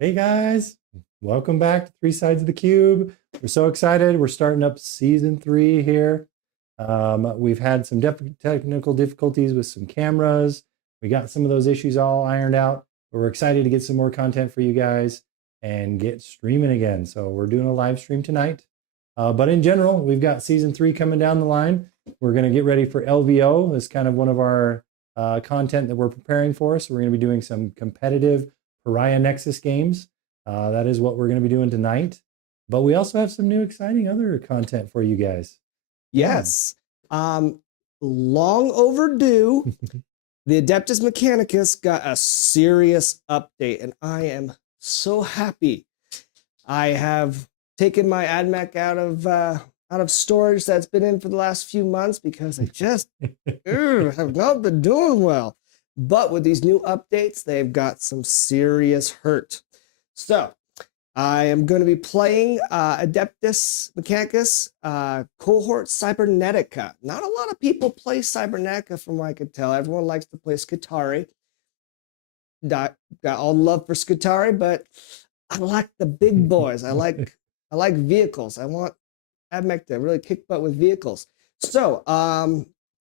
Hey guys, welcome back to Three Sides of the Cube. We're so excited. We're starting up season 3 here. We've had some technical difficulties with some cameras. We got some of those issues all ironed out. But we're excited to get some more content for you guys and get streaming again. So we're doing a live stream tonight. But in general, we've got season 3 coming down the line. We're going to get ready for LVO. That's kind of one of our content that we're preparing for. So we're going to be doing some competitive Pariah Nexus games. That is what we're going to be doing tonight. But we also have some new exciting other content for you guys. Yes. Long overdue. The Adeptus Mechanicus got a serious update, and I am so happy. I have taken my AdMech out of storage that's been in for the last few months because I just have not been doing well. But with these new updates, they've got some serious hurt. So I am going to be playing Adeptus Mechanicus, Cohort Cybernetica. Not a lot of people play Cybernetica from what I could tell. Everyone likes to play Skitarii. Got all the love for Skitarii, but I like the big boys. I like vehicles. I want AdMech to really kick butt with vehicles. So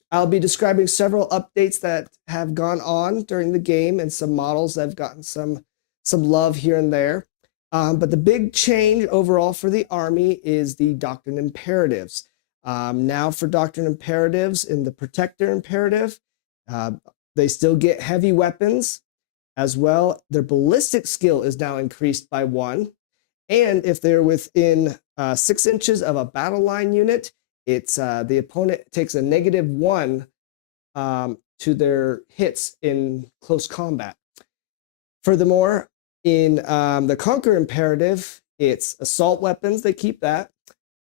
I'll be describing several updates that have gone on during the game and some models that have gotten some love here and there. But the big change overall for the army is the Doctrine Imperatives. Now for Doctrine Imperatives in the Protector Imperative, they still get heavy weapons as well. Their ballistic skill is now increased by 1. And if they're within 6 inches of a battle line unit, it's the opponent takes a -1 to their hits in close combat. Furthermore, in the Conquer Imperative, it's assault weapons. They keep that,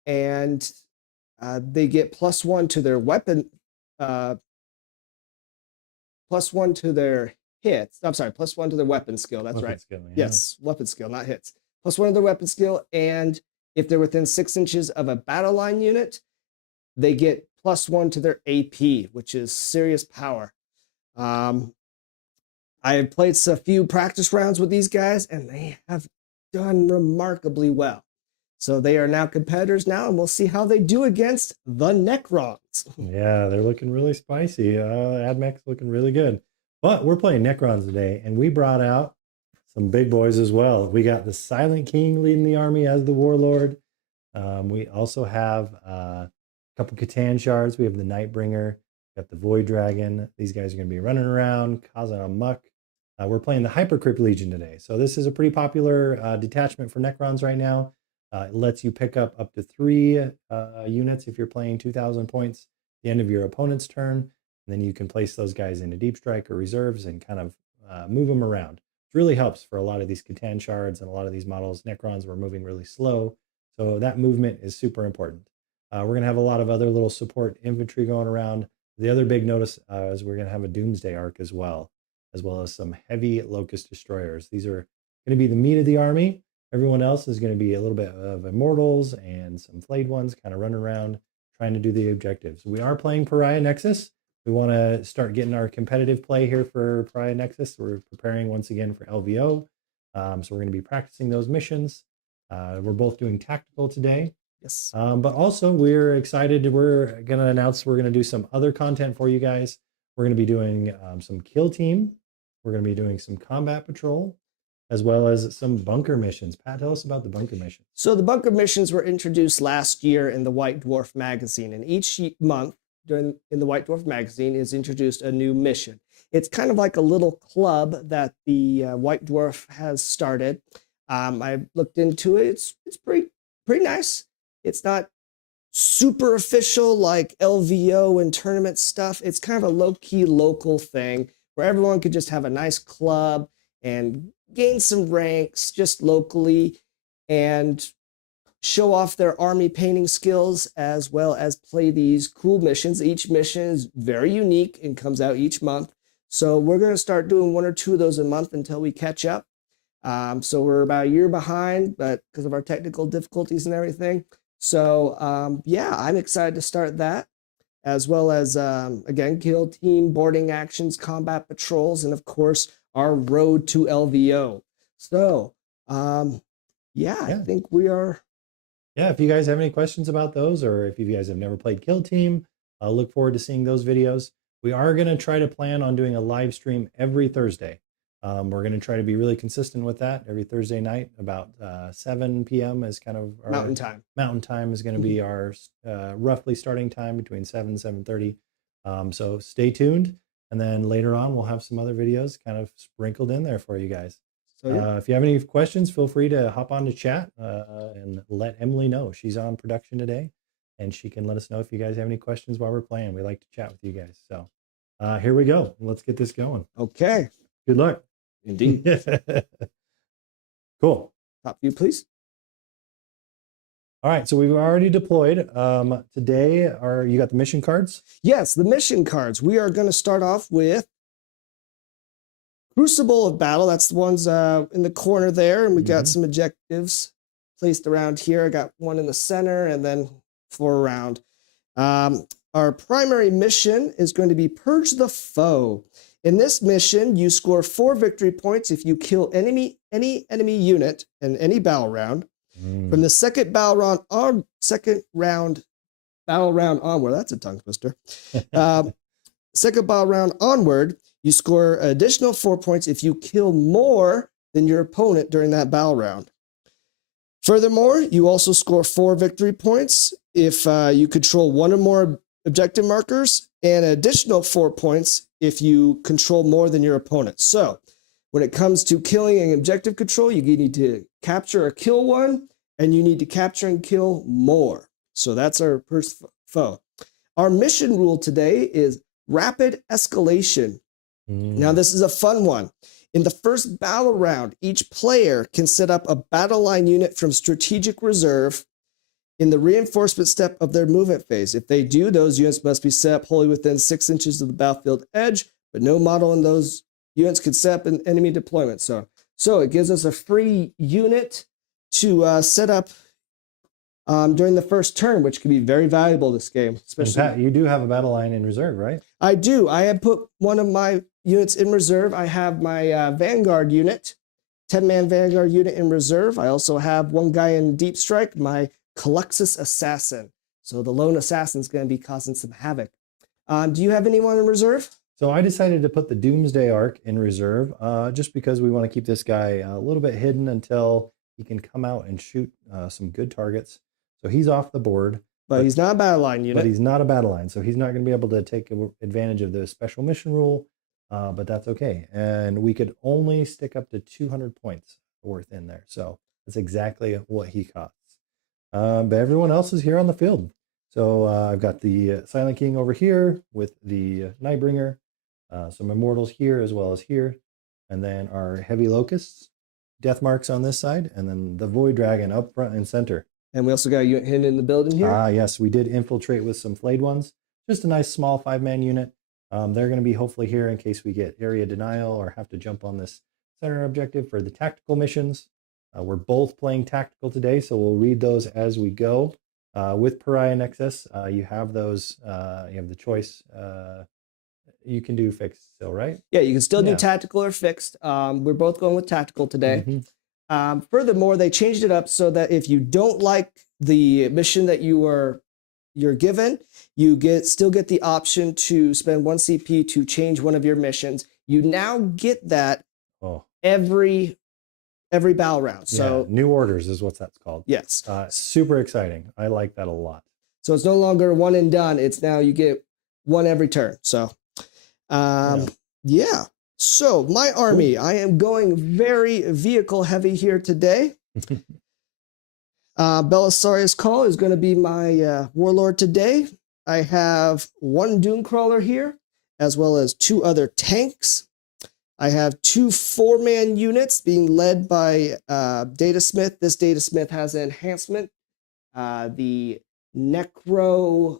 and they get +1 to their weapon, +1 to their hits. I'm sorry, +1 to their weapon skill. That's Weapon right. skill, yeah. Yes, weapon skill, not hits. +1 to their weapon skill, and if they're within 6 inches of a battle line unit, they get +1 to their AP, which is serious power. I have played a few practice rounds with these guys, and they have done remarkably well. So they are now competitors now, and we'll see how they do against the Necrons. Yeah, they're looking really spicy. AdMech's looking really good. But we're playing Necrons today, and we brought out some big boys as well. We got the Silent King leading the army as the Warlord. We also have a couple Catan shards. We have the Nightbringer, got the Void Dragon. These guys are going to be running around, causing a muck. We're playing the Hypercrypt Legion today. So this is a pretty popular detachment for Necrons right now. It lets you pick up to 3 units if you're playing 2,000 points at the end of your opponent's turn. And then you can place those guys into Deep Strike or reserves and kind of move them around. It really helps for a lot of these Catan shards and a lot of these models. Necrons were moving really slow. So that movement is super important. We're going to have a lot of other little support infantry going around. The other big notice is we're going to have a Doomsday arc as well as some heavy Locust destroyers. These are going to be the meat of the army. Everyone else is going to be a little bit of Immortals and some Flayed ones kind of running around trying to do the objectives. We are playing Pariah Nexus. We want to start getting our competitive play here for Pariah Nexus. We're preparing once again for LVO. So we're going to be practicing those missions. We're both doing tactical today. Yes. But also we're excited. We're going to announce we're going to do some other content for you guys. We're going to be doing some kill team. We're going to be doing some combat patrol, as well as some bunker missions. Pat, tell us about the bunker missions. So the bunker missions were introduced last year in the White Dwarf magazine, and each month in the White Dwarf magazine is introduced a new mission. It's kind of like a little club that the White Dwarf has started. I looked into it. It's pretty nice. It's not super official like LVO and tournament stuff. It's kind of a low-key local thing where everyone could just have a nice club and gain some ranks just locally and show off their army painting skills, as well as play these cool missions. Each mission is very unique and comes out each month. So we're going to start doing 1 or 2 of those a month until we catch up. So we're about a year behind, but because of our technical difficulties and everything. So yeah, I'm excited to start that, as well as, again, kill team, boarding actions, combat patrols, and of course, our road to LVO. So Yeah, I Yeah. think we are. Yeah, if you guys have any questions about those, or if you guys have never played Kill Team, I'll look forward to seeing those videos. We are going to try to plan on doing a live stream every Thursday. We're going to try to be really consistent with that every Thursday night. About 7 p.m. is kind of our Mountain time. Mountain time is going to be our roughly starting time between 7 and 7:30. So stay tuned. And then later on, we'll have some other videos kind of sprinkled in there for you guys. So, yeah. If you have any questions, feel free to hop on to chat and let Emily know. She's on production today, and she can let us know if you guys have any questions while we're playing. We like to chat with you guys. So here we go. Let's get this going. Okay. Good luck. Indeed. Cool. Top view, please. All right, so we've already deployed. Today, you got the mission cards? Yes, the mission cards. We are going to start off with Crucible of Battle. That's the ones in the corner there. And we got some objectives placed around here. I got one in the center and then 4 around. Our primary mission is going to be Purge the Foe. In this mission, you score 4 victory points if you kill any enemy unit in any battle round. From the second battle round onward, that's a tongue twister. Second battle round onward, you score additional 4 points if you kill more than your opponent during that battle round. Furthermore, you also score 4 victory points if you control 1 or more objective markers, and an additional 4 points if you control more than your opponent. So when it comes to killing and objective control, you need to capture or kill 1, and you need to capture and kill more. So that's our first foe. Our mission rule today is rapid escalation. Now, this is a fun one. In the first battle round, each player can set up a battle line unit from strategic reserve in the reinforcement step of their movement phase. If they do, those units must be set up wholly within 6 inches of the battlefield edge, but no model in those units can set up an enemy deployment. So it gives us a free unit to set up during the first turn, which can be very valuable this game. Especially, and Pat, you do have a battle line in reserve, right? I do. I have put one of my units in reserve. I have my Vanguard unit, 10-man Vanguard unit in reserve. I also have one guy in Deep Strike, my Caluxus Assassin. So the lone assassin's going to be causing some havoc. Do you have anyone in reserve? So I decided to put the Doomsday Arc in reserve just because we want to keep this guy a little bit hidden until he can come out and shoot some good targets. So he's off the board. But he's not a battle line unit. But he's not a battle line, so he's not going to be able to take advantage of the special mission rule, but that's okay. And we could only stick up to 200 points worth in there. So that's exactly what he costs. But everyone else is here on the field. So I've got the Silent King over here with the Nightbringer, some Immortals here as well as here, and then our Heavy Locusts, Death Marks on this side, and then the Void Dragon up front and center. And we also got a unit hidden in the building here. Yes, we did infiltrate with some flayed ones. Just a nice small 5-man unit. They're going to be hopefully here in case we get area denial or have to jump on this center objective for the tactical missions. We're both playing tactical today, so we'll read those as we go. With Pariah Nexus, you have those. You have the choice. You can do fixed still, right? Yeah, you can still do tactical or fixed. We're both going with tactical today. Furthermore, they changed it up so that if you don't like the mission that you're given, you still get the option to spend 1 CP to change one of your missions. You now get that every battle round. So new orders is what that's called. Yes. Super exciting. I like that a lot. So it's no longer one and done. It's now you get one every turn. So yeah. So my army, I am going very vehicle heavy here today. Belisarius Cawl is going to be my warlord today. I have 1 Doomcrawler here, as well as 2 other tanks. I have 2 4-man units being led by Datasmith. This Datasmith has an enhancement, the Necromechanic,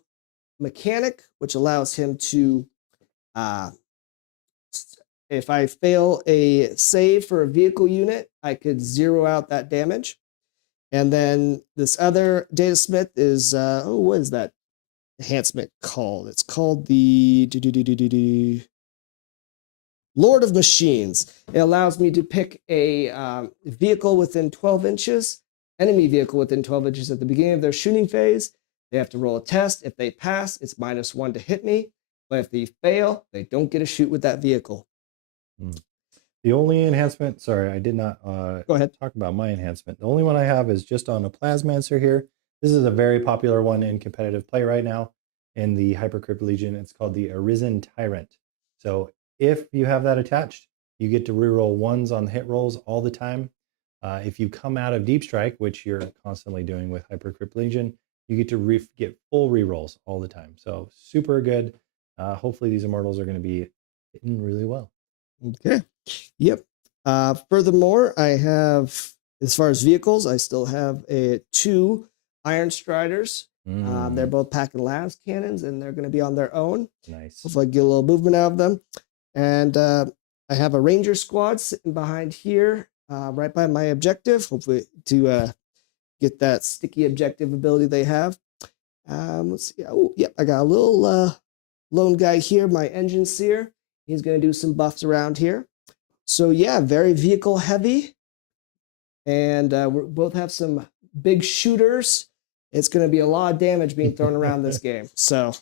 which allows him to if I fail a save for a vehicle unit, I could 0 out that damage. And then this other Datasmith is, what is that enhancement called? It's called the Lord of Machines. It allows me to pick a vehicle within 12 inches, enemy vehicle within 12 inches at the beginning of their shooting phase. They have to roll a test. If they pass, it's -1 to hit me. But if they fail, they don't get to shoot with that vehicle. The only enhancement, sorry, I did not Go ahead. talk about my enhancement. The only one I have is just on a Plasmancer here. This is a very popular one in competitive play right now in the Hypercrypt Legion. It's called the Arisen Tyrant. So if you have that attached, you get to reroll 1s on the hit rolls all the time. If you come out of Deep Strike, which you're constantly doing with Hypercrypt Legion, you get to get full rerolls all the time. So super good. Hopefully these Immortals are going to be hitting really well. Okay. Yep. Furthermore, I have, as far as vehicles, I still have 2 Iron Striders. They're both packing las cannons, and they're going to be on their own. Nice. Hopefully I get a little movement out of them. And I have a Ranger squad sitting behind here, right by my objective, hopefully to get that sticky objective ability they have. Let's see. Oh, yep. I got a little lone guy here, my Enginseer. He's going to do some buffs around here. So yeah, very vehicle heavy. And we both have some big shooters. It's going to be a lot of damage being thrown around this game. So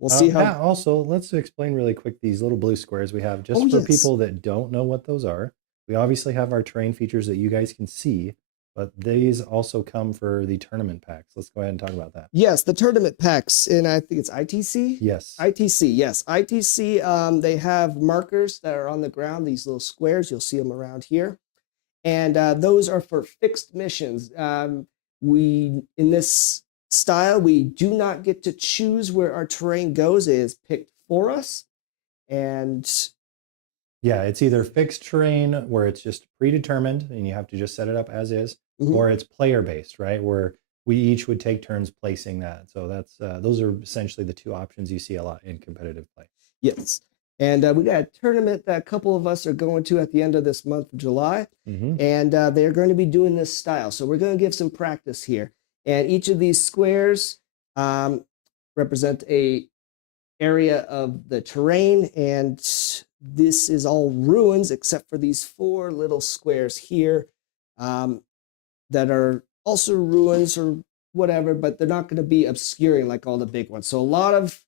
we'll see how. Pat, also, let's explain really quick these little blue squares we have, just for people that don't know what those are. We obviously have our terrain features that you guys can see, but these also come for the tournament packs. Let's go ahead and talk about that. Yes, the tournament packs, and I think it's ITC. Yes. ITC, yes. ITC, they have markers that are on the ground, these little squares. You'll see them around here. And those are for fixed missions. In this style, we do not get to choose where our terrain goes. It is picked for us. And yeah, it's either fixed terrain where it's just predetermined and you have to just set it up as is, or it's player based, right? Where we each would take turns placing that. So that's those are essentially the 2 options you see a lot in competitive play. Yes. And we got a tournament that a couple of us are going to at the end of this month of July. And they're going to be doing this style. So we're going to give some practice here. And each of these squares represent a area of the terrain. And this is all ruins except for these 4 little squares here that are also ruins or whatever, but they're not going to be obscuring like all the big ones. So a lot of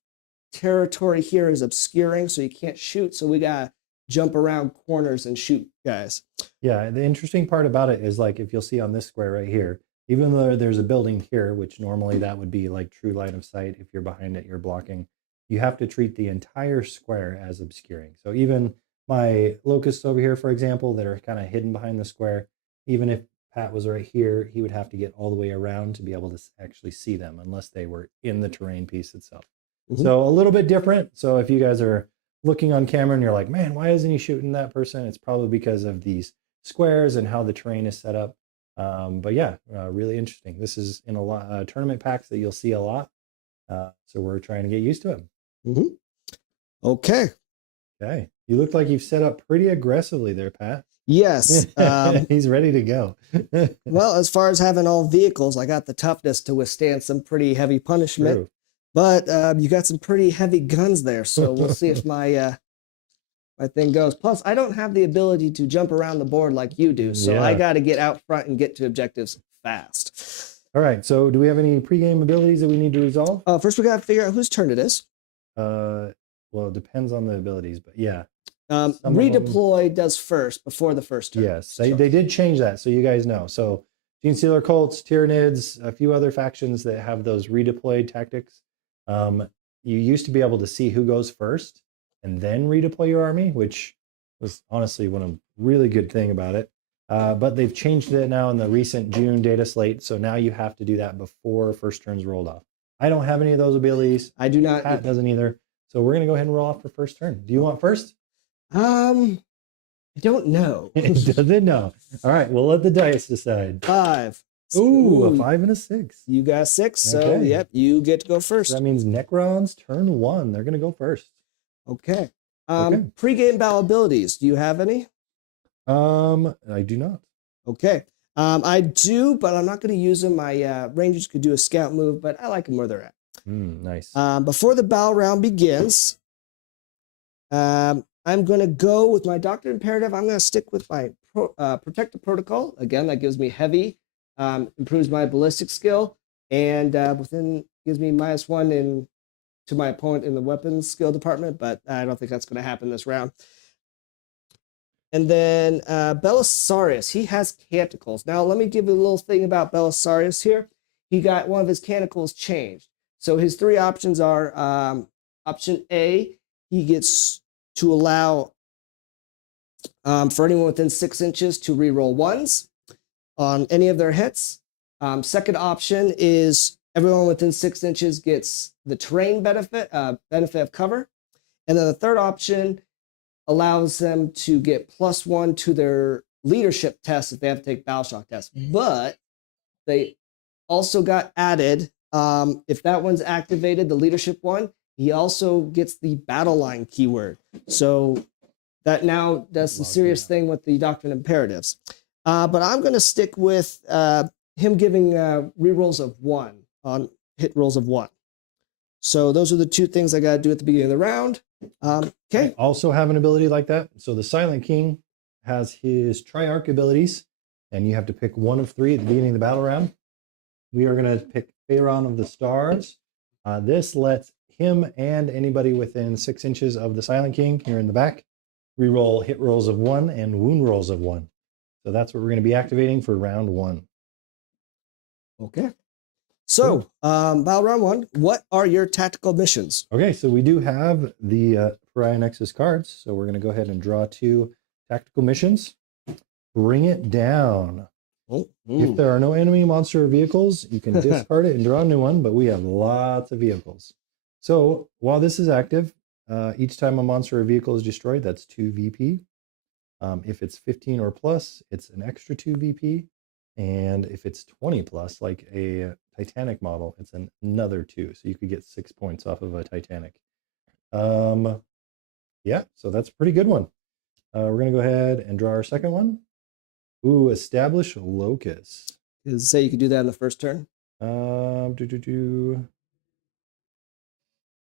territory here is obscuring, so you can't shoot. So we got to jump around corners and shoot guys. Yeah, the interesting part about it is, like, if you'll see on this square right here, even though there's a building here, which normally that would be like true line of sight, if you're behind it, you're blocking, you have to treat the entire square as obscuring. So even my locusts over here, for example, that are kind of hidden behind the square, even if Pat was right here, he would have to get all the way around to be able to actually see them, unless they were in the terrain piece itself. So a little bit different. So if you guys are looking on camera and you're like, man, why isn't he shooting that person? It's probably because of these squares and how the terrain is set up. But yeah, really interesting. This is in a lot tournament packs that you'll see a lot. So we're trying to get used to it. Okay. Okay. You look like you've set up pretty aggressively there, Pat. Yes. He's ready to go. Well, as far as having all vehicles, I got the toughness to withstand some pretty heavy punishment. True. But you got some pretty heavy guns there, so we'll see if my my thing goes. Plus, I don't have the ability to jump around the board like you do, so I got to get out front and get to objectives fast. All right, so do we have any pregame abilities that we need to resolve? First, we got to figure out whose turn it is. Well, it depends on the abilities, but yeah. Redeploy does first, before the first turn. Yes, they did change that, so you guys know. So Genestealer Cults, Tyranids, a few other factions that have those redeploy tactics. You used to be able to see who goes first and then redeploy your army, which was honestly one really good thing about it. But they've changed it now in the recent June data slate, so now you have to do that before first turn's rolled off. I don't have any of those abilities. I do not. Pat doesn't either. So we're gonna go ahead and roll off for first turn. Do you want first? I don't know. Does it? No. All right, we'll let the dice decide. 5. Ooh, a 5 and a 6. You got 6, so yep, you get to go first. So that means Necrons turn 1. They're gonna go first. Okay. Pre-game battle abilities. Do you have any? I do not. Okay. I do, but I'm not going to use them. My Rangers could do a scout move, but I like them where they're at. Nice. Before the battle round begins, I'm going to go with my Doctor Imperative. I'm going to stick with my Protective Protocol. Again, that gives me heavy, improves my ballistic skill, and gives me -1 to my opponent in the weapons skill department, but I don't think that's going to happen this round. And then Belisarius, he has canticles. Now, let me give you a little thing about Belisarius here. He got one of his canticles changed. So his 3 options are option A, he gets to allow for anyone within 6 inches to reroll 1s on any of their hits. Second option is everyone within 6 inches gets the terrain benefit of cover. And then the third option allows them to get +1 to their leadership test if they have to take battle shock tests. But they also got added, if that one's activated, the leadership one, he also gets the battle line keyword. So that now does some serious thing with the Doctrine Imperatives. But I'm going to stick with him giving rerolls of 1 on hit rolls of 1. So those are the 2 things I got to do at the beginning of the round. Okay. I also have an ability like that. So the Silent King has his Triarch abilities, and you have to pick 1 of 3 at the beginning of the battle round. We are going to pick Pharaon of the Stars. This lets him and anybody within 6 inches of the Silent King here in the back reroll hit rolls of 1 and wound rolls of 1. So that's what we're going to be activating for round 1. Okay. So, battle round 1, what are your tactical missions? Okay, so we do have the Pariah Nexus cards. So we're going to go ahead and draw 2 tactical missions. Bring it down. If there are no enemy, monster, or vehicles, you can discard it and draw a new one, but we have lots of vehicles. So while this is active, each time a monster or vehicle is destroyed, that's 2 VP. If it's 15 or plus, it's an extra 2 VP. And if it's 20 plus, like a Titanic model, it's another 2. So you could get 6 points off of a Titanic. Yeah, so that's a pretty good one. We're going to go ahead and draw our second one. Ooh, establish locus. Does it say you could do that in the first turn?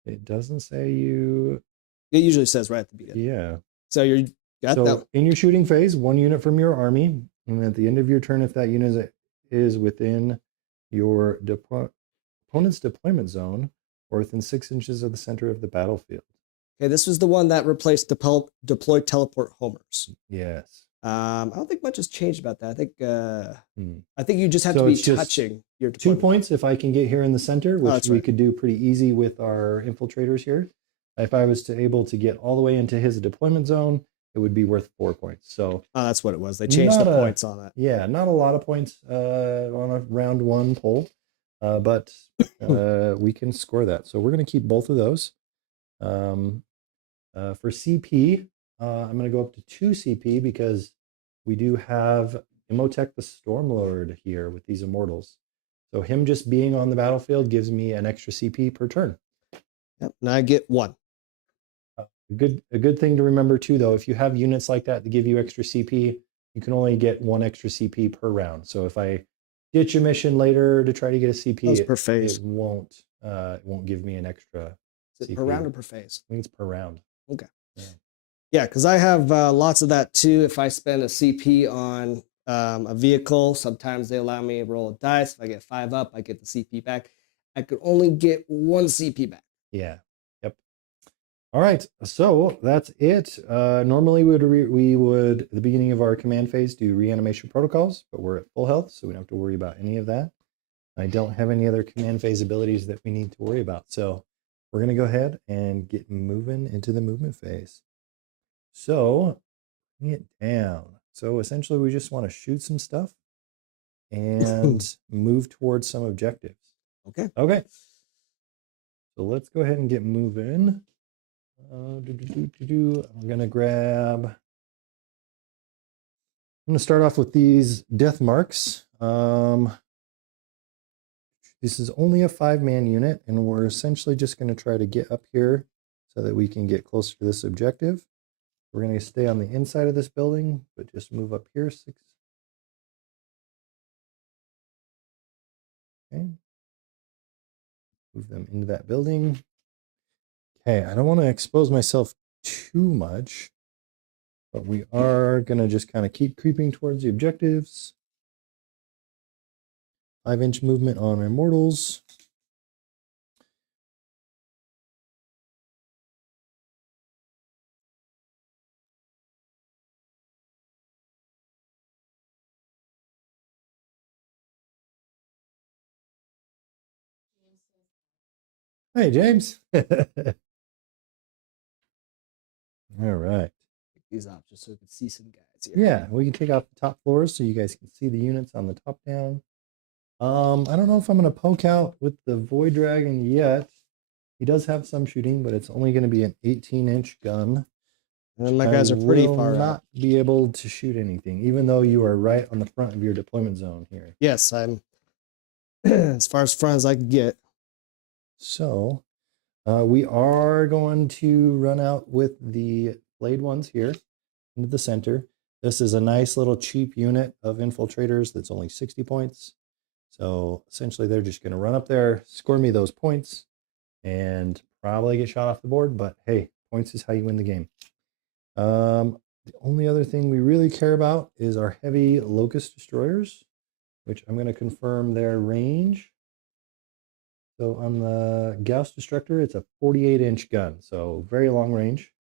It doesn't say you. It usually says right at the beginning. Yeah. So you got that. In your shooting phase, 1 unit from your army, and at the end of your turn, if that unit is within your opponent's deployment zone or within 6 inches of the center of the battlefield. Okay, this was the one that replaced deploy teleport homers. Yes. I don't think much has changed about that. I think you just have to be touching your deployment. 2 points if I can get here in the center, which we could do pretty easy with our infiltrators here. If I was able to get all the way into his deployment zone, it would be worth 4 points. So that's what it was. They changed the points on that. Yeah, not a lot of points on a round 1 poll, but we can score that. So we're going to keep both of those. For CP, I'm going to go up to 2 CP because we do have Imhotep the Stormlord here with these immortals. So him just being on the battlefield gives me an extra CP per turn. Yep, and I get 1. A good thing to remember too, though, if you have units like that give you extra CP, you can only get 1 extra CP per round. So if I ditch a mission later to try to get a CP, per phase. It won't give me an extra. Is it per round or per phase? I think it's per round. Okay. Yeah, because I have lots of that too. If I spend a CP on a vehicle, sometimes they allow me to roll a dice. If I get 5 up, I get the CP back. I could only get 1 CP back. Yeah. Yep. All right. So that's it. Normally we would at the beginning of our command phase do reanimation protocols, but we're at full health, so we don't have to worry about any of that. I don't have any other command phase abilities that we need to worry about. So we're going to go ahead and get moving into the movement phase. So bring it down. So essentially we just want to shoot some stuff and move towards some objectives. Okay. Okay. So let's go ahead and get moving. I'm going to start off with these death marks. This is only a 5-man unit, and we're essentially just going to try to get up here so that we can get closer to this objective. We're going to stay on the inside of this building, but just move up here 6. Okay. Move them into that building. Okay, I don't want to expose myself too much, but we are going to just kind of keep creeping towards the objectives. 5-inch movement on our mortals. Hey, James. All right. These off just so we can see some guys here. Yeah, we can take off the top floors so you guys can see the units on the top down. I don't know if I'm going to poke out with the Void Dragon yet. He does have some shooting, but it's only going to be an 18-inch gun. And my guys are pretty far not out. Be able to shoot anything, even though you are right on the front of your deployment zone here. Yes, I'm as far as front as I can get. So we are going to run out with the blade ones here into the center. This is a nice little cheap unit of infiltrators that's only 60 points. So essentially they're just going to run up there, score me those points, and probably get shot off the board. But hey, points is how you win the game. The only other thing we really care about is our heavy locust destroyers, which I'm going to confirm their range. So on the Gauss Destructor, it's a 48-inch gun, so very long range.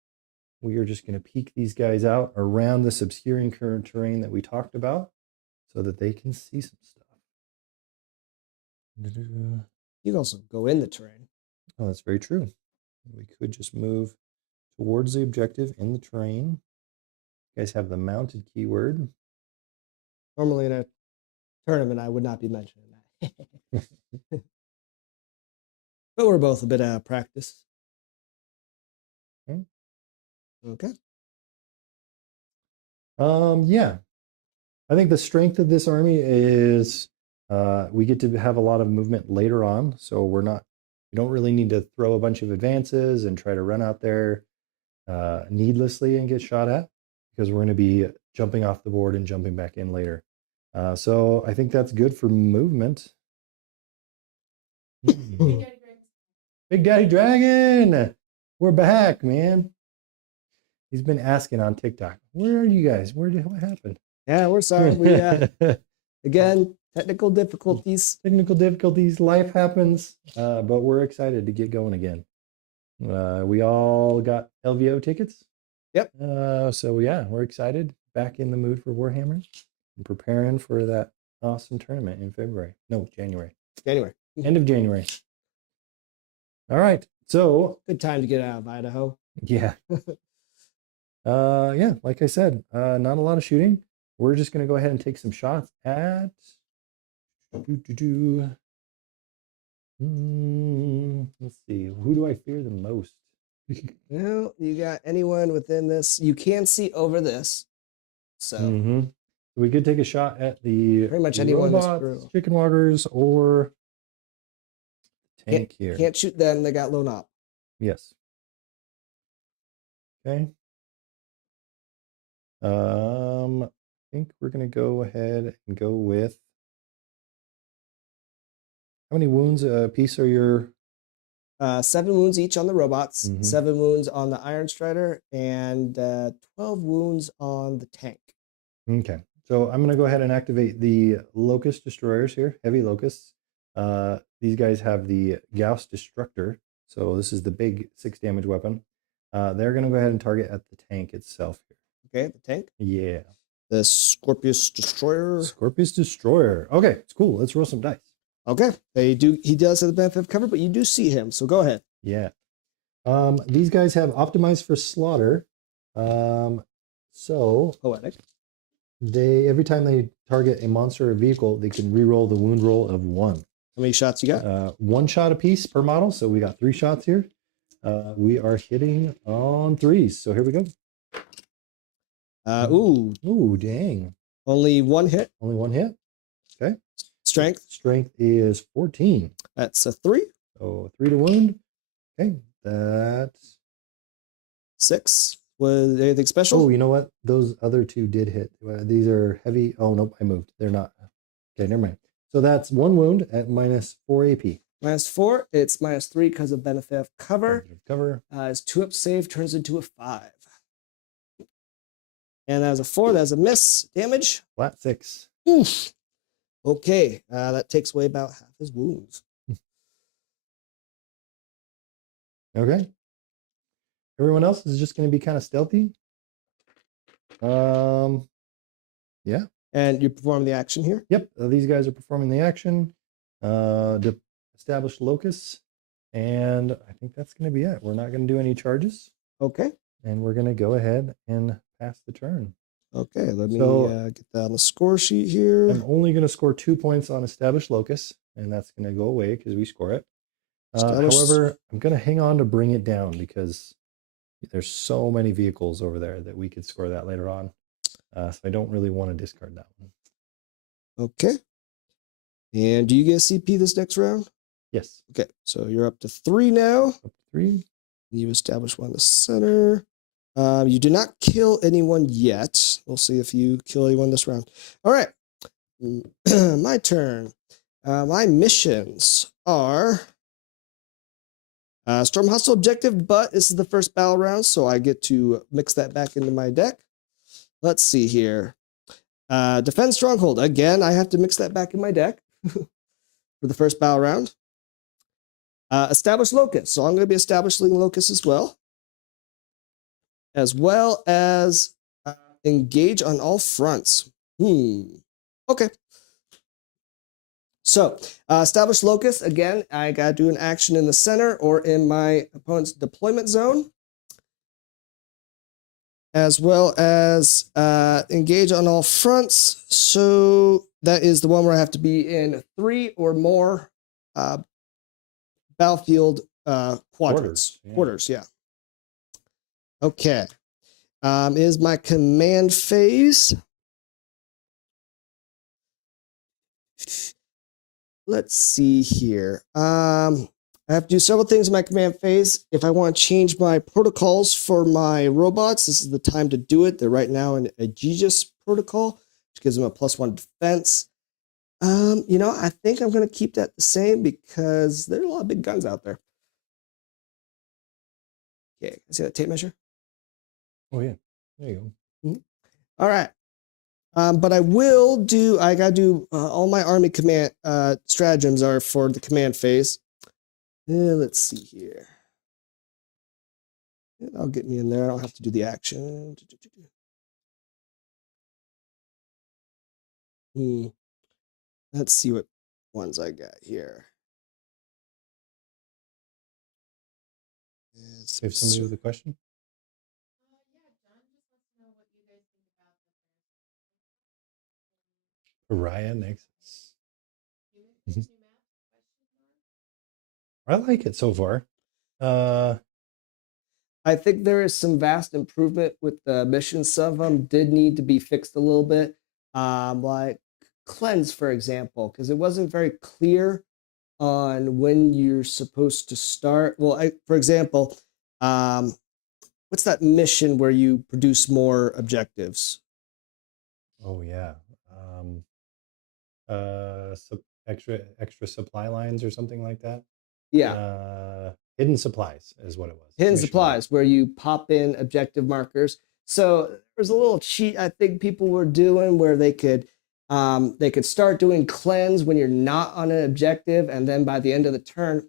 We are just going to peek these guys out around this obscuring current terrain that we talked about so that they can see some stuff. You can also go in the terrain. Oh, that's very true. We could just move towards the objective in the terrain. You guys have the mounted keyword. Normally in a tournament, I would not be mentioning that. But we're both a bit out of practice. Okay. Yeah. I think the strength of this army is we get to have a lot of movement later on. So we don't really need to throw a bunch of advances and try to run out there needlessly and get shot at, because we're going to be jumping off the board and jumping back in later. So I think that's good for movement. Big Daddy Dragon! We're back, man. He's been asking on TikTok, where are you guys? What happened? Yeah, we're sorry. We again, technical difficulties. Life happens, but we're excited to get going again. We all got LVO tickets. Yep. So yeah, we're excited. Back in the mood for Warhammer and preparing for that awesome tournament in February. No, January. End of January. All right. So Good time to get out of Idaho. yeah. Yeah, like I said, not a lot of shooting. We're just going to go ahead and take some shots at let's see, who do I fear the most? Well, you got anyone within this? You can see over this. So We could take a shot at the pretty much anyone in this robots, crew. chicken walkers, or tank here. Can't shoot them. They got low op. Yes. Okay. I think we're gonna go ahead and go with, how many wounds a piece are your? 7 wounds each on the robots, Mhm. 7 wounds on the Iron Strider, and 12 wounds on the tank. Okay, so I'm gonna go ahead and activate the Locust Destroyers here, heavy locusts. These guys have the Gauss Destructor, so this is the big 6 damage weapon. They're gonna go ahead and target at the tank itself here. Okay, the tank. Yeah. The Scorpius Destroyer. Scorpius Destroyer. Okay, it's cool. Let's roll some dice. Okay, he does have the benefit of cover, but you do see him, so go ahead. Yeah. These guys have optimized for slaughter. So Poetic. every time they target a monster or vehicle, they can reroll the wound roll of 1. How many shots you got? 1 shot apiece per model. So we got 3 shots here. We are hitting on 3s. So here we go. Ooh, dang. Only 1 hit. Only 1 hit. Okay. Strength. Strength is 14. That's a 3. So 3 to wound. Okay. That's 6. Was anything special? Oh, you know what? Those other 2 did hit. These are heavy. Oh, nope, I moved. They're not. Okay, never mind. So that's 1 wound at minus 4 AP. -4. It's -3 because of benefit of cover. Cover. His 2-up save turns into a 5. And as a 4, that's a miss. Damage. Flat 6. Oof. Okay, that takes away about half his wounds. Okay. Everyone else is just going to be kind of stealthy. Yeah. And you perform the action here? Yep. These guys are performing the action. To establish locus. And I think that's going to be it. We're not going to do any charges. Okay. And we're going to go ahead and pass the turn. Okay, let me get that on the score sheet here. I'm only going to score 2 points on established locus, and that's going to go away because we score it. However, I'm going to hang on to bring it down because there's so many vehicles over there that we could score that later on. So I don't really want to discard that one. Okay. And do you get CP this next round? Yes. Okay, so you're up to 3 now. Up to 3. You establish one in the center. You did not kill anyone yet. We'll see if you kill anyone this round. All right. My turn. My missions are storm hostile objective, but this is the first battle round, so I get to mix that back into my deck. Let's see here. Defend stronghold. Again, I have to mix that back in my deck for the first battle round. Establish locus. So I'm going to be establishing locus as well as engage on all fronts. Okay. So establish locus. Again, I got to do an action in the center or in my opponent's deployment zone, as well as engage on all fronts. So that is the one where I have to be in 3 or more battlefield quadrants. Quarters, yeah. Okay. Is my command phase. Let's see here. I have to do several things in my command phase. If I want to change my protocols for my robots, this is the time to do it. They're right now in a Aegis protocol, which gives them a +1 defense. You know, I think I'm going to keep that the same because there are a lot of big guns out there. Okay, see that tape measure? Oh, yeah. There you go. Mm-hmm. All right. But I will do, I got to do all my army command stratagems are for the command phase. Let's see here. That'll get me in there. I don't have to do the action. Let's see what ones I got here. We have somebody with a question? Pariah Nexus. I like it so far. I think there is some vast improvement with the missions. Some of them did need to be fixed a little bit. Like cleanse, for example, because it wasn't very clear on when you're supposed to start. Well, for example, what's that mission where you produce more objectives? Oh, yeah. Extra supply lines or something like that. Yeah. Hidden supplies is what it was. Hidden supplies, where you pop in objective markers. So there's a little cheat I think people were doing where they could start doing cleanse when you're not on an objective, and then by the end of the turn,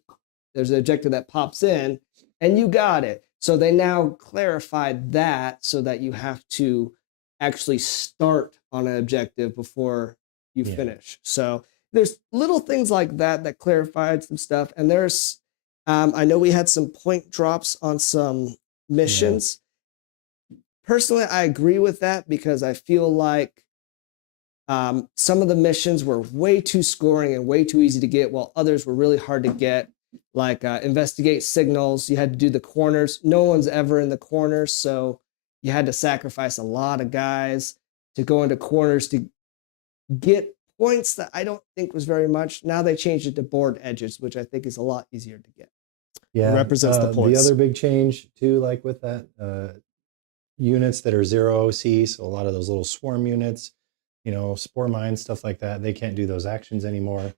there's an objective that pops in, and you got it. So they now clarified that so that you have to actually start on an objective before you finish. So there's little things like that that clarified some stuff, and there's I know we had some point drops on some missions. Personally, I agree with that because I feel like some of the missions were way too scoring and way too easy to get, while others were really hard to get, like investigate signals. You had to do the corners. No one's ever in the corners, so you had to sacrifice a lot of guys to go into corners to get points that I don't think was very much. Now they changed it to board edges, which I think is a lot easier to get. Yeah, it represents the points. The other big change too, like with that, units that are 0 OC, so a lot of those little swarm units, you know, spore mines, stuff like that, they can't do those actions anymore.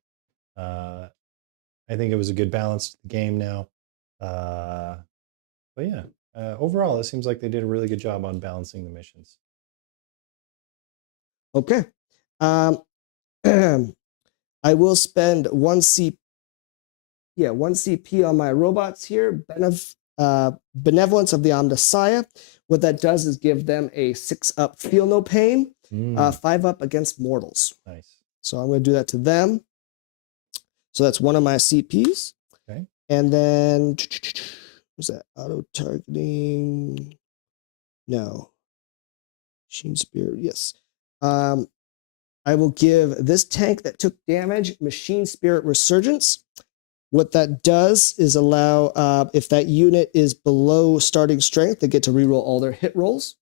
I think it was a good balance to the game now. But yeah, overall, it seems like they did a really good job on balancing the missions. Okay. I will spend one CP on my robots here. Benevolence of the Omnissiah. What that does is give them a 6-up feel no pain, 5-up against mortals. Nice. So I'm going to do that to them. So that's one of my CPs. Okay. And then, what's that? Auto targeting. No. Machine Spirit. Yes. I will give this tank that took damage Machine Spirit Resurgence. What that does is allow, if that unit is below starting strength, they get to reroll all their hit rolls.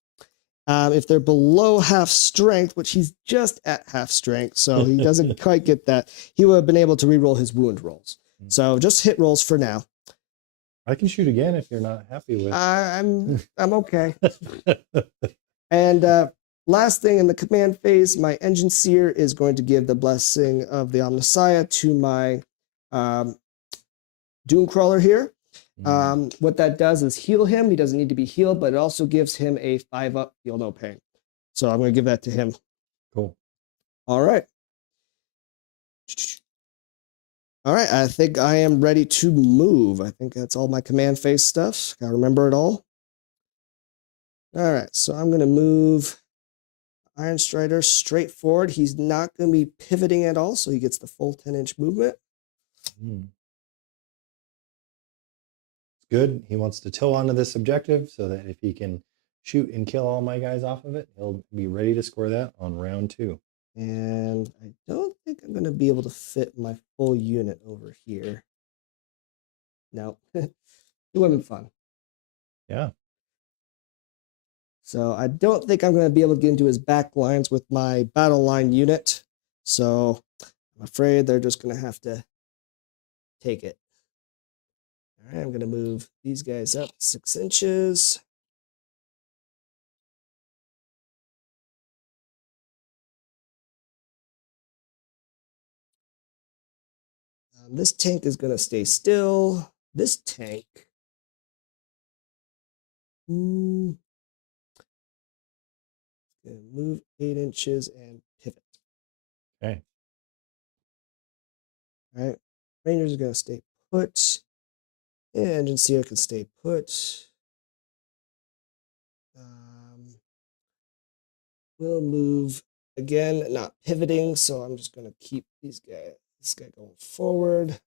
If they're below half strength, which he's just at half strength, so he doesn't quite get that, he would have been able to reroll his wound rolls. So just hit rolls for now. I can shoot again if you're not happy with. I'm okay. And last thing in the command phase, my Enginseer is going to give the blessing of the Omnissiah to my Doomcrawler here. What that does is heal him. He doesn't need to be healed, but it also gives him a 5-up feel no pain. So I'm going to give that to him. Cool. All right. All right, I think I am ready to move. I think that's all my command phase stuff. Gotta remember it all. All right, so I'm gonna move Iron Strider straight forward. He's not gonna be pivoting at all, so he gets the full 10-inch movement. Good. He wants to till onto this objective so that if he can shoot and kill all my guys off of it, he'll be ready to score that on round 2. And I don't think I'm going to be able to fit my full unit over here. No, it would have been fun. Yeah. So I don't think I'm going to be able to get into his back lines with my battle line unit. So I'm afraid they're just going to have to take it. All right, I'm going to move these guys up 6 inches. This tank is going to stay still. This tank. Going to move 8 inches and pivot. Okay. All right. Rangers are going to stay put. And Enginseer can stay put. We'll move again, not pivoting, so I'm just going to keep this guy going forward.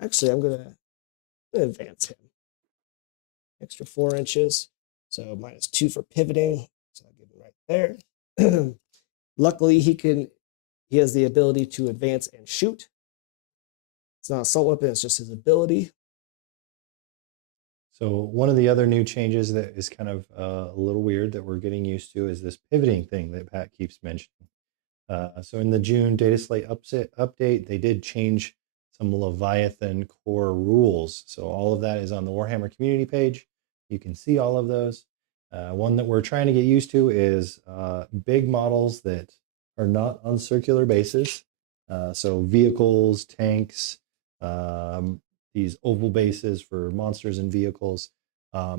Actually, I'm going to advance him. Extra 4 inches. So -2 for pivoting. So I'll give him right there. Luckily, he has the ability to advance and shoot. It's not an assault weapon, it's just his ability. So one of the other new changes that is kind of a little weird that we're getting used to is this pivoting thing that Pat keeps mentioning. So in the June data slate update, they did change some Leviathan core rules. So all of that is on the Warhammer community page. You can see all of those. One that we're trying to get used to is big models that are not on circular bases. So vehicles, tanks, these oval bases for monsters and vehicles.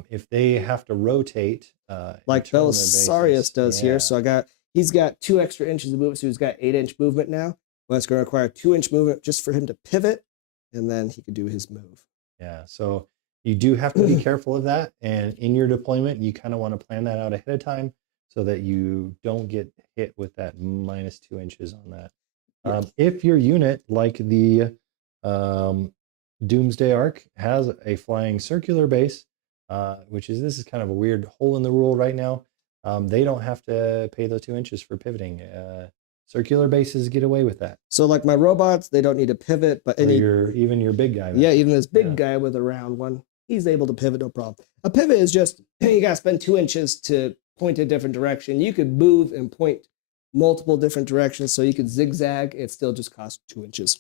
If they have to rotate, like Belisarius does here. So he's got 2 extra inches of movement, so he's got 8-inch movement now. Well, it's going to require 2-inch movement just for him to pivot, and then he could do his move. Yeah, so you do have to be careful of that, and in your deployment, you kind of want to plan that out ahead of time so that you don't get hit with that -2 inches on that. If your unit, like the Doomsday Ark, has a flying circular base, this is kind of a weird hole in the rule right now. They don't have to pay the 2 inches for pivoting. Circular bases get away with that. So like my robots, they don't need to pivot, but even your big guy. Yeah, even this big guy with a round one, he's able to pivot, no problem. A pivot is just, you got to spend 2 inches to point a different direction. You could move and point multiple different directions, so you could zigzag. It still just costs 2 inches.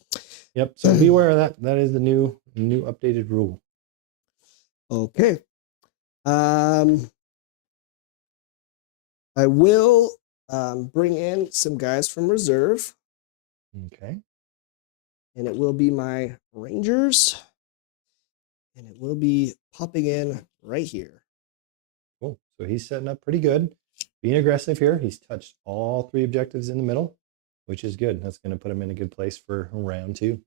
Yep, so be aware of that. That is the new updated rule. Okay. I will bring in some guys from reserve. Okay. and it will be my Rangers. And it will be popping in right here. Cool. So he's setting up pretty good. Being aggressive here. He's touched all 3 objectives in the middle, which is good. That's going to put him in a good place for round 2.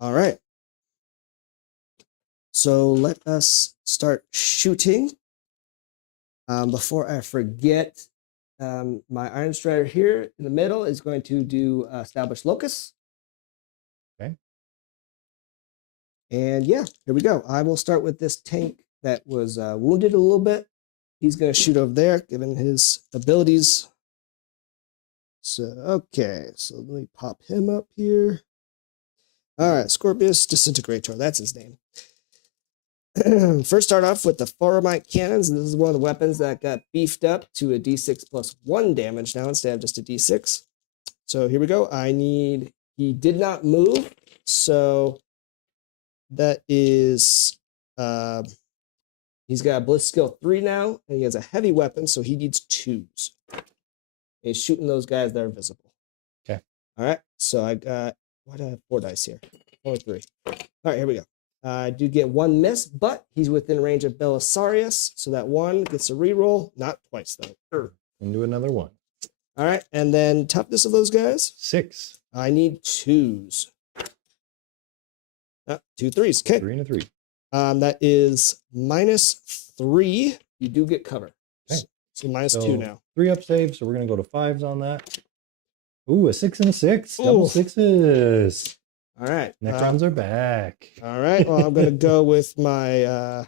All right. So let us start shooting. Before I forget, my Iron Strider here in the middle is going to do Establish Locus. Okay. And yeah, here we go. I will start with this tank that was wounded a little bit. He's going to shoot over there, given his abilities. So, okay. So let me pop him up here. All right, Scorpius Disintegrator. That's his name. First, start off with the Foramite cannons. This is one of the weapons that got beefed up to a d6 plus 1 damage now instead of just a d6. So here we go. He did not move. So that is, he's got a Bliss skill 3 now, and he has a heavy weapon, so he needs 2s. He's shooting those guys that are visible. Okay. All right. So I got, why do I have 4 dice here? Only 3. All right, here we go. I do get 1 miss, but he's within range of Belisarius, so that 1 gets a reroll. Not twice, though. Into another 1. All right, and then toughness of those guys? 6. I need 2s. 2 3s. Okay. 3 and a 3. That is -3. You do get cover. Okay. So -2 now. 3 up save, so we're going to go to 5s on that. Ooh, a 6 and a 6. Ooh. Double 6s. All right. Necrons are back. All right. Well, I'm going to go with my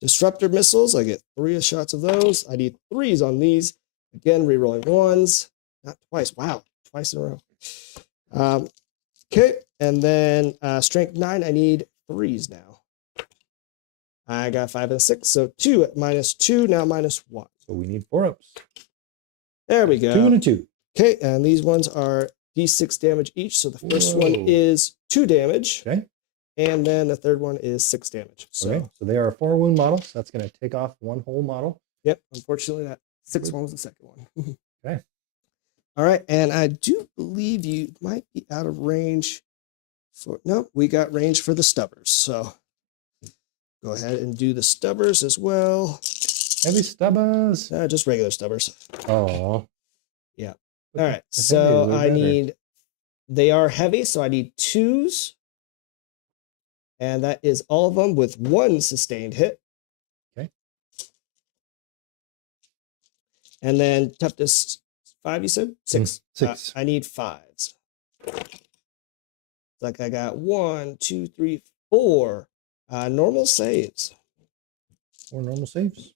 disruptor missiles. I get 3 shots of those. I need 3s on these. Again, rerolling 1s. Not twice. Wow. Twice in a row. Okay. And then strength 9. I need 3s now. I got 5 and 6. So 2 at -2. Now -1. So we need 4 ups. There we go. 2 and a 2. Okay. And these ones are d6 damage each. So the first one is 2 damage. Okay. And then the third one is 6 damage. So, Okay. So they are a 4 wound model. So that's going to take off 1 whole model. Yep. Unfortunately, that 6th one was the second one. Okay. All right. And I do believe you might be out of range for. No, we got range for the stubbers. So go ahead and do the stubbers as well. Heavy stubbers. Just regular stubbers. Oh. Yeah. All right. So I need. They are heavy, so I need 2s. And that is all of them with 1 sustained hit. Okay. And then toughness 5, you said? 6. 6. I need 5s. It's like I got 1, 2, 3, 4 normal saves. 4 normal saves.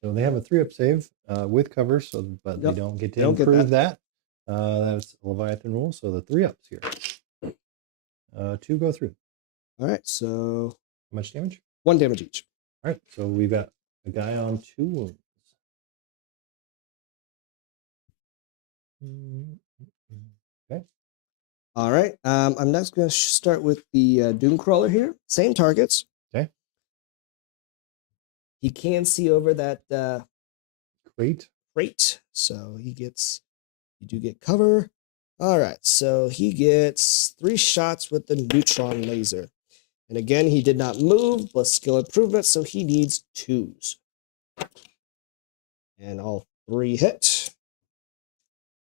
So they have a 3 up save with cover, so but they don't get to improve that. That's a Leviathan rule. So the 3 ups here. 2 go through. All right. So how much damage? 1 damage each. All right. So we've got a guy on 2 wounds. Okay. All right. I'm next going to start with the Doomcrawler here. Same targets. Okay. He can see over that crate. So you do get cover. All right. So he gets 3 shots with the neutron laser. And again, he did not move, but skill improvement, so he needs 2s. And all 3 hit.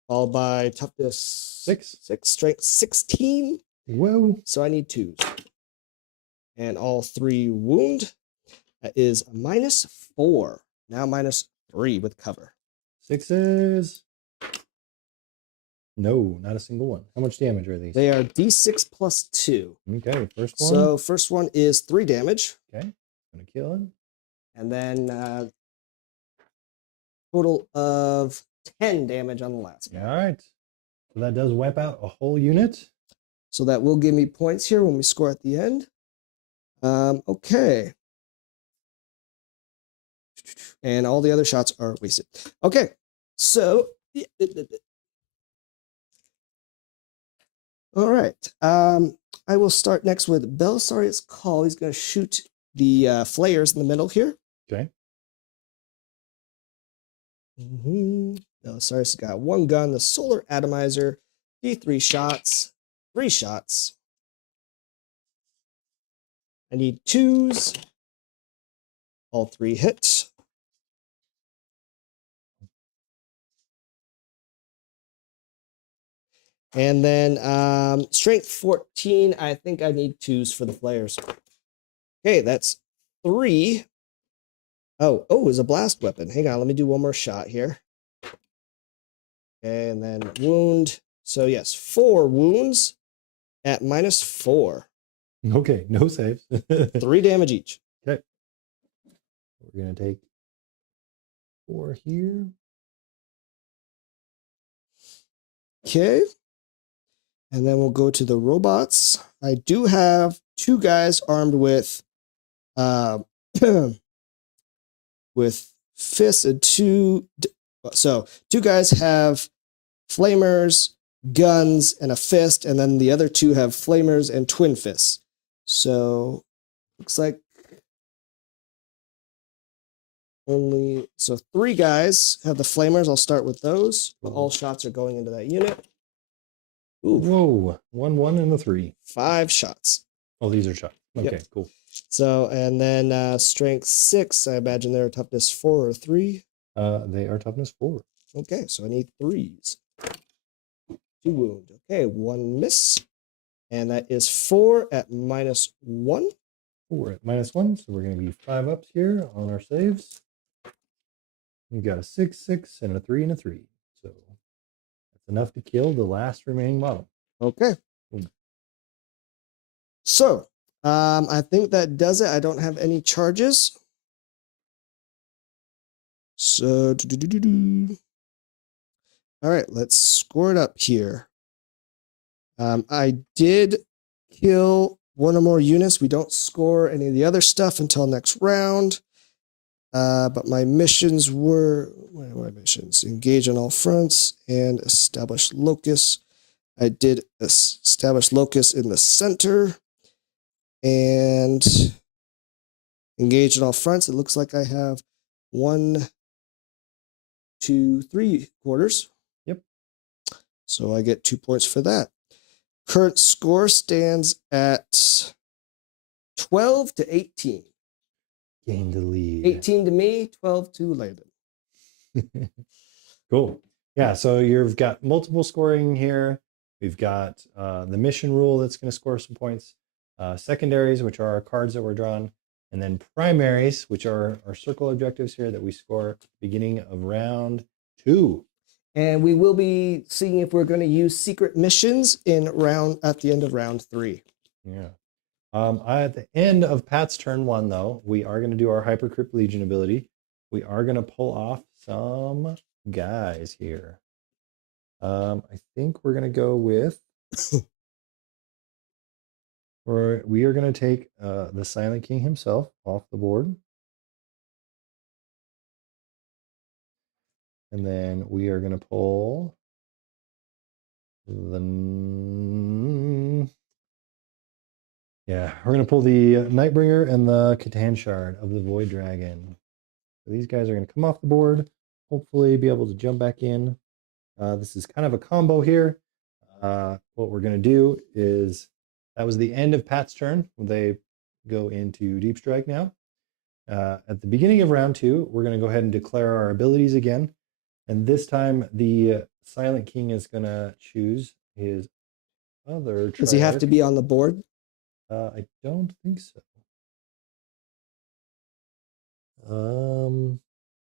Followed by toughness 6, strength 16. Whoa. So I need 2s. And all 3 wound. That is -4. Now -3 with cover. 6s. No, not a single one. How much damage are these? They are d6 plus 2. Okay, first one. So first one is 3 damage. Okay, gonna kill him. And then total of 10 damage on the last one. All right. So that does wipe out a whole unit. So that will give me points here when we score at the end. Okay. And all the other shots are wasted. Okay. So all right. I will start next with Belisarius Cawl. He's going to shoot the flayers in the middle here. Okay. Belisarius has got 1 gun, the solar atomiser, D3 shots, 3 shots. I need 2s. All 3 hits. And then strength 14, I think I need 2s for the flares. Okay, that's 3. Oh, it's a blast weapon. Hang on, let me do one more shot here. Okay, and then wound. So yes, 4 wounds at -4. Okay, no saves. 3 damage each. Okay. We're going to take 4 here. Okay. And then we'll go to the robots. I do have 2 guys armed with with fists and 2. So 2 guys have flamers, guns, and a fist, and then the other 2 have flamers and twin fists. So looks like only 3 guys have the flamers. I'll start with those. All shots are going into that unit. Ooh. Whoa, 1, and a 3. 5 shots. Oh, these are shots. Okay, Yep. cool. So, and then strength 6, I imagine they're toughness 4 or 3. They are toughness 4. Okay, so I need 3s. 2 wound. Okay, 1 miss. And that is 4 at -1. 4 at -1, so we're going to be 5 ups here on our saves. We've got a 6, 6, and a 3, and a 3. So that's enough to kill the last remaining model. Okay. So, I think that does it. I don't have any charges. So, all right, let's score it up here. I did kill 1 or more units. We don't score any of the other stuff until next round. But my missions were, what are my missions? Engage on all fronts and establish locus. I did establish locus in the center and engage on all fronts. It looks like I have 1, 2, 3 quarters. Yep. So I get 2 points for that. Current score stands at 12 to 18. Gained the lead. 18 to me, 12 to Landon. Cool. Yeah, so you've got multiple scoring here. We've got the mission rule that's going to score some points. Secondaries, which are our cards that were drawn. And then primaries, which are our circle objectives here that we score at the beginning of round 2. And we will be seeing if we're going to use secret missions at the end of round 3. Yeah. At the end of Pat's turn 1, though, we are going to do our Hypercrypt Legion ability. We are going to pull off some guys here. I think we're going to go with... we are going to take the Silent King himself off the board. And then we are going to pull the... Yeah, we're going to pull the Nightbringer and the Catan Shard of the Void Dragon. So these guys are going to come off the board, hopefully be able to jump back in. This is kind of a combo here. What we're going to do is, that was the end of Pat's turn. They go into Deep Strike now. At the beginning of round 2, we're going to go ahead and declare our abilities again. And this time, the Silent King is going to choose his other... Does he have to be on the board? I don't think so.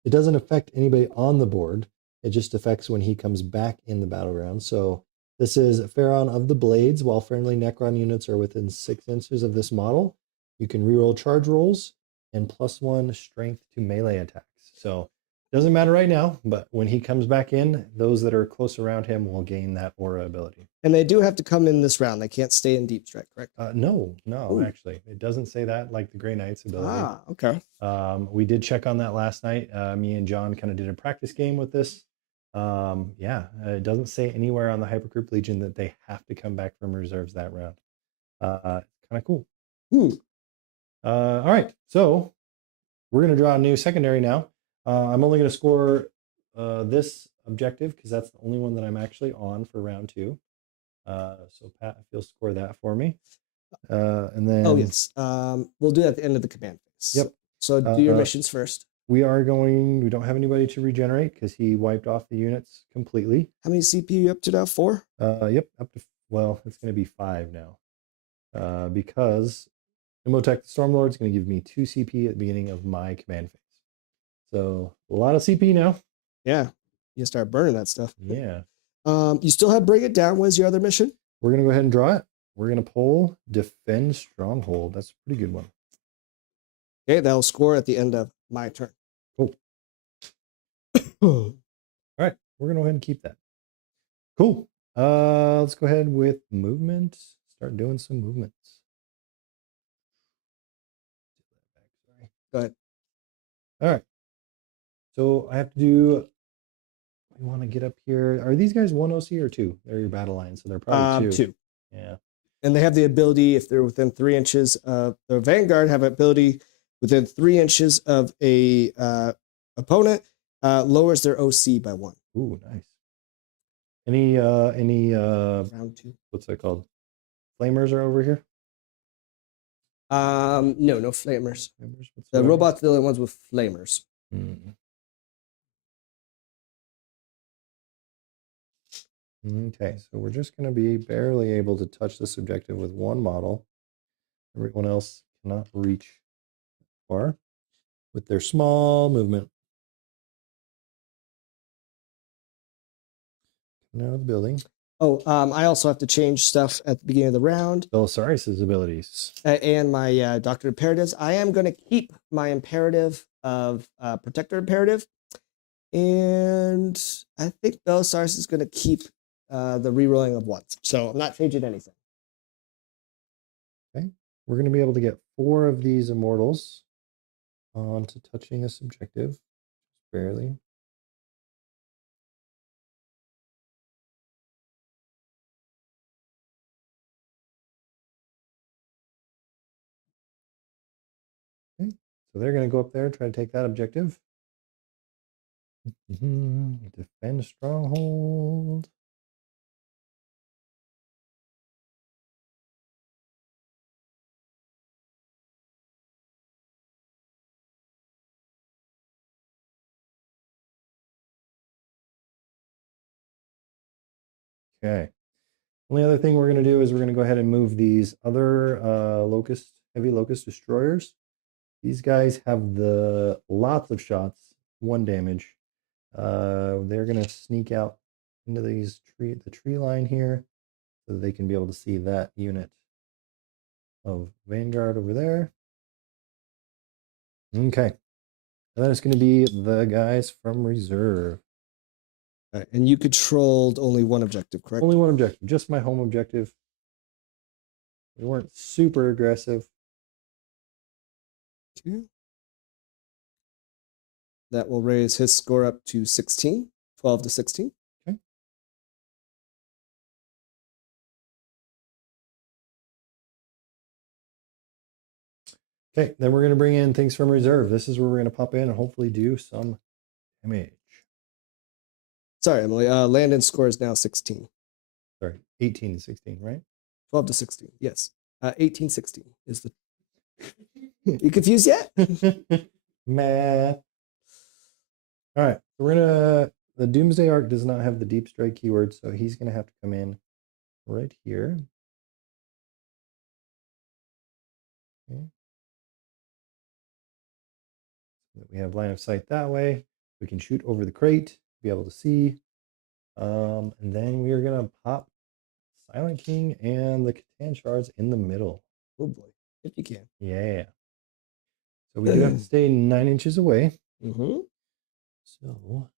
It doesn't affect anybody on the board. It just affects when he comes back in the battleground. So this is Pharaon of the Blades. While friendly Necron units are within 6 inches of this model, you can reroll charge rolls and +1 strength to melee attacks. So it doesn't matter right now, but when he comes back in, those that are close around him will gain that aura ability. And they do have to come in this round. They can't stay in Deep Strike, correct? No, Ooh. Actually. It doesn't say that like the Grey Knight's ability. Okay. We did check on that last night. Me and John kind of did a practice game with this. It doesn't say anywhere on the Hypercrypt Legion that they have to come back from reserves that round. Kind of cool. All right, so we're going to draw a new secondary now. I'm only going to score this objective because that's the only one that I'm actually on for round 2. So Pat, if you'll score that for me. And then Oh yes. We'll do that at the end of the command phase. Yep. So do your missions first. we don't have anybody to regenerate because he wiped off the units completely. How many CP you up to now? 4? Yep, up to, well, it's going to be 5 now. Because Imotech the Stormlord is going to give me 2 CP at the beginning of my command phase. So a lot of CP now. Yeah. You start burning that stuff. Yeah. You still have Bring It Down. What's your other mission? We're going to go ahead and draw it. We're going to pull Defend Stronghold. That's a pretty good one. Okay, that'll score at the end of my turn. Cool. All right, we're going to go ahead and keep that. Cool. Let's go ahead with movement. Start doing some movements. Go ahead. All right. So I have to do, we want to get up here. Are these guys 1 OC or 2? They're your battle line, so they're probably 2. 2. Yeah. And they have the ability, if they're within 3 inches of the Vanguard, have ability within 3 inches of a opponent, lowers their OC by 1. Ooh, nice. Any Round 2. what's that called? Flamers are over here? No flamers. Flamers? What's The what? robots are the only ones with flamers. Okay, so we're just going to be barely able to touch this objective with 1 model. Everyone else cannot reach far with their small movement. Coming out of the building. Oh, I also have to change stuff at the beginning of the round. Belisarius' abilities. And my Doctor Imperatives. I am going to keep my imperative of Protector Imperative. And I think Belisarius is going to keep the rerolling of 1s. So I'm not changing anything. Okay. We're going to be able to get 4 of these immortals onto touching this objective. Barely. Okay. So they're going to go up there and try to take that objective. Defend Stronghold. Okay. Only other thing we're going to do is we're going to go ahead and move these other heavy locust destroyers. These guys have the lots of shots, 1 damage. They're going to sneak out into the tree line here so that they can be able to see that unit of Vanguard over there. Okay. And then it's going to be the guys from reserve. Right. And you controlled only 1 objective, correct? Only 1 objective, just my home objective. We weren't super aggressive. Okay. That will raise his score up to 16, 12 to 16. Okay. Okay, then we're going to bring in things from reserve. This is where we're going to pop in and hopefully do some damage. Sorry, Emily. Landon's score is now 16. Sorry, 18 to 16, right? 12 to 16, yes. 18, 16 is the... You confused yet? Math. All right, so we're going to... The Doomsday Arc does not have the Deep Strike keyword, so he's going to have to come in right here. Okay. So that we have line of sight that way. We can shoot over the crate, be able to see. And then we are going to pop Silent King and the Catan shards in the middle. Oh boy, if you can. Yeah. So we do have to stay 9 inches away. Mm-hmm. So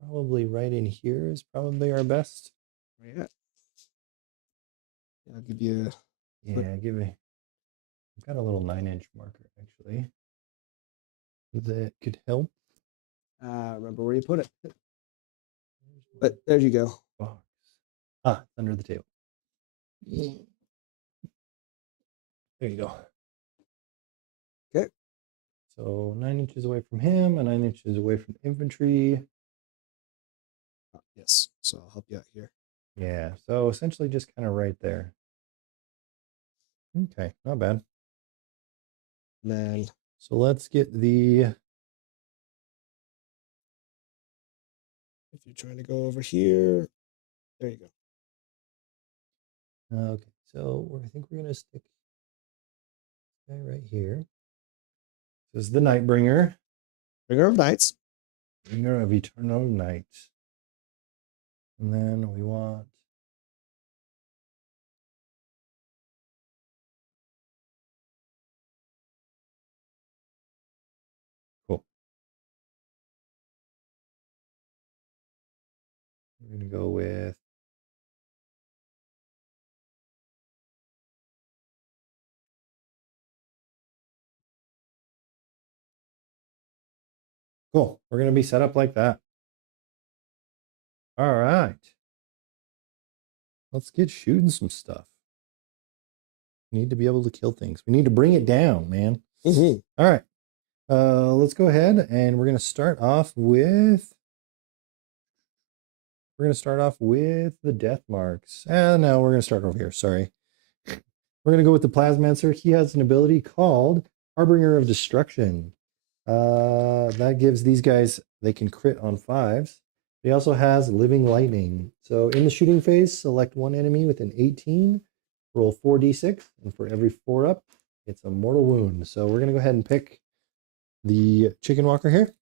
probably right in here is probably our best. Yeah. I'll give you... Yeah, give me... I've got a little 9-inch marker, actually. That could help. Remember where you put it. But there you go. Box. Ah, under the table. There you go. Okay. So 9 inches away from him and 9 inches away from infantry. Yes. So I'll help you out here. Yeah. So essentially just kind of right there. Okay, not bad. And then So let's get the... if you're trying to go over here, there you go. Okay, so I think we're going to stick this guy right here. This is the Nightbringer. Bringer of Knights. Bringer of Eternal Night. And then we want... Cool. We're going to go with... Cool. We're going to be set up like that. All right. Let's get shooting some stuff. We need to be able to kill things. We need to bring it down, man. Mm-hmm. All right. Let's go ahead and we're going to start off with... We're going to start off with the death marks. No, we're going to start over here. Sorry. We're going to go with the Plasmancer. He has an ability called Harbinger of Destruction. That gives these guys, they can crit on 5s. He also has Living Lightning. So in the shooting phase, select one enemy with an 18, roll 4d6, and for every 4 up, it's a mortal wound. So we're going to go ahead and pick the Chicken Walker here.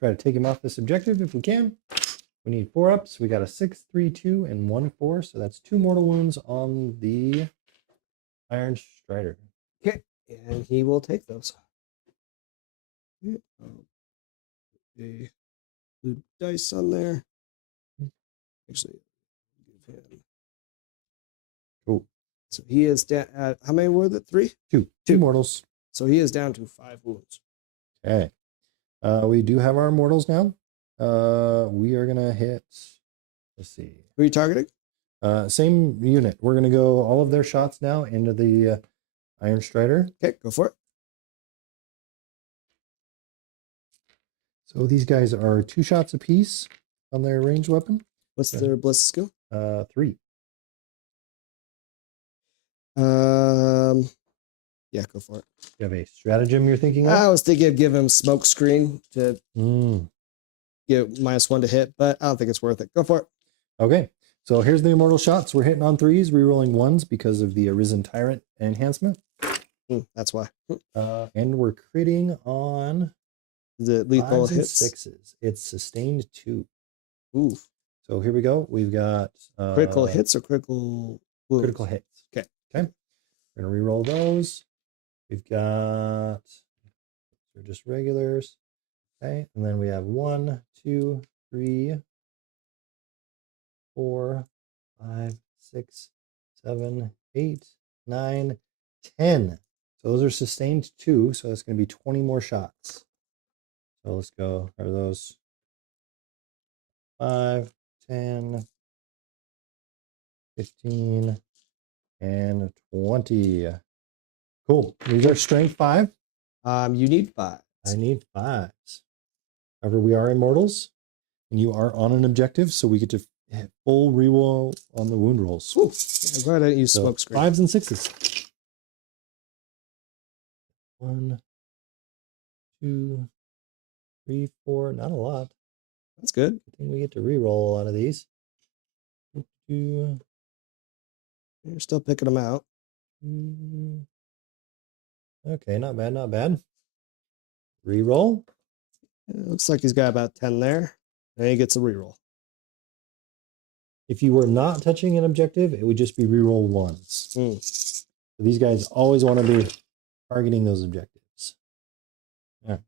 Try to take him off this objective if we can. We need 4 ups. We got a 6, 3, 2, and 1, 4. So that's 2 mortal wounds on the Iron Strider. Okay. And he will take those. A blue dice on there. Actually, give him. Cool. So he is down at, how many were there? 3? 2 mortals. So he is down to 5 wounds. Okay. We do have our mortals now. We are going to hit, let's see. Who are you targeting? Same unit. We're going to go all of their shots now into the Iron Strider. Okay, go for it. So these guys are 2 shots apiece on their ranged weapon. What's their bliss skill? 3. Yeah, go for it. You have a stratagem you're thinking of? I was thinking of giving him smoke screen to get -1 to hit, but I don't think it's worth it. Go for it. Okay. So here's the immortal shots. We're hitting on 3s, rerolling 1s because of the Arisen Tyrant enhancement. That's why. And we're critting on The lethal 5s and hits. 6s. It's sustained 2. Oof. So here we go. We've got Critical hits or critical wounds? critical hits. Okay. Okay. We're gonna reroll those. We've got they're just regulars. Okay, and then we have 1, 2, 3, 4, 5, 6, 7, 8, 9, 10. So those are sustained 2, so it's gonna be 20 more shots. So let's go. Are those 5, 10, 15, and 20. Cool. These are strength 5. You need 5. I need 5s. However, we are immortals, and you are on an objective, so we get to hit full reroll on the wound rolls. Ooh. I'm glad I didn't use So smoke screen. 5s and 6s. 1, 2, 3, 4. Not a lot. That's good. I think we get to reroll a lot of these. 2, You're still picking them out. Okay, not bad, not bad. Reroll. It looks like he's got about 10 there. And he gets a reroll. If you were not touching an objective, it would just be reroll 1s. So these guys always want to be targeting those objectives. All right.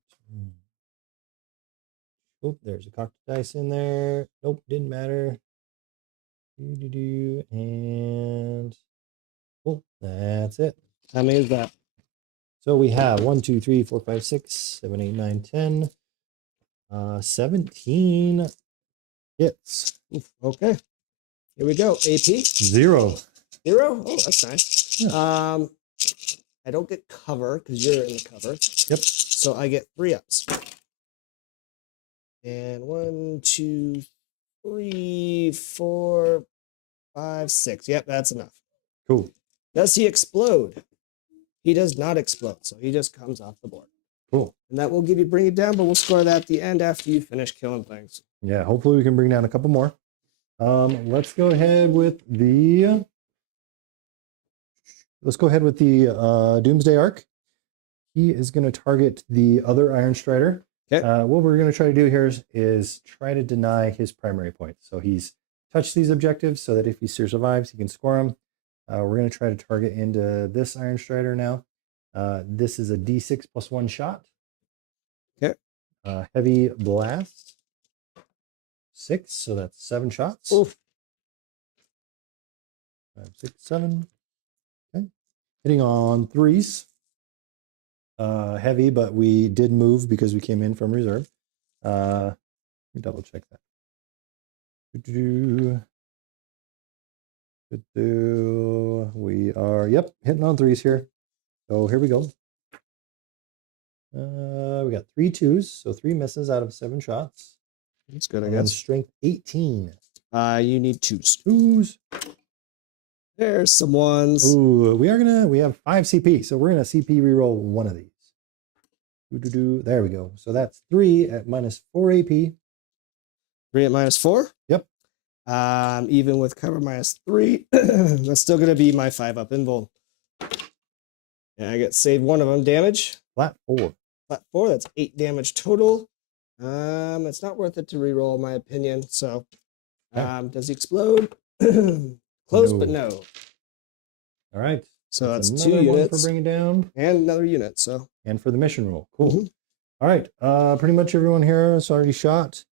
Oh, there's a cocked dice in there. Nope, didn't matter. And oh, that's it. How many is that? So we have 1, 2, 3, 4, 5, 6, 7, 8, 9, 10. 17 hits. Oof, okay. Here we go. AP? 0. 0? Oh, that's nice. Yeah. I don't get cover because you're in the cover. Yep. So I get 3 ups. And 1, 2, 3, 4, 5, 6. Yep, that's enough. Cool. Does he explode? He does not explode, so he just comes off the board. Cool. And that will bring it down, but we'll score that at the end after you finish killing things. Yeah, hopefully we can bring down a couple more. Let's go ahead with the Doomsday Arc. He is going to target the other Iron Strider. Okay. What we're going to try to do here is try to deny his primary point. So he's touched these objectives so that if he survives, he can score them. We're going to try to target into this Iron Strider now. This is a D6 plus 1 shot. Okay. Heavy blast. 6, so that's 7 shots. Oof. 5, 6, 7. Okay. Hitting on 3s. Heavy, but we did move because we came in from reserve. Let me double check that. We are, yep, hitting on 3s here. So here we go. We got 3 2s, so 3 misses out of 7 shots. That's good, I And guess. strength 18. You need 2s. 2s. There's some 1s. Ooh, we have 5 CP, so we're gonna CP reroll one of these. There we go. So that's 3 at minus 4 AP. 3 at minus 4? Yep. Even with cover minus 3, that's still gonna be my 5 up invul. And I get saved 1 of them. Damage. Flat 4. Flat 4, that's 8 damage total. It's not worth it to reroll, in my opinion. So, does he explode? Close, but no. All right. So that's 2 another one units for bringing down, and another unit. So, and for the mission roll. Cool. All right. Pretty much everyone here is already shot.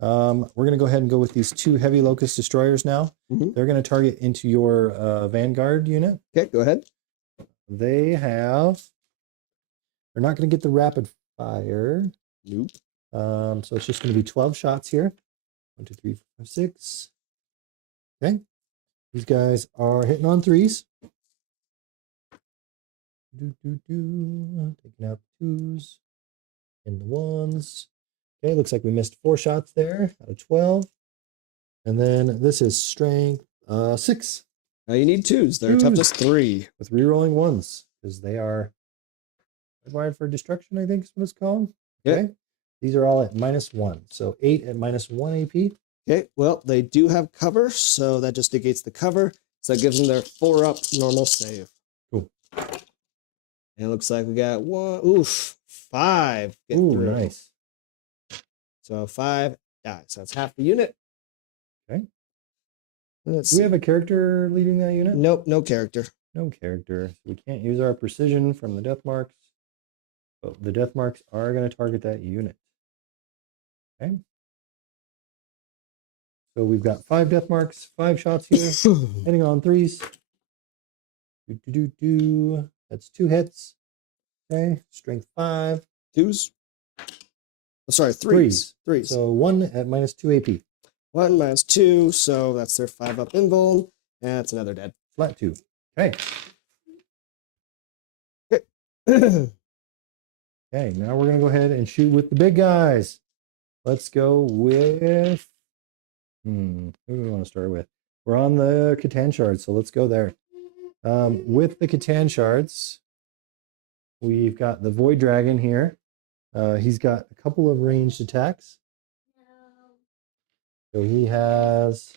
We're gonna go ahead and go with these 2 heavy locust destroyers now. They're gonna target into your vanguard unit. Okay, go ahead. They're not gonna get the rapid fire. Nope. So it's just going to be 12 shots here. 1, 2, 3, 4, 5, 6. Okay. These guys are hitting on 3s. Taking out 2s and the 1s. Okay, looks like we missed 4 shots there out of 12. And then this is strength 6. Now you need 2s. They're toughness 3. With rerolling 1s because they are wired for destruction, I think is what it's called. Okay. These are all at minus 1. So 8 at minus 1 AP. Okay, well, they do have cover, so that just negates the cover. So that gives them their 4 up normal save. Cool. And it looks like we got 5 get through. Nice. So 5 dies. So that's half the unit. Okay. Do we have a character leading that unit? Nope, no character. No character. So we can't use our precision from the death marks. But the death marks are going to target that unit. Okay. So we've got 5 death marks, 5 shots here, hitting on 3s. That's 2 hits. Okay. Strength 5. 2s. Oh, sorry, 3s. 3s. So 1 at minus 2 AP. 1 minus 2. So that's their 5 up invuln. And that's another dead. Flat 2. Okay. Okay, now we're going to go ahead and shoot with the big guys. Let's go with... who do we want to start with? We're on the Catan shards, so let's go there. With the Catan shards, we've got the Void Dragon here. He's got a couple of ranged attacks. So he has...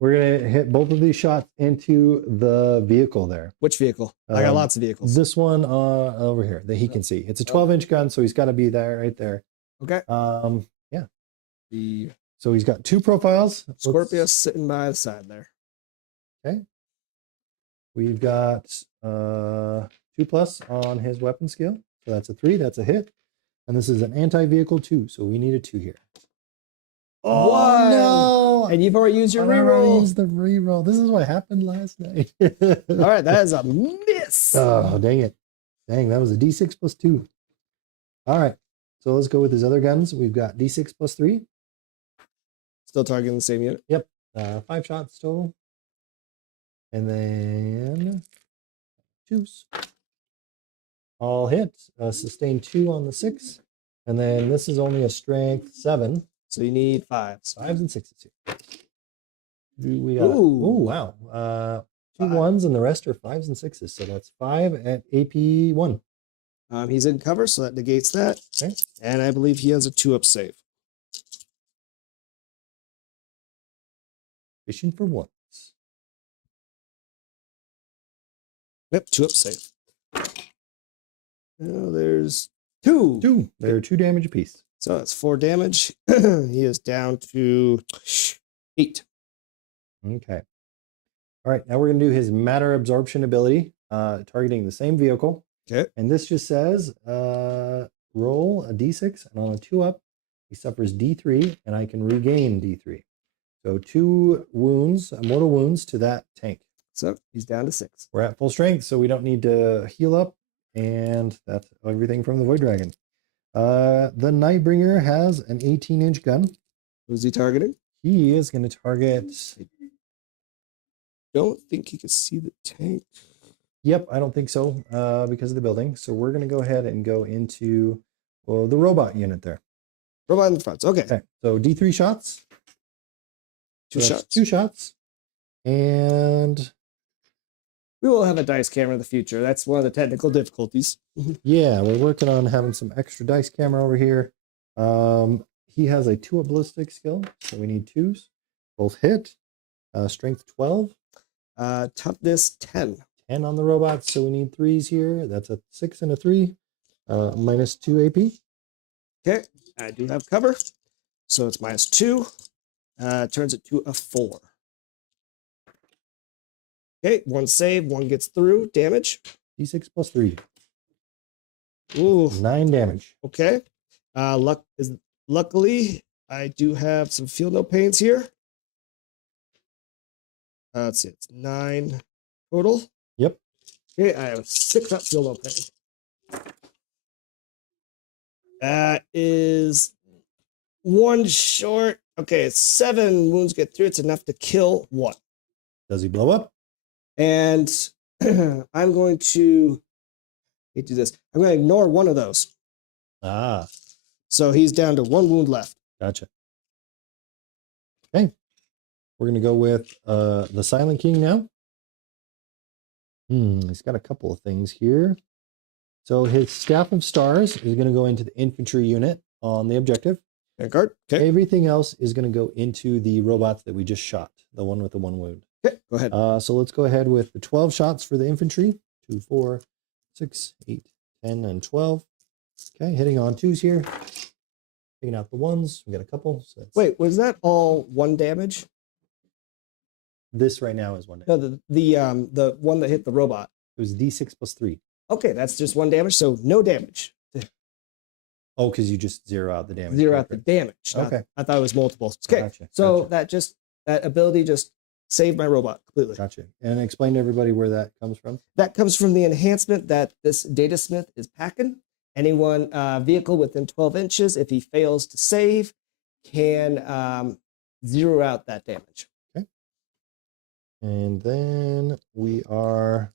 We're going to hit both of these shots into the vehicle there. Which vehicle? I got lots of vehicles. This one over here that he can see. It's a 12-inch gun, so he's got to be there, right there. Okay. Yeah. The So he's got 2 profiles. Scorpius sitting by the side there. Okay. We've got 2+ on his weapon skill. So that's a 3. That's a hit. And this is an anti-vehicle 2, so we need a 2 here. Oh, no! And you've already used your reroll. Used the reroll. This is what happened last night. All right, that is a miss. Oh, dang it. Dang, that was a D6 plus 2. All right, so let's go with his other guns. We've got D6 plus 3. Still targeting the same unit? Yep, 5 shots total. And then 2s. All hit. Sustain 2 on the 6. And then this is only a strength 7. So you need 5s. 5s and 6s here. We got, Ooh. oh, wow. 2 1s and the rest are 5s and 6s. So that's 5 at AP 1. He's in cover, so that negates that. Okay. And I believe he has a 2-up save. Fishing for 1s. Yep, 2-up save. Now there's 2. 2. They're 2 damage apiece. So that's 4 damage. He is down to 8. Okay. All right. Now we're going to do his matter absorption ability, targeting the same vehicle. Okay. And this just says roll a d6, and on a 2-up, he suffers d3, and I can regain d3. So 2 wounds, mortal wounds to that tank. So he's down to 6. We're at full strength, so we don't need to heal up. And that's everything from the Void Dragon. The Nightbringer has an 18-inch gun. Who's he targeting? He is going to target... Don't think he can see the tank. Yep, I don't think so because of the building. So we're going to go ahead and go into the robot unit there. Robot in the front. Okay. Okay, so D3 shots. 2 shots. 2 shots. And... we will have a dice camera in the future. That's one of the technical difficulties. yeah, we're working on having some extra dice camera over here. He has a 2-up ballistic skill, so we need 2s. Both hit. Strength 12. Toughness 10. 10 on the robot, so we need 3s here. That's a 6 and a 3. Minus 2 AP. Okay, I do have cover. So it's minus 2. Turns it to a 4. Okay, 1 save, 1 gets through. Damage. D6 plus 3. Ooh. 9 damage. Okay. Luckily, I do have some feel no pains here. Let's see, it's 9 total. Yep. Okay, I have 6 not feel no pain. That is 1 short. Okay, it's 7 wounds get through. It's enough to kill 1. Does he blow up? And I'm going to do this. I'm going to ignore 1 of those. Ah, So he's down to 1 wound left. gotcha. Okay. We're going to go with the Silent King now. He's got a couple of things here. So his Staff of Stars is going to go into the infantry unit on the objective. Vanguard. Okay. Everything else is going to go into the robots that we just shot, the one with the 1 wound. Okay, go ahead. So let's go ahead with the 12 shots for the infantry. 2, 4, 6, 8, 10, and 12. Okay, hitting on 2s here. Taking out the 1s. We got a couple. So Wait, was that all 1 damage? this right now is 1 damage. No, the one that hit the robot. It was D6 plus 3. Okay, that's just 1 damage, so no damage. Oh, because you just zero out the damage. Zero out the damage. Okay. I thought it was multiple. Okay, Gotcha, so gotcha. that ability just saved my robot completely. Gotcha. And explain to everybody where that comes from. That comes from the enhancement that this Datasmith is packing. Anyone vehicle within 12 inches, if he fails to save, can zero out that damage. Okay. And then we are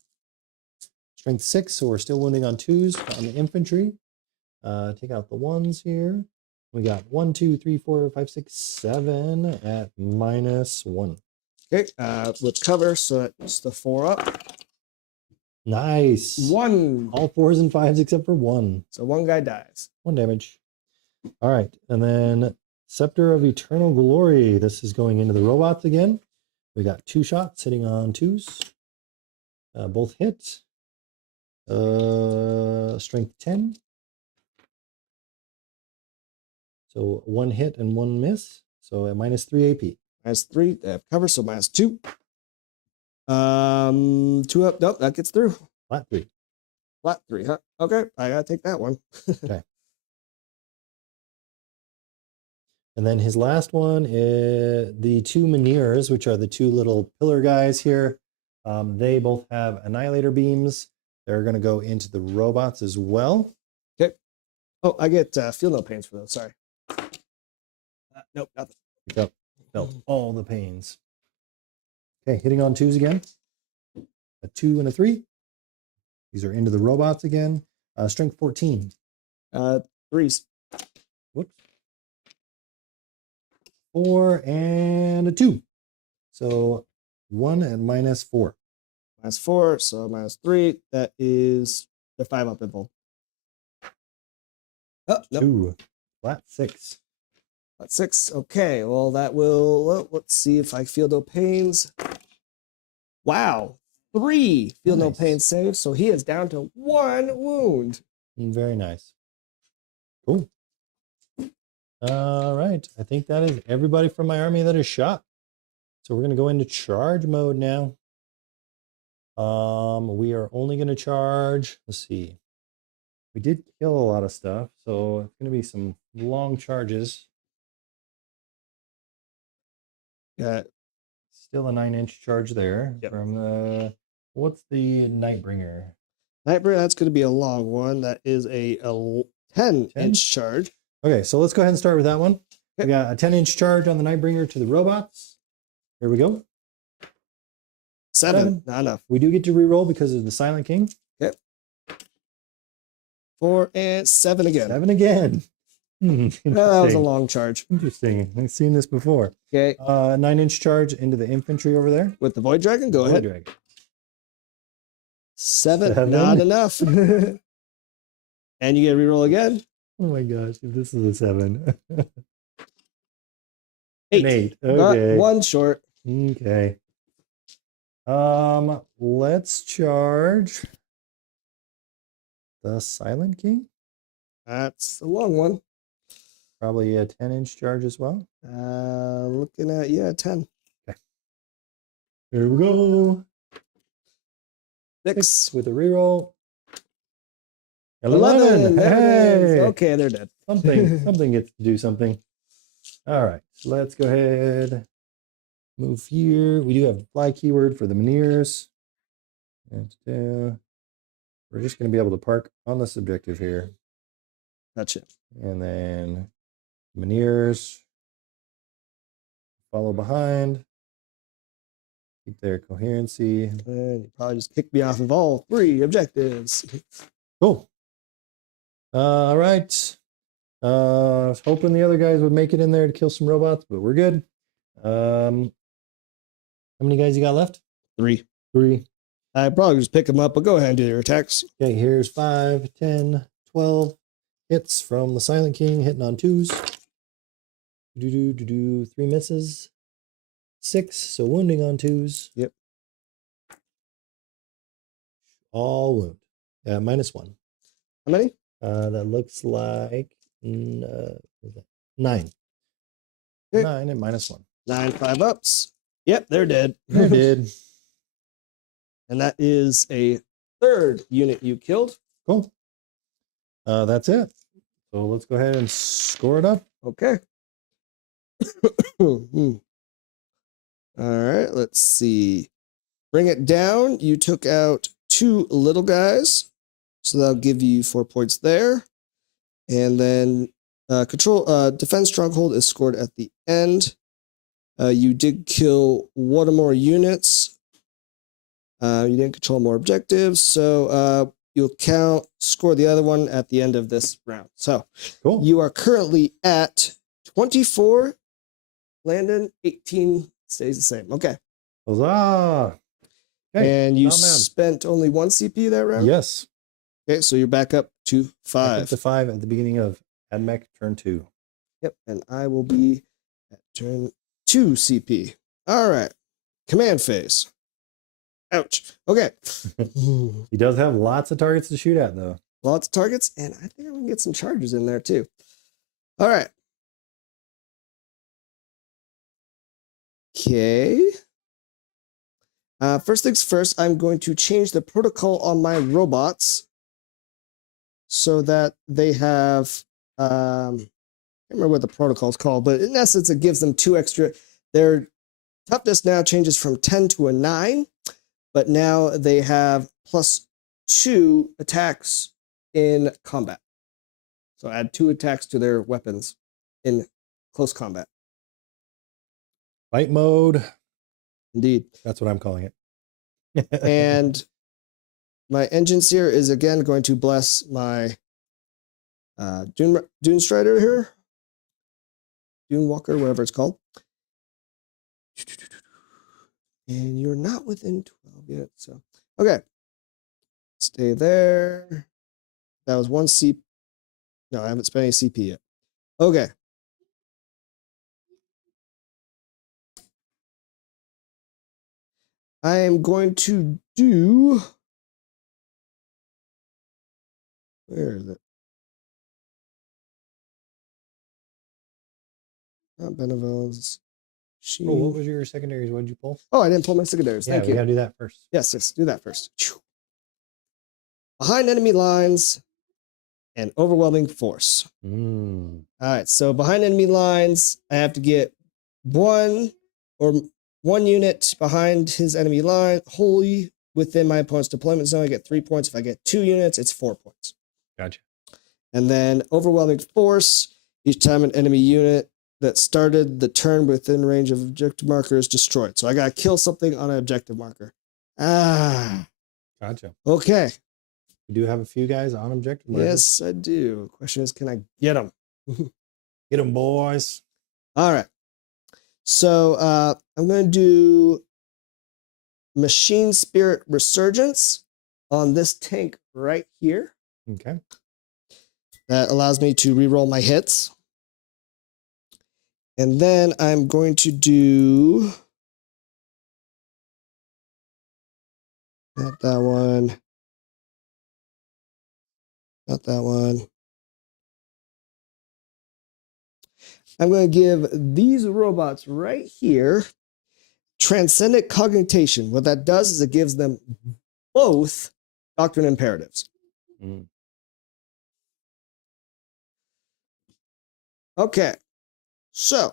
strength 6, so we're still wounding on 2s on the infantry. Take out the 1s here. We got 1, 2, 3, 4, 5, 6, 7 at -1. Okay, with cover, so that's the 4 up. Nice. 1. All 4s and 5s except for 1. So 1 guy dies. 1 damage. All right. And then Scepter of Eternal Glory. This is going into the robots again. We got 2 shots hitting on 2s. Both hit. Strength 10. So 1 hit and 1 miss. So at -3 AP. -3, they have cover, so -2. 2 up. Nope, that gets through. Flat 3. Flat 3, huh? Okay, I gotta take that one. Okay. And then his last one is the 2 Meniers, which are the 2 little pillar guys here. They both have Annihilator beams. They're going to go into the robots as well. Okay. Oh, I get feel no pains for those. Sorry. Nope, nothing. Pick up, felt all the pains. Okay, hitting on 2s again. A 2 and a 3. These are into the robots again. Strength 14. 3s. Whoops. 4 and a 2. So 1 and -4. -4, so -3. That is the 5 up involved. Oh, no. 2. Flat 6. That's 6. Okay, well, that will, well, let's see if I feel no pains. Wow. 3 feel no Nice. pain save, so he is down to 1 wound. Very nice. Cool. All right. I think that is everybody from my army that is shot. So we're going to go into charge mode now. We are only going to charge. Let's see. We did kill a lot of stuff, so it's going to be some long charges. Got Still a 9-inch charge there. Yep. From the, what's the Nightbringer? Nightbringer, that's going to be a long one. That is a 10-inch charge. Okay, so let's go ahead and start with that one. Okay. We got a 10-inch charge on the Nightbringer to the robots. Here we go. 7. Not enough. We do get to reroll because of the Silent King. Okay. 4 and 7 again. 7 again. That was a long charge. Interesting. I've seen this before. Okay. 9-inch charge into the infantry over there. With the Void Dragon, go Void ahead. Dragon. 7. Not enough. And you get a reroll again. Oh my gosh, this is a 7. 8. An 8. Got Okay. 1 short. Okay. Let's charge the Silent King. That's a long one. Probably a 10-inch charge as well. Looking at, 10. Here we go. 6. With a reroll. 11. There it is. Hey! Okay, they're dead. Something gets to do something. All right, so let's go ahead. Move here. We do have a fly keyword for the Mineers. And we're just going to be able to park on this objective here. Gotcha. And then Mineers follow behind. Keep their coherency. And you probably just kicked me off of all 3 objectives. Cool. All right. I was hoping the other guys would make it in there to kill some robots, but we're good. How many guys you got left? 3. 3. I'd probably just pick them up, but go ahead and do your attacks. Okay, here's 5, 10, 12 hits from the Silent King, hitting on 2s. 3 misses. 6, so wounding on 2s. Yep. All wound. -1. How many? That looks like what was that? 9. Okay. 9 and -1. 9 5-ups. Yep, they're dead. They did. And that is a 3rd unit you killed. Cool. That's it. So let's go ahead and score it up. Okay. All right, let's see. Bring it down. You took out 2 little guys. So that'll give you 4 points there. And then defense stronghold is scored at the end. You did kill 1 or more units. You didn't control more objectives. So you'll score the other one at the end of this round. So Cool. you are currently at 24. Landon, 18 stays the same. Okay. Huzzah! Okay, And you not bad. spent only 1 CP that round? Yes. Okay, so you're back up to Back up 5. to 5 at the beginning of Admech turn 2. Yep, and I will be at turn 2 CP. All right. Command phase. Ouch. Okay. He does have lots of targets to shoot at, though. Lots of targets, and I think I'm going to get some charges in there too. All right. Okay. First things first, I'm going to change the protocol on my robots so that they have, I can't remember what the protocol is called, but in essence, it gives them 2 extra. Their toughness now changes from 10 to a 9, but now they have +2 attacks in combat. So add 2 attacks to their weapons in close combat. Fight mode. Indeed. That's what I'm calling it. And my Enginseer is again going to bless my Dune Strider here. Dune Walker, whatever it's called. And you're not within 12 yet, so okay. Stay there. That was one CP. No, I haven't spent any CP yet. Okay. I am going to do. Where is it? Not Benevolence. Oh, what was your secondaries? What did you pull? Oh, I didn't pull my secondaries. Yeah, Thank we you. gotta do that first. Yes, do that first. Behind enemy lines and overwhelming force. Mm. All right, so behind enemy lines, I have to get one unit behind his enemy line, wholly within my opponent's deployment zone. I get 3 points. If I get 2 units, it's 4 points. Gotcha. And then overwhelming force, each time an enemy unit that started the turn within range of objective marker is destroyed. So I got to kill something on an objective marker. Gotcha. Okay. You do have a few guys on objective markers. Yes, I do. Question is, can I get them? Get them, boys. All right. So I'm going to do Machine Spirit Resurgence on this tank right here. Okay. That allows me to reroll my hits. And then I'm going to do... Not that one. Not that one. I'm going to give these robots right here Transcendent Cognition. What that does is it gives them both Doctrine Imperatives. Mm. Okay. So,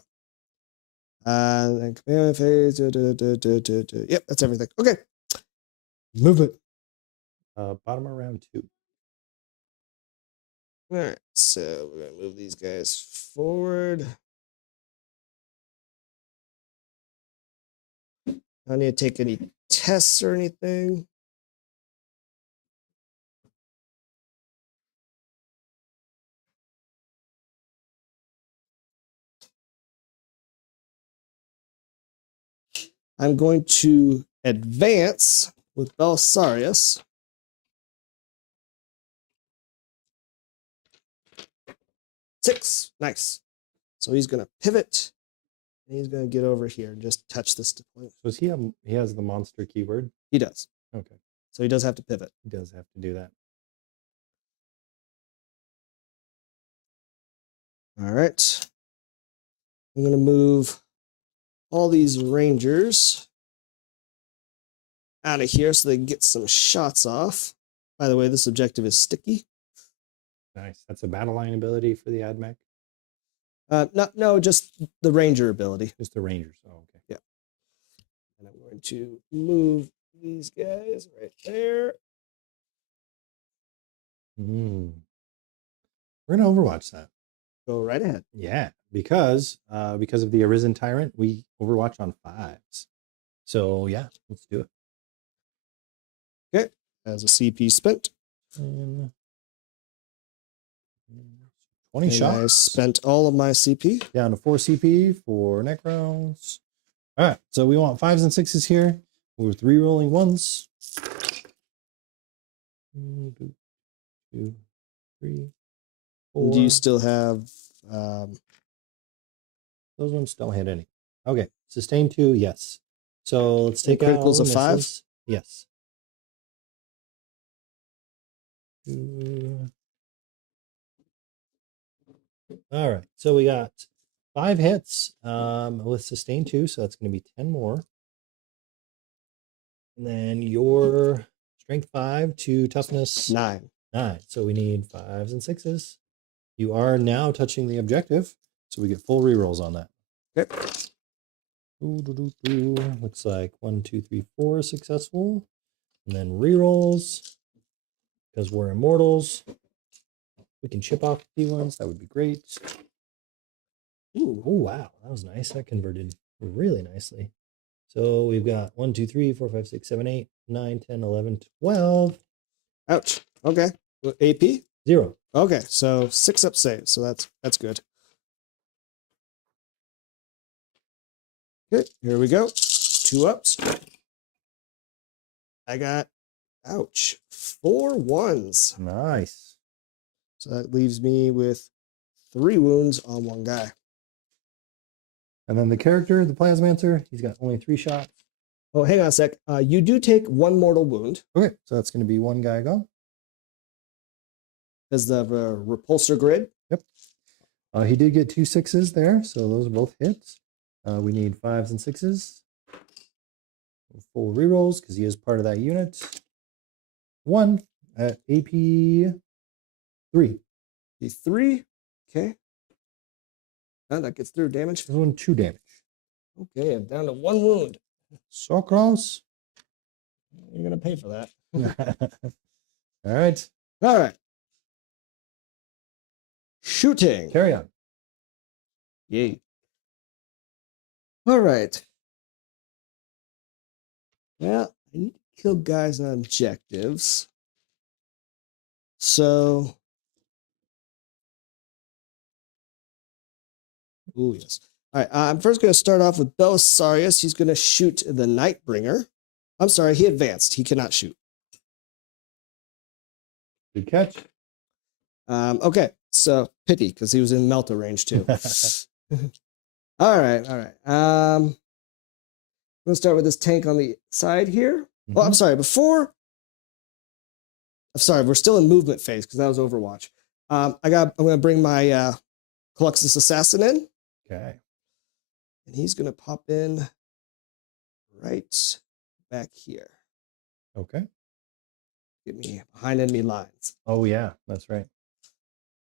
command phase. Yep, that's everything. Okay. Move it. Bottom of round 2. All right. So we're gonna move these guys forward. I don't need to take any tests or anything. I'm going to advance with Belisarius. Six. Nice. So he's going to pivot. And he's going to get over here and just touch this deployment. So he has the monster keyword? He does. Okay. So he does have to pivot. He does have to do that. All right. I'm going to move all these Rangers out of here so they can get some shots off. By the way, this objective is sticky. Nice. That's a battle line ability for the AdMech? No, just the Ranger ability. Just the Rangers. Oh, okay. Yeah. And I'm going to move these guys right there. Mm. We're going to Overwatch that. Go right ahead. Yeah, because of the Arisen Tyrant, we Overwatch on 5s. So yeah, let's do it. Okay, as a CP spent. 20 and shots. I spent all of my CP. Down to 4 CP for Necrons. All right, so we want 5s and 6s here. We're 3 rolling 1s. 1, 2, 3, 4. Do you still have... Those ones don't hit any. Okay, sustain 2, yes. So let's take out criticals of 5? Yes. All right, so we got 5 hits with sustain 2, so that's going to be 10 more. And then your strength 5 to toughness 9. 9. So we need 5s and 6s. You are now touching the objective, so we get full rerolls on that. Okay. Looks like 1, 2, 3, 4 successful. And then rerolls, because we're immortals. We can chip off the ones. That would be great. Ooh, oh, wow. That was nice. That converted really nicely. So we've got 1, 2, 3, 4, 5, 6, 7, 8, 9, 10, 11, 12. Ouch. Okay. AP? 0. Okay, so 6 up save. So that's good. Okay, here we go. 2 ups. I got, ouch, 4 1s. Nice. So that leaves me with 3 wounds on one guy. And then the character, the Plasmancer, he's got only 3 shots. Oh, hang on a sec. You do take 1 mortal wound. Okay, so that's going to be 1 guy go. As the repulsor grid. Yep. He did get 2 6s there, so those are both hits. We need 5s and 6s. Full rerolls because he is part of that unit. 1 at AP 3. D3. Okay. That gets through damage. This one 2 damage. Okay, I'm down to 1 wound. So close. You're gonna pay for that. All right. All right. Shooting. Carry on. Yay. All right. Well, I need to kill guys on objectives. So. Oh, yes. All right. I'm first going to start off with Belisarius. He's going to shoot the Nightbringer. I'm sorry, he advanced. He cannot shoot. Good catch. Okay, so pity because he was in Melta range too. All right. I'm gonna start with this tank on the side here. Oh, I'm sorry. We're still in movement phase because that was Overwatch. I'm gonna bring my Coluxus Assassin in. Okay. And he's gonna pop in right back here. Okay. Get me behind enemy lines. Oh yeah, that's right.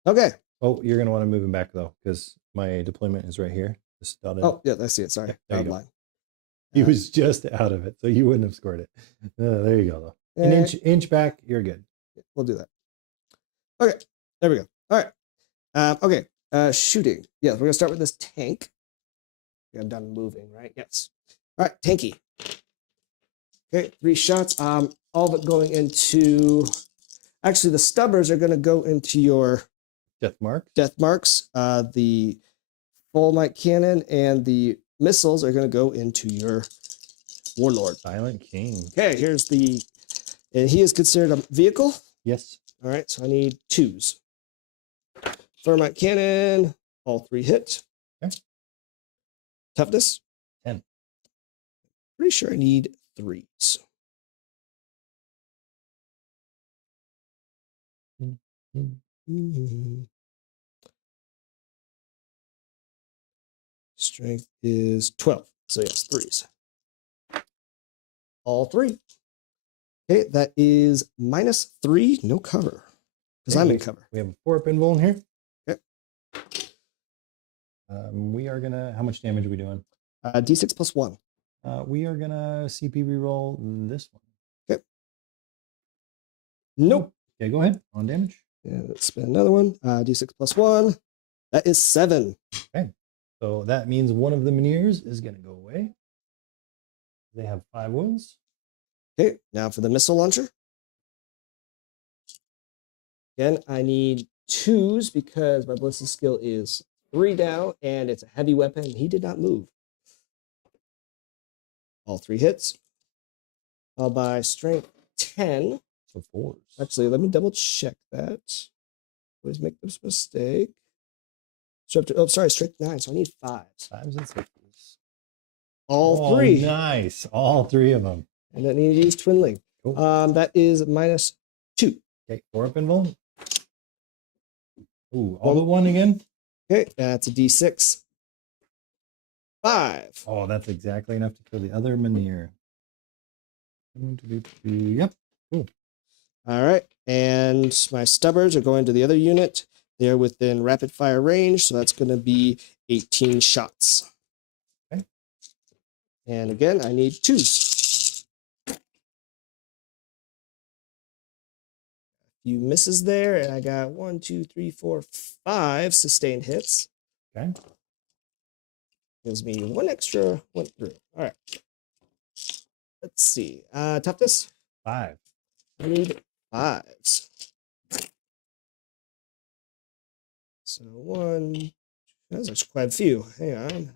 Okay. Oh, you're gonna want to move him back though, because my deployment is right here. Just dotted. Oh yeah, I see it. Sorry. There you go. Line. He was just out of it, so you wouldn't have scored it. There you go though. An inch back, you're good. We'll do that. Okay, there we go. All right. Okay. Shooting. Yeah, we're gonna start with this tank. I'm done moving, right? Yes. All right, tanky. Okay, 3 shots. All of it going into. Actually, the stubbers are gonna go into your Death mark. death marks. The full mic cannon and the missiles are gonna go into your warlord. Silent King. Okay, here's the. And he is considered a vehicle. Yes. All right, so I need 2s. Thermite cannon, all 3 hit. Okay. Toughness? 10. Pretty sure I need 3s. Strength is 12. So yes, 3s. All 3. Okay, that is -3, no cover. Because I'm in cover. We have a 4-up invul in here. Okay. We are gonna. How much damage are we doing? D6 plus 1. We are gonna CP reroll this one. Okay. Nope. Okay, go ahead. On damage. Yeah, let's spin another one. D6 plus 1. That is 7. Okay. So that means one of the Meniers is gonna go away. They have 5 wounds. Okay, now for the missile launcher. Again, I need 2s because my ballistic skill is 3 down and it's a heavy weapon. He did not move. All 3 hits. I'll buy strength 10. So 4s. Actually, let me double check that. Always make this mistake. Strength 9. So I need 5s. 5s and 6s. All 3. Nice. All 3 of them. And then need to use Twin Link. Cool. That is -2. Okay, 4-up invul. Ooh, all but 1 again. Okay, that's a D6. 5. Oh, that's exactly enough to kill the other Menhir. Yep. Cool. All right. And my stubbers are going to the other unit. They're within rapid fire range, so that's going to be 18 shots. Okay. And again, I need 2s. A few misses there, and I got 1, 2, 3, 4, 5 sustained hits. Okay. Gives me 1 extra, went through. All right. Let's see. Toughness? 5. I need 5s. So 1, that's actually quite a few. Hang on.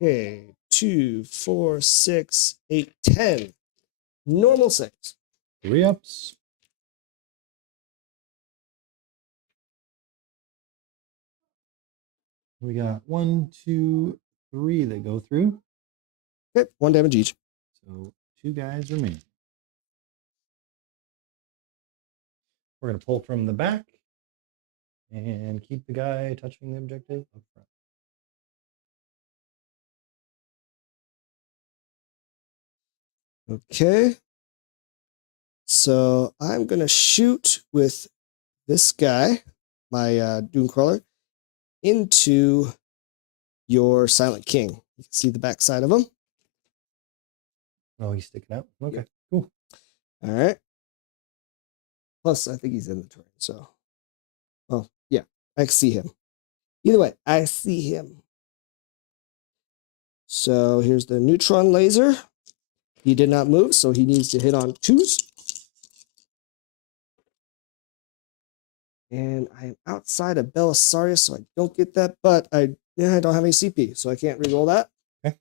Okay, 2, 4, 6, 8, 10. Normal saves. 3 ups. We got 1, 2, 3 that go through. Okay, 1 damage each. So 2 guys remain. We're going to pull from the back and keep the guy touching the objective up front. Okay. So I'm going to shoot with this guy, my Doomcrawler, into your Silent King. You can see the backside of him. Oh, he's sticking out. Okay, cool. All right. Plus, I think he's in the terrain. So, oh, yeah, I see him. Either way, I see him. So here's the neutron laser. He did not move, so he needs to hit on 2s. And I am outside of Belisarius, so I don't get that, but I don't have any CP, so I can't reroll that. Okay.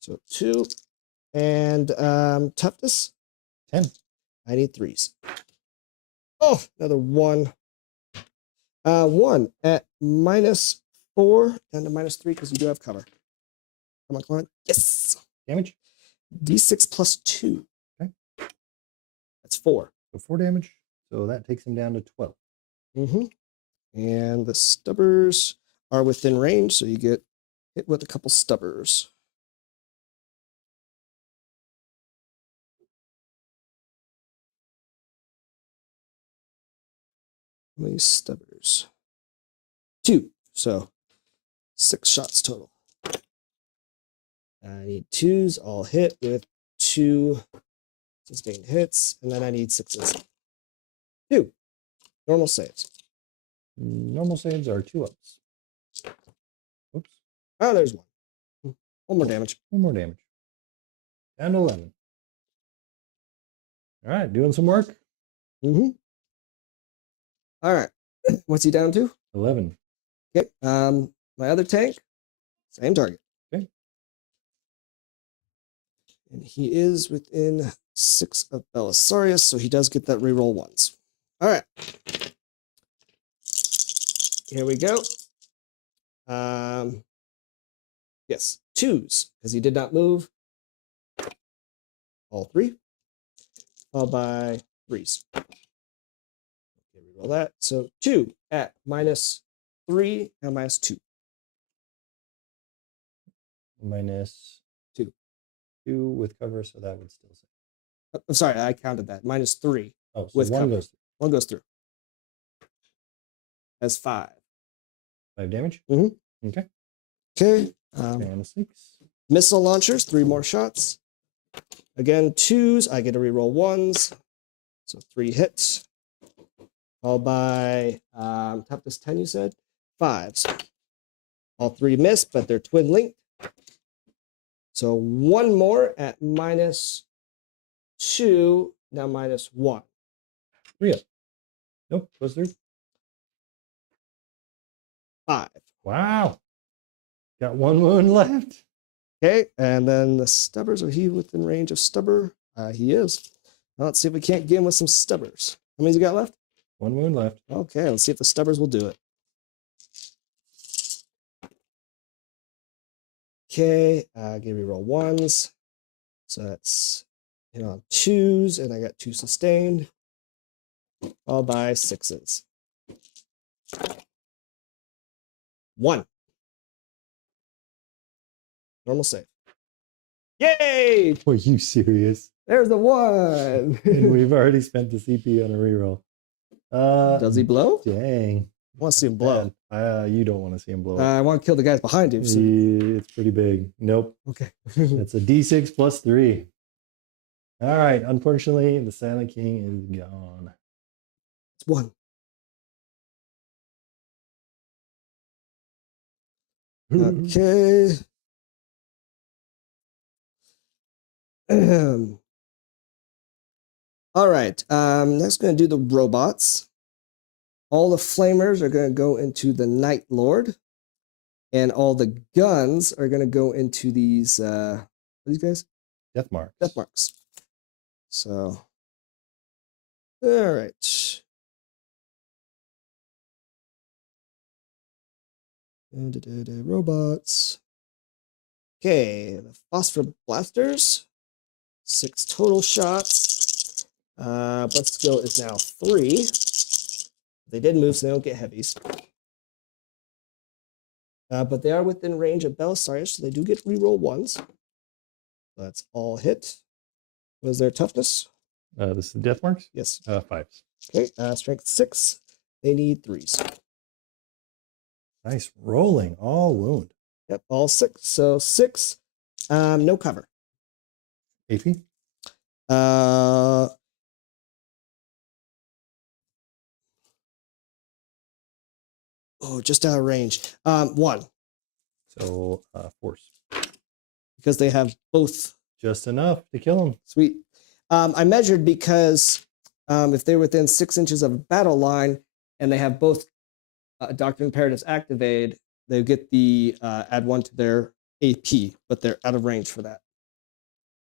So 2. And toughness? 10. I need 3s. Oh, another 1. 1 at -4 down to -3 because you do have cover. Come on. Yes. Damage. D6 plus 2. Okay. That's 4. So 4 damage. So that takes him down to 12. Mm-hmm. And the stubbers are within range, so you get hit with a couple stubbers. How many stubbers? 2. So 6 shots total. I need 2s, all hit with 2 sustained hits, and then I need 6s. 2. Normal saves. Normal saves are 2 ups. Oops. Oh, there's 1. 1 more damage. 1 more damage. Down to 11. All right, doing some work. Mm-hmm. All right. What's he down to? 11. Okay. My other tank, same target. Okay. And he is within 6 of Belisarius, so he does get that reroll once. All right. Here we go. Yes, 2s, because he did not move. All 3. Followed by 3s. Okay, reroll that. So 2 at -3 and -2. -2. 2 with cover, so that would still say. I'm sorry, I counted that. -3 Oh, so with 1 cover. goes through. 1 goes through. That's 5. 5 damage? Mm-hmm. Okay. Okay. And a 6. Missile launchers, 3 more shots. Again, 2s. I get to reroll 1s. So 3 hits. Followed by toughness 10, you said? 5s. All 3 miss, but they're twin linked. So 1 more at -2, now -1. 3 up. Nope, goes through. 5. Wow. Got 1 wound left. Okay, and then the stubbers, are he within range of stubber? He is. Now let's see if we can't get him with some stubbers. How many's he got left? 1 wound left. Okay, let's see if the stubbers will do it. Okay, give me roll 1s. So that's on 2s, and I got 2 sustained. Followed by 6s. 1. Normal save. Yay! Are you serious? There's the 1. And we've already spent the CP on a reroll. Does he blow? Dang. I want to see him blow. You don't want to see him blow. I want to kill the guys behind him. So. It's pretty big. Nope. Okay. It's a D6 plus 3. All right. Unfortunately, the Silent King is gone. It's 1. Okay. All right. Next, going to do the robots. All the flamers are going to go into the Night Lord, and all the guns are going to go into these. What are these guys? Death marks. Death marks. So, all right. Robots. Okay, the phosphor blasters. 6 total shots. But skill is now 3. They did move, so they don't get heavies. But they are within range of Belisarius, so they do get reroll 1s. That's all hit. What is their toughness? This is the death marks? Yes. 5s. Okay, strength 6. They need 3s. Nice rolling. All wound. Yep, all 6. So 6, no cover. AP? Oh, just out of range. 1. So force. Because they have both. Just enough to kill him. Sweet. I measured because if they're within 6 inches of a battle line and they have both Doctrine Imperatives activated, they get the add 1 to their AP, but they're out of range for that.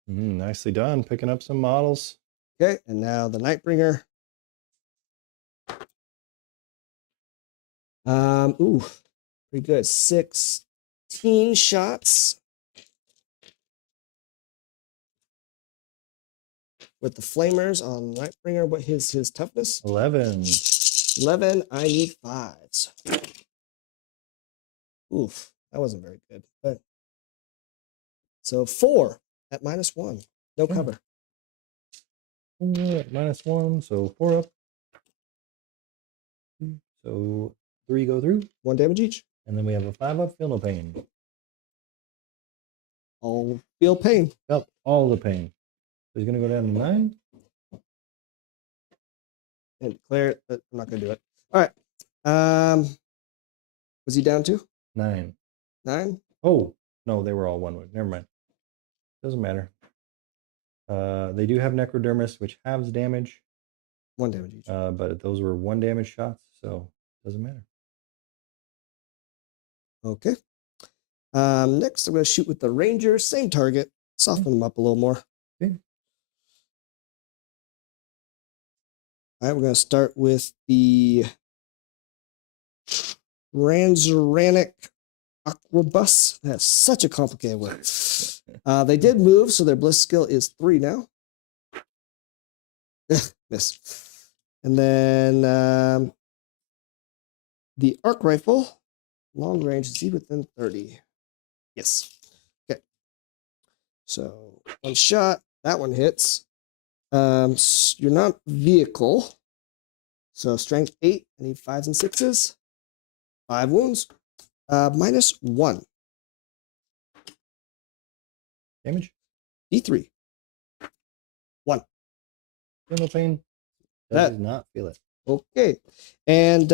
Nicely done. Picking up some models. Okay, and now the Nightbringer. Pretty good. 16 shots. With the flamers on Nightbringer, what is his toughness? 11. 11. I need 5s. Oof, that wasn't very good. But so 4 at -1. No cover. 4 at -1, so 4 up. So 3 go through. 1 damage each. And then we have a 5 up, feel no pain. I'll feel pain. Yep, all the pain. So he's going to go down to 9. And declare it, but I'm not going to do it. All right. Was he down to? 9. 9? Oh, no, they were all 1 wound. Never mind. Doesn't matter. They do have Necrodermis, which halves damage. 1 damage each. But those were 1 damage shots, so doesn't matter. Okay. Next, I'm going to shoot with the Ranger. Same target. Soften them up a little more. Okay. All right, we're going to start with the Ranzeranic Aquabus. That's such a complicated word. They did move, so their bliss skill is 3 now. Miss. And then the arc rifle, long range, is he within 30? Yes. Okay. So 1 shot. That one hits. You're not vehicle. So strength 8. I need 5s and 6s. 5 wounds. -1. Damage? D3. 1. Feel no pain. Does not feel it. Okay. And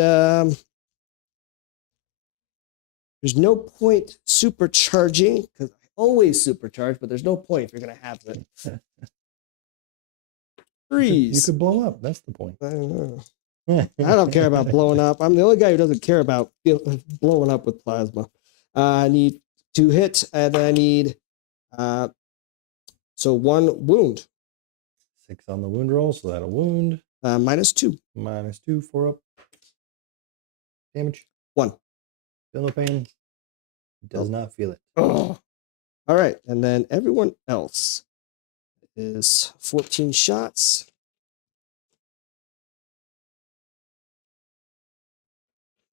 there's no point supercharging, because I always supercharge, but there's no point if you're going to have it. Freeze. You could blow up. That's the point. I don't know. I don't care about blowing up. I'm the only guy who doesn't care about blowing up with plasma. I need 2 hit, and I need so 1 wound. 6 on the wound roll, so that'll wound. -2. -2, 4 up. Damage. 1. Feel no pain. Does not feel it. Oh. All right, and then everyone else is 14 shots.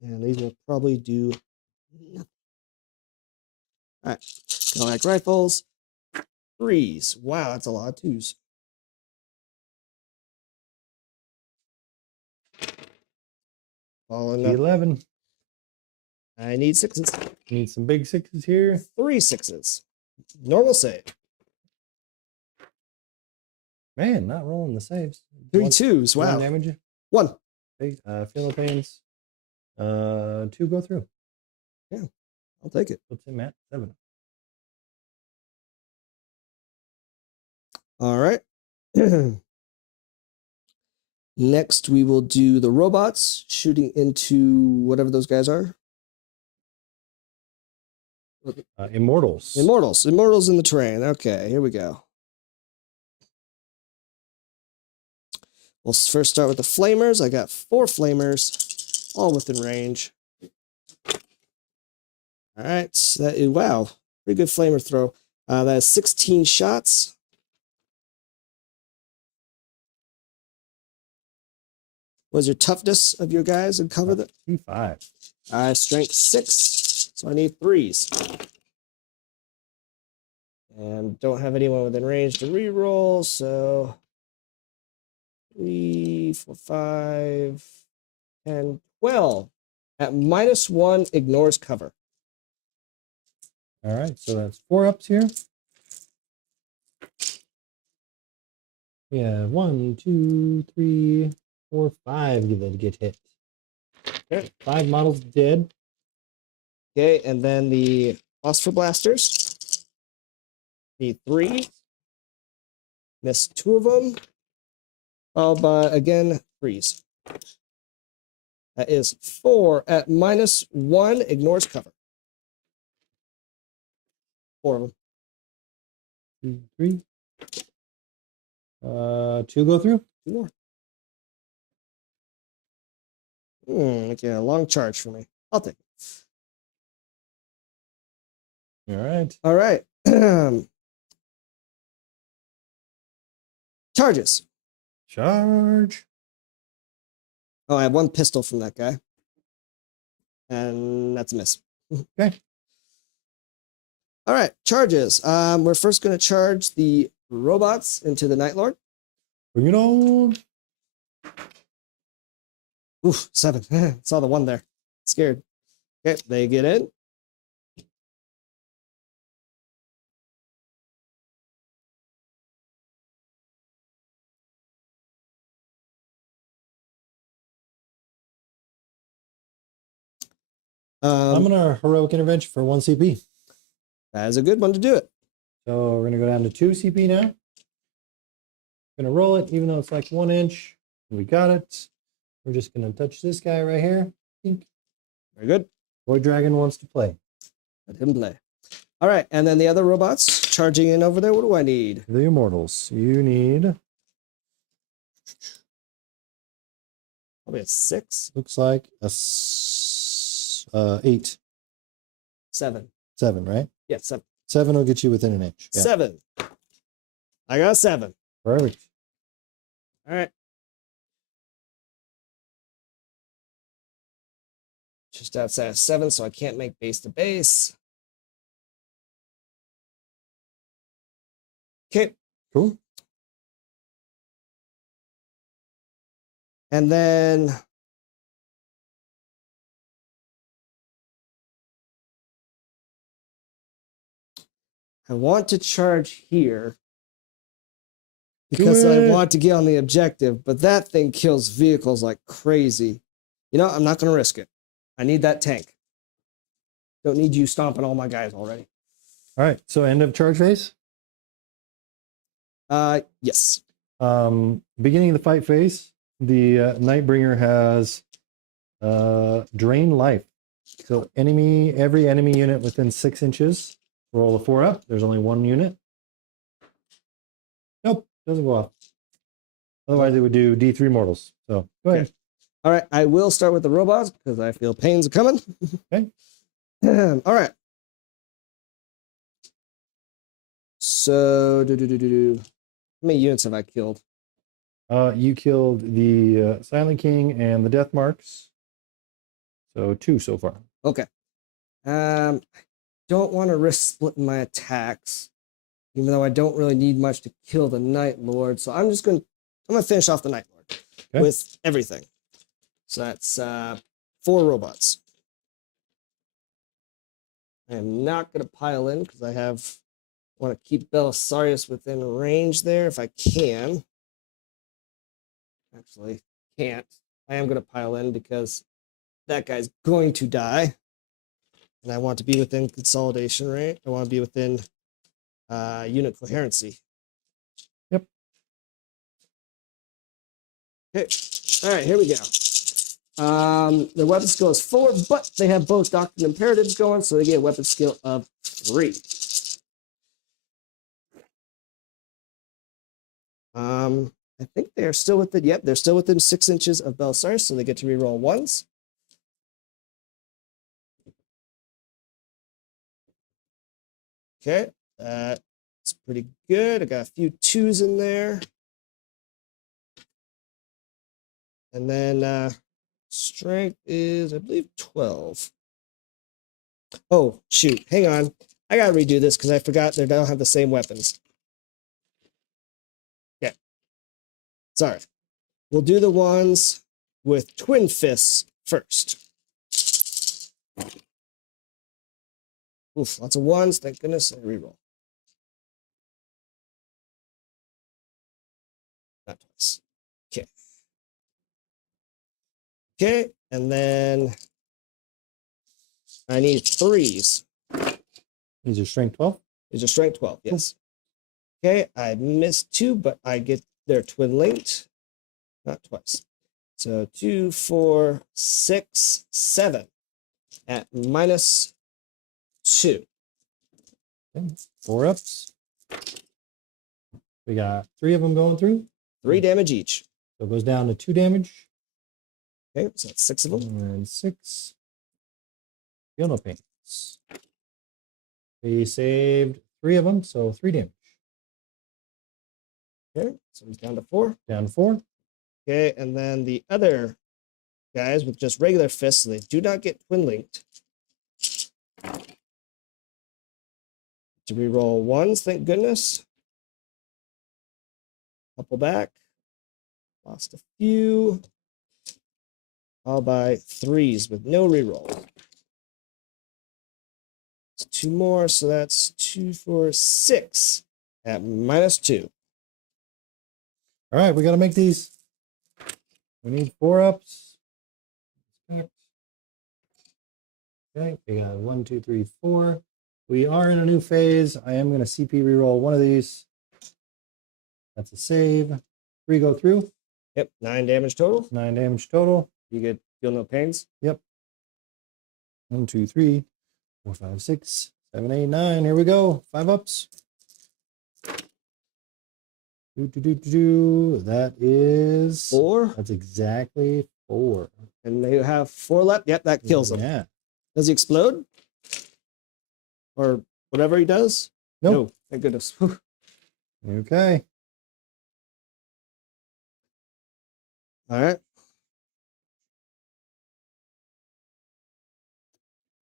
And these will probably do nothing. All right, Galactic rifles. 3s. Wow, that's a lot of 2s. Following up. 11. I need 6s. Need some big 6s here. 3 6s. Normal save. Man, not rolling the saves. 3 2s. Wow. 1 damage. 1. Okay, feel no pains. 2 go through. Yeah, I'll take it. What's in Matt? 7. All right. Next, we will do the robots shooting into whatever those guys are. Immortals. Immortals in the terrain. Okay, here we go. We'll first start with the flamers. I got 4 flamers, all within range. All right, so that is, wow, pretty good flamer throw. That is 16 shots. What is your toughness of your guys and cover that? 2-5. Strength 6, so I need 3s. And don't have anyone within range to reroll, so 3, 4, 5, 10, 12. At -1, ignores cover. All right, so that's 4 ups here. Yeah, 1, 2, 3, 4, 5 that get hit. Okay, 5 models dead. Okay, and then the phosphor blasters. Need 3. Missed 2 of them. Followed by, again, 3s. That is 4 at -1, ignores cover. 4 of them. 2, 3. 2 go through. 2 more. Okay, a long charge for me. I'll take it. All right. All right. Charges. Charge. Oh, I have 1 pistol from that guy. And that's a miss. Okay. All right, charges. We're first going to charge the robots into the Night Lord. Bring it on. Oof, 7. Saw the 1 there. Scared. Okay, they get in. I'm gonna heroic intervention for 1 CP. That is a good one to do it. So we're gonna go down to 2 CP now. Gonna roll it, even though it's like 1 inch. We got it. We're just gonna touch this guy right here. Very good. Boy Dragon wants to play. Let him play. All right, and then the other robots charging in over there. What do I need? The Immortals. You need Probably a 6. looks like a 8. 7. 7, right? Yeah, 7. 7 will get you within an inch. Yeah. 7. I got 7. Perfect. All right. Just outside of 7, so I can't make base to base. Okay. Cool. And then I want to charge here because I want to get on the objective, but that thing kills vehicles like crazy. You know, I'm not going to risk it. I need that tank. Don't need you stomping all my guys already. All right. So end of charge phase. Yes. Beginning of the fight phase, the Nightbringer has drain life. So every enemy unit within 6 inches, roll a 4 up. There's only 1 unit. Nope, doesn't go off. Otherwise, it would do D3 mortals. So go ahead. All right, I will start with the robots because I feel pains are coming. Okay. All right. So, how many units have I killed? You killed the Silent King and the Death Marks. So 2 so far. Okay. I don't want to risk splitting my attacks, even though I don't really need much to kill the Night Lord. So I'm gonna finish off the Night Lord with everything. So that's 4 robots. I am not gonna pile in because I want to keep Belisarius within range there if I can. Actually, can't. I am gonna pile in because that guy's going to die. And I want to be within consolidation rate. I want to be within unit coherency. Okay. All right, here we go. Their weapon skill is 4, but they have both Doctrine Imperatives going, so they get a weapon skill of 3. I think they are still within, yep, they're still within 6 inches of Belisarius, so they get to reroll 1s. Okay, that's pretty good. I got a few 2s in there. And then strength is, I believe, 12. Oh, shoot. Hang on. I got to redo this because I forgot they don't have the same weapons. Yeah. Sorry. We'll do the ones with twin fists first. Oof, lots of 1s. Thank goodness. And reroll. Not twice. Okay. Okay. And then I need 3s. These are strength 12. These are strength 12, yes. Okay, I missed 2, but I get their twin linked. Not twice. So 2, 4, 6, 7 at -2. Okay. 4 ups. We got 3 of them going through. 3 damage each. So it goes down to 2 damage. Okay, so that's 6 of them. And 6. Feel no pains. We saved 3 of them, so 3 damage. Okay, so he's down to 4. Down to 4. Okay, and then the other guys with just regular fists, so they do not get twin linked. To reroll 1s, thank goodness. Couple back. Lost a few. All by 3s with no reroll. 2 more, so that's 2, 4, 6 at -2. All right, we got to make these. We need 4 ups. Okay, we got 1, 2, 3, 4. We are in a new phase. I am going to CP reroll one of these. That's a save. 3 go through. Yep, 9 damage total. 9 damage total. You get feel no pains. Yep. 1, 2, 3, 4, 5, 6, 7, 8, 9. Here we go. 5 ups. That is 4. That's exactly 4. And they have 4 left. Yep, that kills him. Yeah. Does he explode? Or whatever he does? Nope. No, thank goodness. Whew. Okay. All right.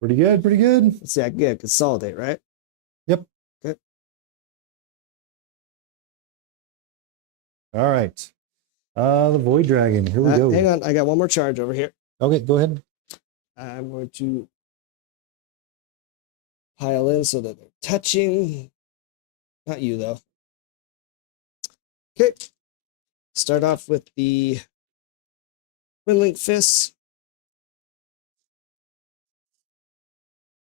Pretty good. Pretty good. Let's see, I can get consolidate, right? Yep. Okay. All right. The Void Dragon. Here we go. Hang on, I got one more charge over here. Okay, go ahead. I'm going to pile in so that they're touching. Not you, though. Okay. Start off with the Twin Link Fists.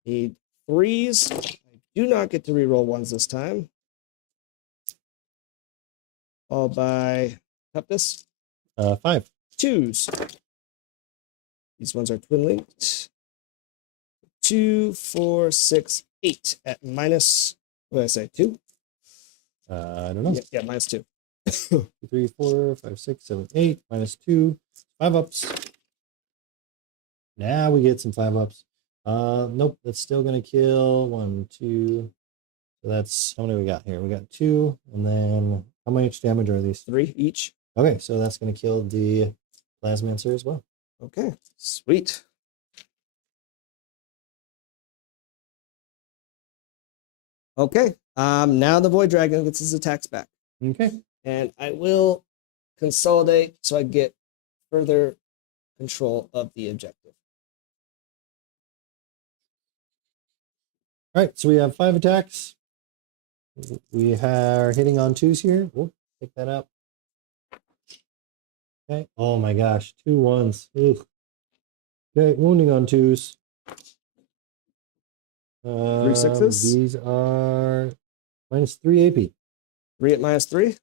Need 3s. I do not get to reroll 1s this time. Followed by Adeptus. 5. 2s. These ones are twin linked. 2, 4, 6, 8 at -, what did I say, 2? I don't know. Yeah, -2. 2, 3, 4, 5, 6, 7, 8. -2. 5 ups. Now we get some 5 ups. Nope, that's still gonna kill. 1, 2. So that's how many we got here? We got 2, and then how much damage are these? 3 each. Okay, so that's gonna kill the Plasmancer as well. Okay, sweet. Okay, now the Void Dragon gets his attacks back. Okay. And I will consolidate so I get further control of the objective. All right, so we have 5 attacks. We are hitting on 2s here. We'll pick that up. Okay. Oh my gosh, 2 1s. Ugh. Okay, wounding on 2s. 3 6s. These are -3 AP. 3 at -3.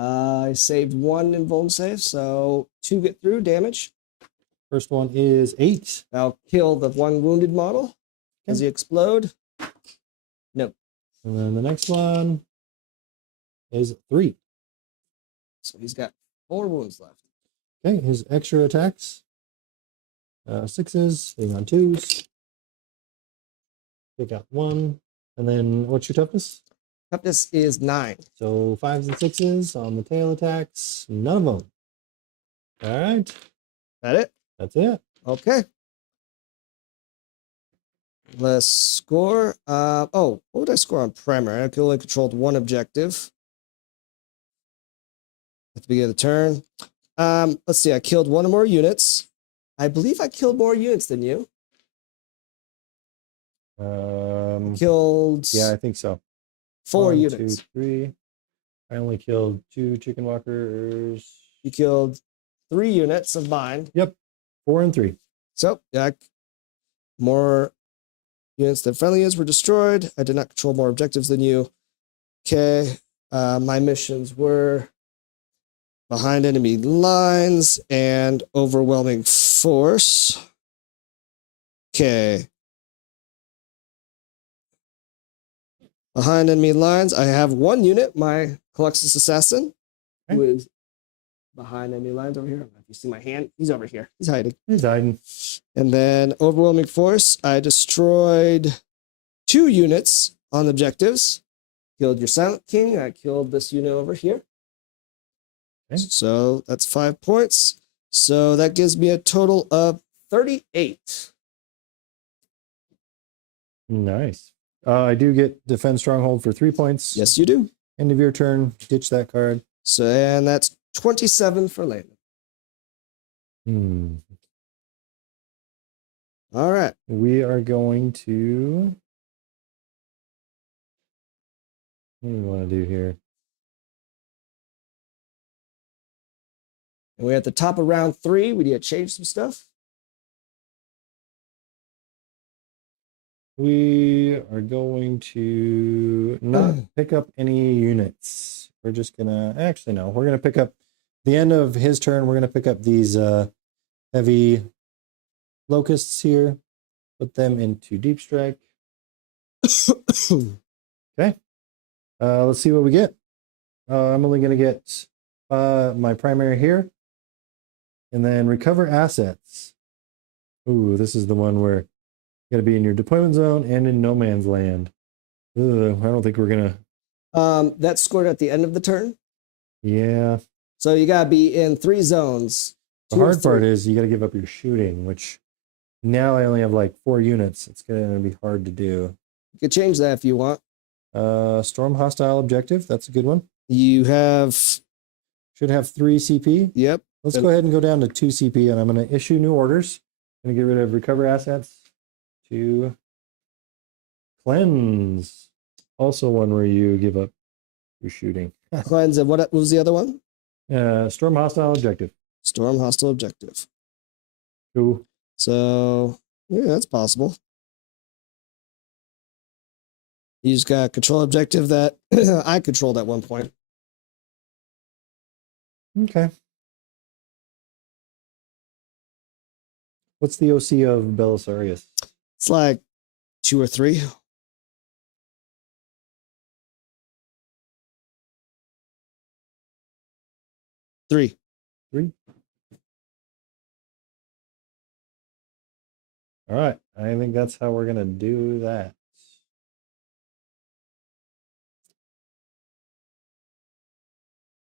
I saved 1 in vuln save, so 2 get through damage. First one is 8. I'll kill the 1 wounded model. Does he explode? No. And then the next one is 3. So he's got 4 wounds left. Okay, his extra attacks. 6s, hitting on 2s. Take out 1. And then what's your toughness? Toughness is 9. So 5s and 6s on the tail attacks. None of them. All right. That it? That's it. Okay. Let's score. What would I score on primary? I only controlled 1 objective at the beginning of the turn. Let's see. I killed 1 or more units. I believe I killed more units than you. Killed. Yeah, I think so. 4 1, units. 2, 3. I only killed 2 chicken walkers. You killed 3 units of mine. Yep. 4 and 3. So, yeah, more units than friendly units were destroyed. I did not control more objectives than you. Okay. My missions were behind enemy lines and overwhelming force. Okay. Behind enemy lines, I have 1 unit, my Caluxus Assassin, who is behind enemy lines over here. I don't know if you see my hand. He's over here. He's hiding. He's hiding. And then overwhelming force, I destroyed 2 units on objectives. Killed your Silent King. I killed this unit over here. Okay. So that's 5 points. So that gives me a total of 38. Nice. I do get Defend Stronghold for 3 points. Yes, you do. End of your turn. Ditch that card. So, and that's 27 for Landon. All right. We are going to... What do we want to do here? And we're at the top of round 3. We need to change some stuff. We are going to not pick up any units. We're just going to... Actually, no. We're going to pick up... The end of his turn, we're going to pick up these heavy locusts here. Put them into Deep Strike. Okay. Let's see what we get. I'm only going to get my primary here. And then recover assets. Ooh, this is the one where you got to be in your deployment zone and in no man's land. Ugh, I don't think we're going to... That's scored at the end of the turn? Yeah. So you got to be in 3 zones. The hard part is you got to give up your shooting, which now I only have like 4 units. It's going to be hard to do. You could change that if you want. Storm hostile objective. That's a good one. You have... Should have 3 CP. Yep. Let's go ahead and go down to 2 CP, and I'm going to issue new orders. I'm going to get rid of recover assets to cleanse. Also one where you give up your shooting. Cleanse, and what was the other one? Storm hostile objective. Storm hostile objective. Cool. So, yeah, that's possible. You just got a control objective that I controlled at one point. Okay. What's the OC of Belisarius? It's like 2 or 3. Three. All right. I think that's how we're going to do that.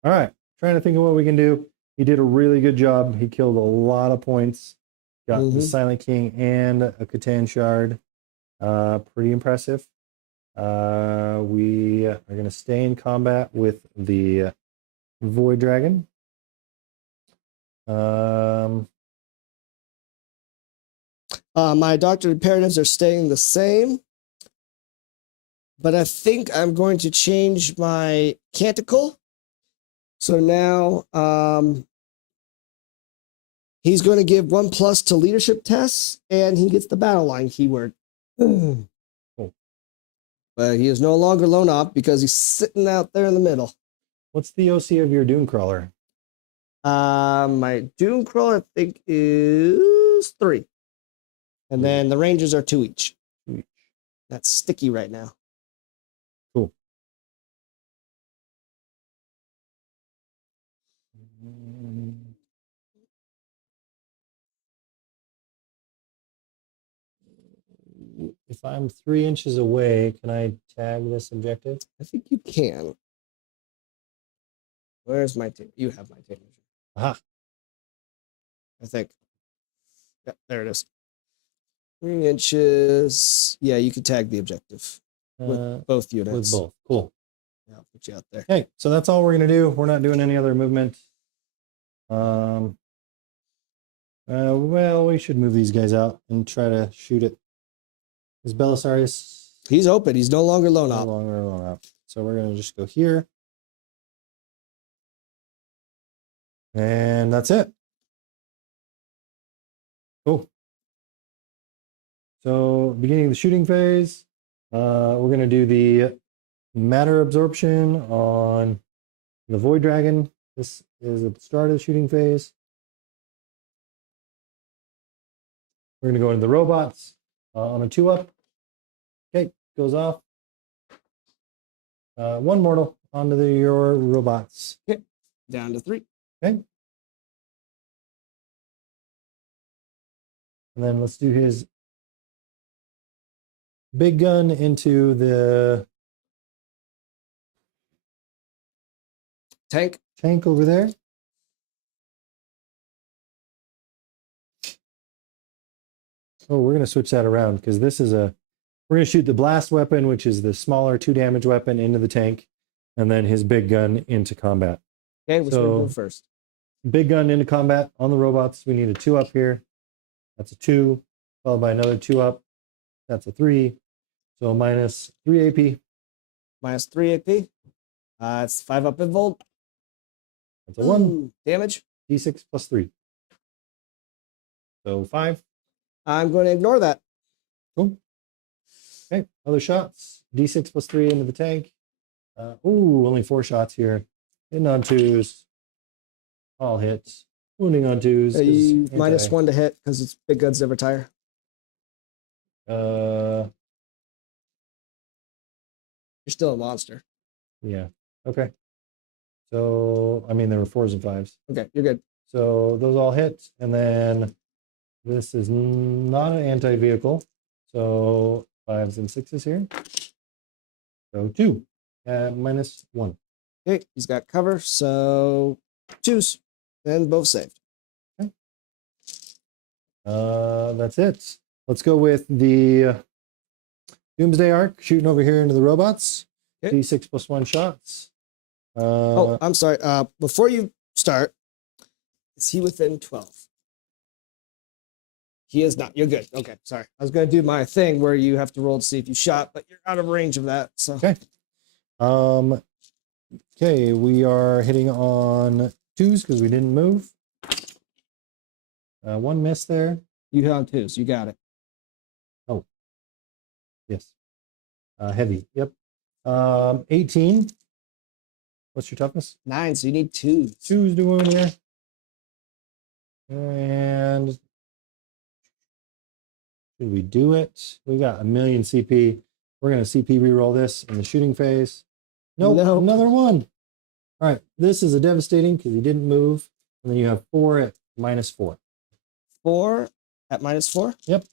All right. Trying to think of what we can do. He did a really good job. He killed a lot of points. Got the Silent King and a Catan Shard. Pretty impressive. We are going to stay in combat with the Void Dragon. My Doctor Imperatives are staying the same. But I think I'm going to change my Canticle. So now he's going to give 1+ to leadership tests, and he gets the battle line keyword. Cool. But he is no longer lone op because he's sitting out there in the middle. What's the OC of your Dune Crawler? My Doom Crawler, I think, is 3. And then the Rangers are 2 each. That's sticky right now. Cool. If I'm 3 inches away, can I tag this objective? I think you can. Where's my tape? You have my tape measure. Aha. I think. Yeah, there it is. 3 inches. Yeah, you can tag the objective with both units. With both. Cool. Yeah, I'll put you out there. Okay, so that's all we're gonna do. We're not doing any other movement. Well, we should move these guys out and try to shoot it. Is Belisarius He's open. He's no longer lone no op. longer alone out? So we're gonna just go here. And that's it. Cool. So beginning of the shooting phase, we're going to do the matter absorption on the Void Dragon. This is at the start of the shooting phase. We're going to go into the robots on a 2-up. Okay, goes off. 1 mortal onto your robots. Okay, down to 3. Okay. And then let's do his big gun into the Tank. tank over there. Oh, we're going to switch that around because this is we're going to shoot the blast weapon, which is the smaller 2 damage weapon, into the tank, and then his big gun into combat. Okay, which one go first? Big gun into combat on the robots. We need a 2-up here. That's a 2, followed by another 2-up. That's a 3. So minus 3 AP. Minus 3 AP. It's 5 up in volt. That's a 1. Ooh, damage. D6 plus 3. So 5. I'm going to ignore that. Cool. Okay, other shots. D6 plus 3 into the tank. Only 4 shots here. Hitting on 2s. All hits. Wounding on 2s. Minus 1 to hit because it's big guns never tire. You're still a monster. Yeah. Okay. So, I mean, there were 4s and 5s. Okay, you're good. So those all hit. And then this is not an anti-vehicle. So 5s and 6s here. So 2. Minus 1. Okay, he's got cover. So 2s. Then both saved. Okay. That's it. Let's go with the Doomsday Arc, shooting over here into the robots. Okay. D6 plus 1 shots. I'm sorry. Before you start, is he within 12? He is not. You're good. Okay, sorry. I was going to do my thing where you have to roll to see if you shot, but you're out of range of that. So okay. Okay, we are hitting on 2s because we didn't move. 1 miss there. You hit on 2s. You got it. Oh, yes. Heavy. Yep. 18. What's your toughness? 9. So you need 2s. 2s to wound here. And did we do it? We got 1,000,000 CP. We're going to CP reroll this in the shooting phase. Nope, another 1. All right, this is a devastating because he didn't move. And then you have 4 at minus 4. 4 at minus 4? Yep.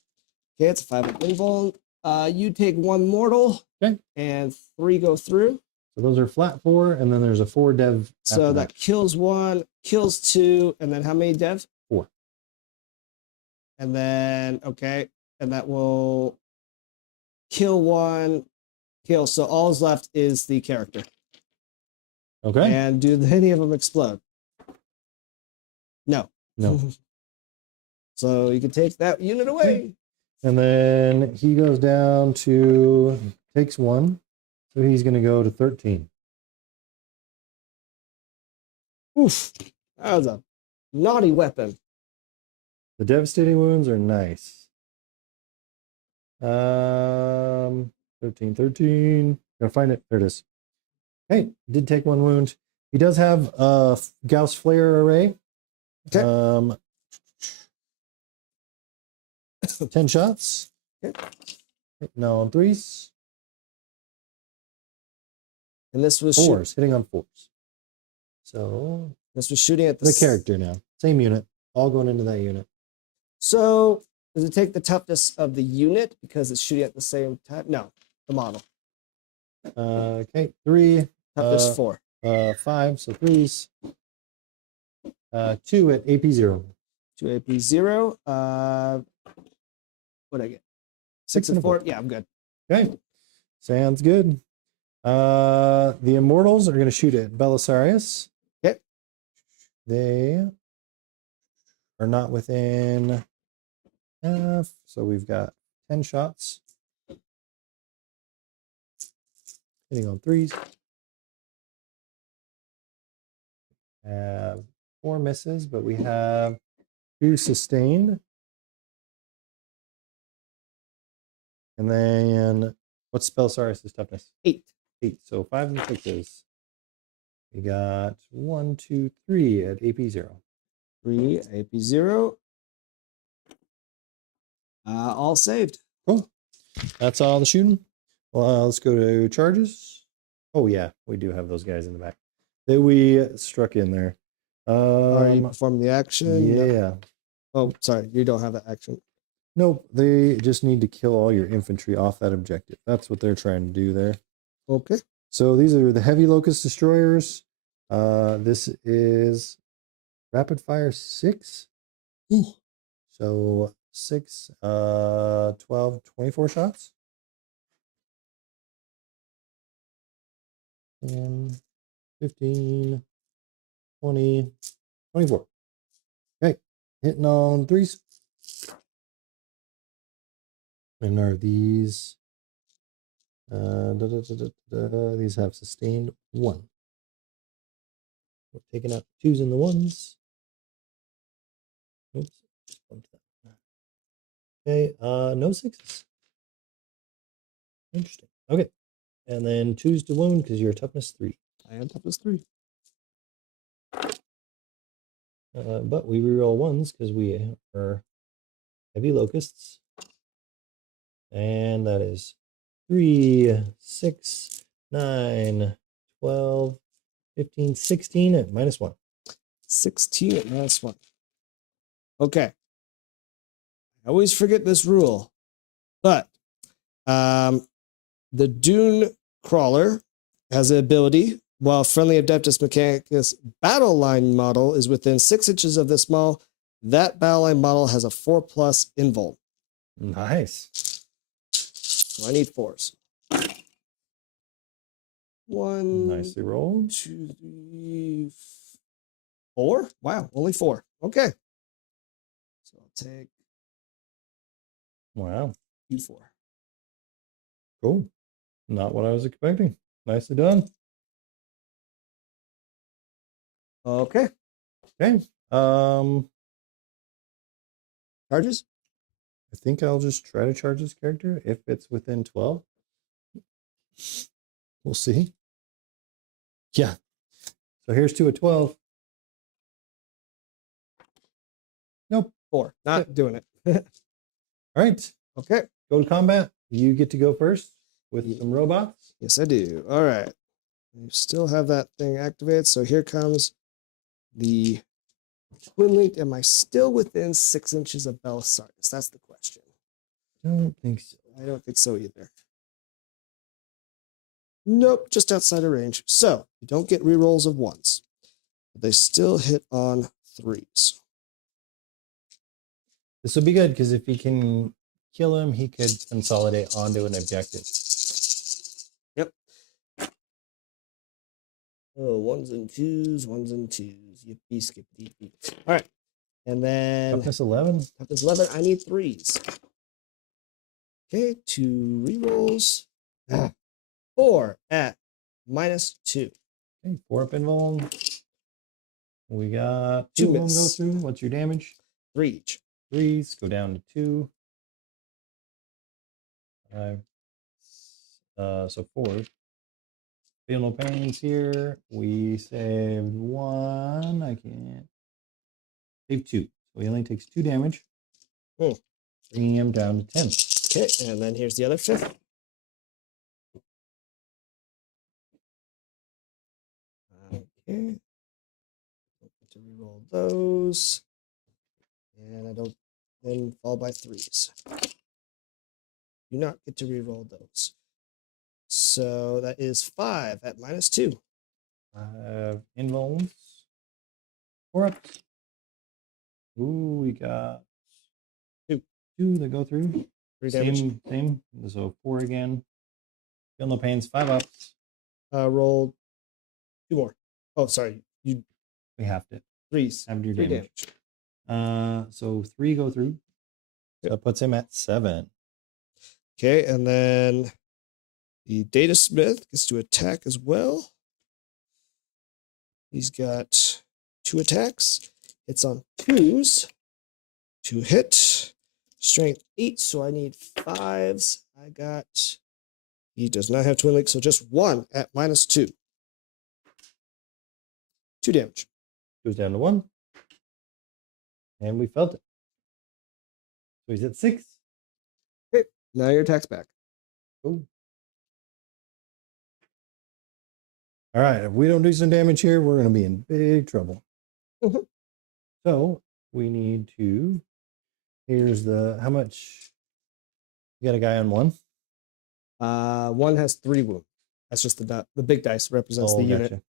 Okay, it's a 5 at invuln. You take 1 mortal. Okay. And 3 go through. So those are flat 4, and then there's a 4 dev. So that kills 1, kills 2, and then how many dev? 4. And then, okay, and that will kill 1, kill. So all's left is the character. Okay. And do any of them explode? No. No. So you can take that unit away. And then he goes down to, takes 1. So he's going to go to 13. Oof. That was a naughty weapon. The devastating wounds are nice. 13. Gotta find it. There it is. Hey, did take 1 wound. He does have a Gauss Flare array. Okay. 10 shots. Okay. Hitting on 3s. And this was 4s, hitting on 4s. So this was shooting at the character now. Same unit. All going into that unit. So does it take the toughness of the unit because it's shooting at the same time? No, the model. Okay, 3. Toughness 4. 5, so 3s. 2 at AP 0. 2 AP 0. What'd I get? 6 and 4. Yeah, I'm good. Okay. Sounds good. The Immortals are going to shoot at Belisarius. Okay. They are not within half, so we've got 10 shots. Hitting on 3s. Have 4 misses, but we have 2 sustained. And then what's Belisarius' toughness? 8. 8. So 5 and 6s. We got 1, 2, 3 at AP 0. 3 AP 0. All saved. Cool. That's all the shooting. Well, let's go to charges. Oh yeah, we do have those guys in the back that we struck in there. Are you performing the action? Yeah. No. Oh, sorry, you don't have that action. Nope. They just need to kill all your infantry off that objective. That's what they're trying to do there. Okay. So these are the heavy locust destroyers. This is rapid fire 6. Ooh. So 6, 12, 24 shots. 10, 15, 20, 24. Okay. Hitting on 3s. And are these these have sustained 1. We're taking out 2s and the 1s. Oops. Okay, no 6s. Interesting. Okay. And then 2s to wound because you're toughness 3. I am toughness 3. But we reroll 1s because we are heavy locusts. And that is 3, 6, 9, 12, 15, 16 at -1. 16 at -1. Okay. I always forget this rule, but the Dune Crawler has the ability, while friendly Adeptus Mechanicus battle line model is within 6 inches of this model, that battle line model has a 4+ invuln. Nice. So I need 4s. 1, Nicely rolled. 2, 3, 4. Wow, only 4. Okay. So I'll take Wow. U4. Cool. Not what I was expecting. Nicely done. Okay. Okay. Charges? I think I'll just try to charge this character if it's within 12. We'll see. Yeah. So here's 2 at 12. Nope. 4. Not doing it. All right. Okay. Go to combat. You get to go first with some robots. Yes, I do. All right. You still have that thing activated. So here comes the twin link. Am I still within 6 inches of Belisarius? That's the question. I don't think so. I don't think so either. Nope, just outside of range. So you don't get rerolls of 1s. But they still hit on 3s. This will be good because if he can kill him, he could consolidate onto an objective. Yep. Oh, 1s and 2s, 1s and 2s. Yippee, skippy, yippee. All right. And then Toughness 11. toughness 11, I need 3s. Okay, 2 rerolls. 4 at -2. Okay, 4 up invuln. We got 2 2 of them go miss. through. What's your damage? 3 each. 3s go down to 2. 5. So 4. Feel no pains here. We saved 1. I can't. Save 2. So he only takes 2 damage. Bringing him down to 10. Okay, and then here's the other 5th. Okay. Don't get to reroll those. And I don't then fall by 3s. Do not get to reroll those. So that is 5 at -2. Invulns. 4 ups. Ooh, we got 2 that go through. 3 damage. Same. So 4 again. Feel no pains. 5 ups. Roll 2 more. Oh, sorry. We have to. 3s. Have your 3 damage. So 3 go through. So that puts him at 7. Okay, and then the Datasmith gets to attack as well. He's got 2 attacks. It's on 2s. 2 hit. Strength 8, so I need 5s. I got... He does not have Twin Link, so just 1 at -2. 2 damage. Goes down to 1. And we felt it. So he's at 6. Okay, now your attack's back. Cool. All right, if we don't do some damage here, we're going to be in big trouble. Mhm. So we need to. Here's the how much. You got a guy on 1. 1 has 3 wounds. That's just the big dice represents the unit. Gotcha.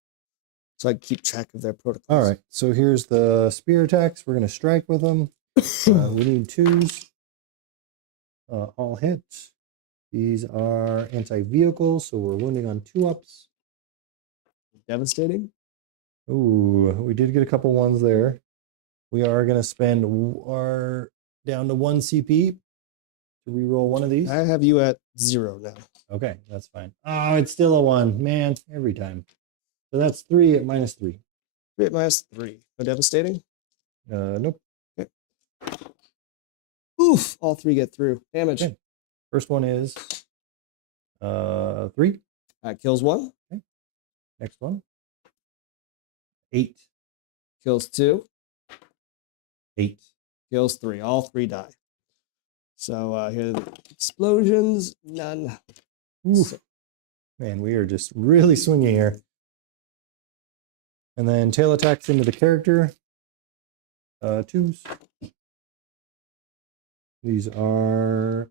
So I can keep track of their protocols. All right, so here's the spear attacks. We're going to strike with them. We need 2s. All hits. These are anti-vehicle, so we're wounding on 2 ups. Devastating. Ooh, we did get a couple ones there. We are going to spend our down to 1 CP to reroll one of these. I have you at 0 now. Okay, that's fine. Oh, it's still a 1. Man, every time. So that's 3 at -3. 3 at -3. No devastating? Nope. Okay. Oof! All 3 get through. Damage. Okay. First one is 3. That kills 1. Okay. Next one. 8. Kills 2. 8. Kills 3. All 3 die. So here are the explosions. None. Oof. Man, we are just really swinging here. And then tail attacks into the character. 2s. These are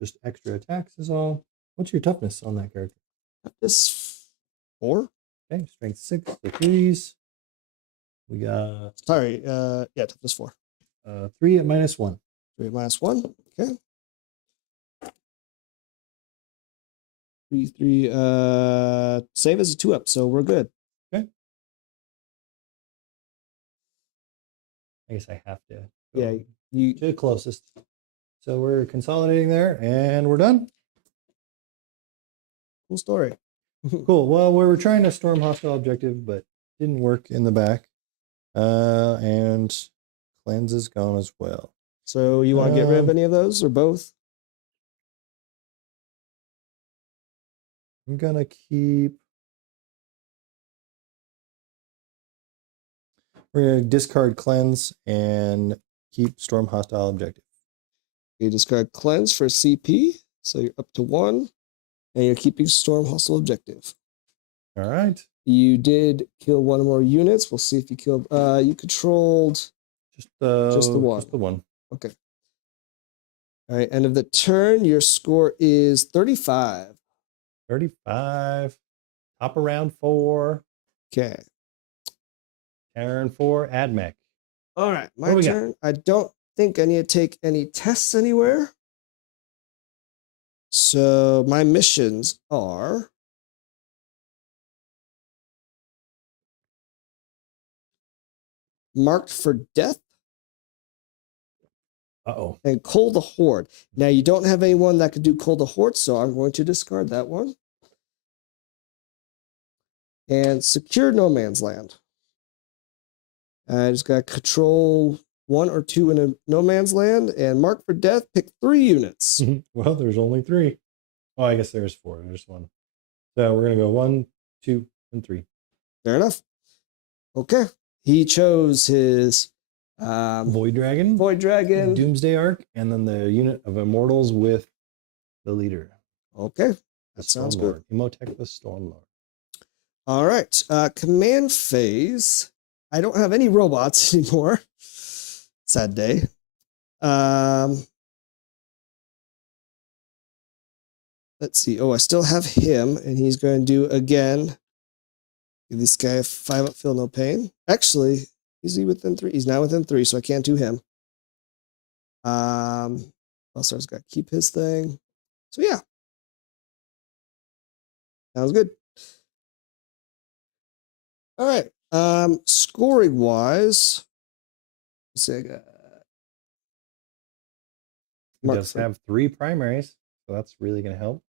just extra attacks is all. What's your toughness on that character? This 4. Okay, strength 6, so 3s. We got Sorry, yeah, toughness 4. 3 at -1. 3 at -1. Okay. 3. Save as a 2 up, so we're good. Okay. I guess I have to. Yeah, go you to the closest. So we're consolidating there, and we're done. cool story. Cool. Well, we were trying to storm hostile objective, but didn't work in the back. And cleanse is gone as well. So you want to get rid of any of those or both? I'm gonna keep. We're gonna discard cleanse and keep storm hostile objective. You discard cleanse for CP, so you're up to 1, and you're keeping storm hostile objective. All right. You did kill 1 or more units. We'll see if you killed. You controlled Just the 1. Just the 1. Okay. All right. End of the turn. Your score is 35. 35. Top around 4. Okay. Turn 4. Add mech. All right. What do My we got? turn. I don't think I need to take any tests anywhere. So my missions are marked for death Uh-oh. and Cull the Horde. Now you don't have anyone that could do Cull the Horde, so I'm going to discard that one. And secure no man's land. I just got control 1 or 2 in a no man's land and mark for death. Pick 3 units. Well, there's only 3. Oh, I guess there's 4. There's 1. So we're gonna go 1, 2 and 3. Fair enough. Okay. He chose his Void Dragon, Dragon. Doomsday Arc, and then the unit of Immortals with the leader. Okay. The That sounds good. Imhotep the Stormlord. All right. Command phase. I don't have any robots anymore. Sad day. Let's see. Oh, I still have him, and he's going to do again. Give this guy a 5 up, feel no pain. Actually, is he within 3? He's now within 3, so I can't do him. Belisarius got to keep his thing. So yeah. Sounds good. All right. Scoring wise, let's see. He does have 3 primaries, so that's really going to help.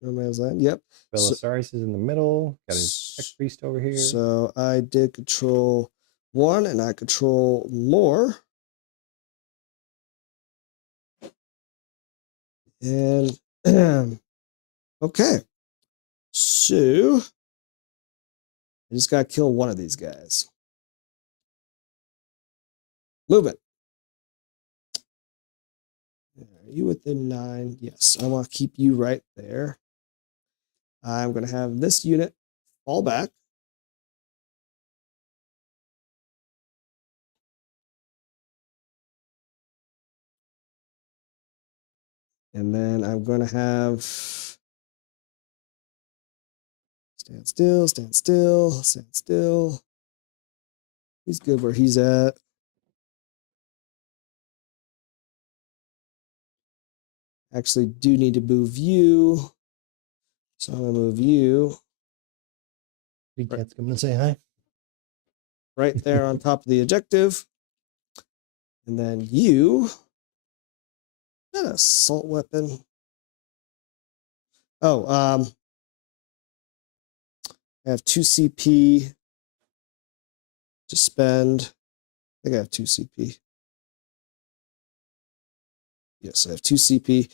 No man's land. Yep. Belisarius is in the middle. Got his Tech Priest over here. So I did control 1, and I control more. And okay. So I just gotta kill one of these guys. Movement. Are you within 9? Yes, I want to keep you right there. I'm going to have this unit fall back. And then I'm going to have stand still, stand still, stand still. He's good where he's at. Actually do need to move you. So I'm going to move you. Big Cat's coming to say hi. Right there on top of the objective. And then you. That assault weapon. Oh, I have 2 CP to spend. I think I have 2 CP. Yes, I have 2 CP.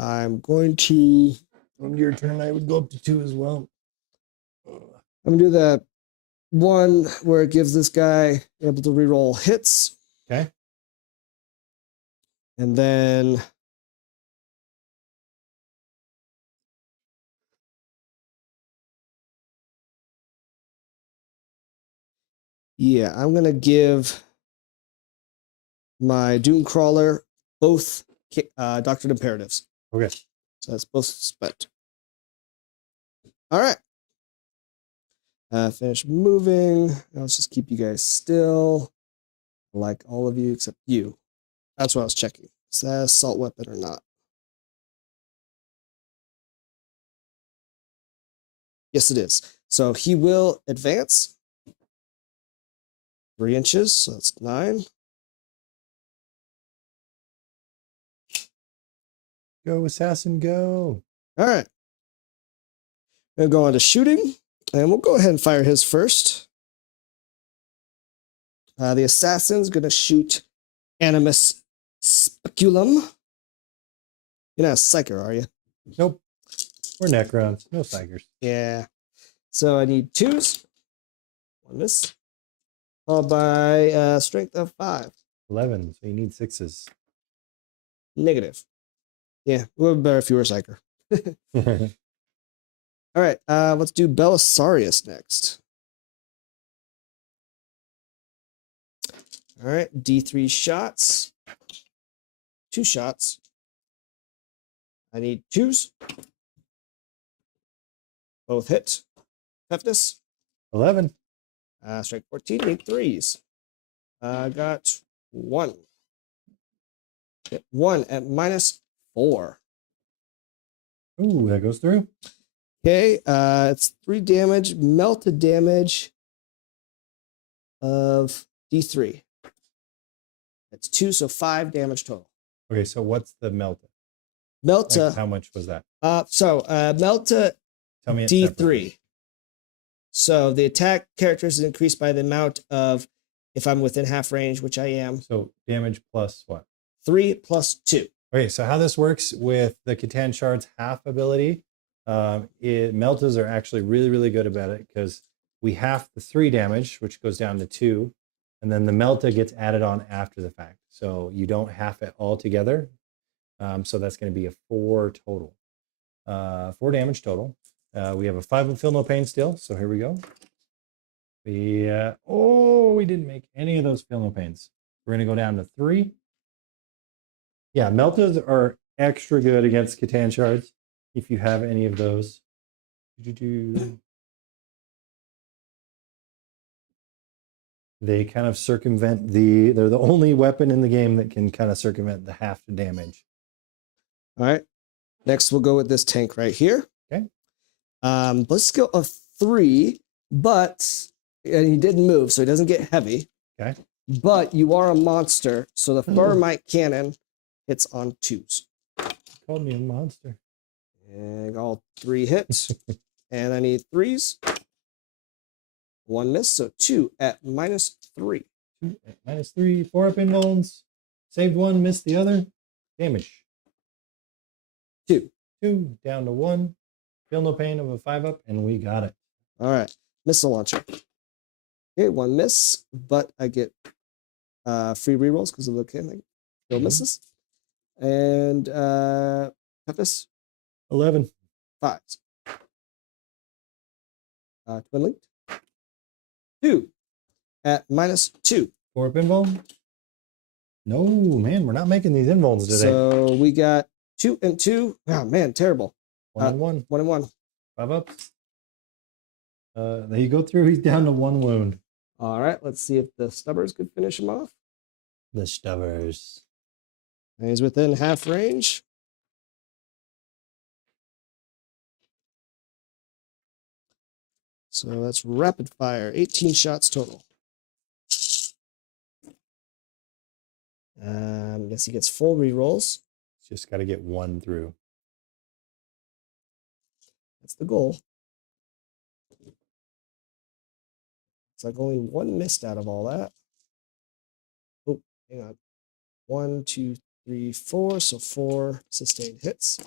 I'm going to. On your turn, I would go up to 2 as well. I'm going to do that one where it gives this guy able to reroll hits. Okay. And then yeah, I'm going to give my Doom Crawler both Doctrine Imperatives. Okay. So that's both spent. All right. Finish moving. Now let's just keep you guys still. Like all of you except you. That's what I was checking. Is that an assault weapon or not? Yes, it is. So he will advance 3 inches. So that's 9. Go, assassin, go. All right. We're going to go on to shooting. And we'll go ahead and fire his first. The assassin's going to shoot Animus Speculum. You're not a Psyker, are you? Nope. We're Necrons. No Psychers. Yeah. So I need 2s. 1 miss. Followed by strength of 5. 11. So you need 6s. Negative. Yeah, it would be better if you were a Psyker. All right, let's do Belisarius next. All right, D3 shots. 2 shots. I need 2s. Both hit. Toughness. 11. Strike 14, need 3s. I got 1. Hit 1 at -4. Ooh, that goes through. Okay, it's 3 damage, melted damage of D3. That's 2, so 5 damage total. Okay, so what's the Melta? Melta. Like, how much was that? Melta Tell me. D3. So the attack character is increased by the amount of, if I'm within half range, which I am. So damage plus what? 3 plus 2. Okay, so how this works with the Catan Shard's half ability Meltas are actually really, really good about it because we half the 3 damage, which goes down to 2, and then the Melta gets added on after the fact. So you don't half it all together. So that's going to be a 4 total. 4 damage total. We have a 5 of Feel No Pain still, so here we go. We didn't make any of those Feel No Pains. We're going to go down to 3. Yeah, Meltas are extra good against Catan shards if you have any of those. They kind of circumvent they're the only weapon in the game that can kind of circumvent the half the damage. All right. Next, we'll go with this tank right here. Okay. Bliss skill of 3, and he didn't move, so he doesn't get heavy. Okay. But you are a monster, so the Thermite Cannon hits on 2s. Called me a monster. And all 3 hits. And I need 3s. 1 miss, so 2 at -3. 2 at -3, 4 up invulns. Saved 1, missed the other. Damage. 2. 2 down to 1. Feel No Pain of a 5 up, and we got it. All right. Missile launcher. Okay, 1 miss, but I get free rerolls because of the cannon. No misses. And Tempest. 11. 5s. Twin linked. 2 at -2. 4 up invuln. No, man, we're not making these invulns today. So we got 2 and 2. Oh man, terrible. 1 and 1. 1 and 1. 5 ups. There you go through. He's down to 1 wound. All right, let's see if the Stubbers could finish him off. The Stubbers. And he's within half range. So that's rapid fire. 18 shots total. Guess he gets full rerolls. Just got to get 1 through. That's the goal. It's like only 1 missed out of all that. Oh, hang on. 1, 2, 3, 4. So 4 sustained hits.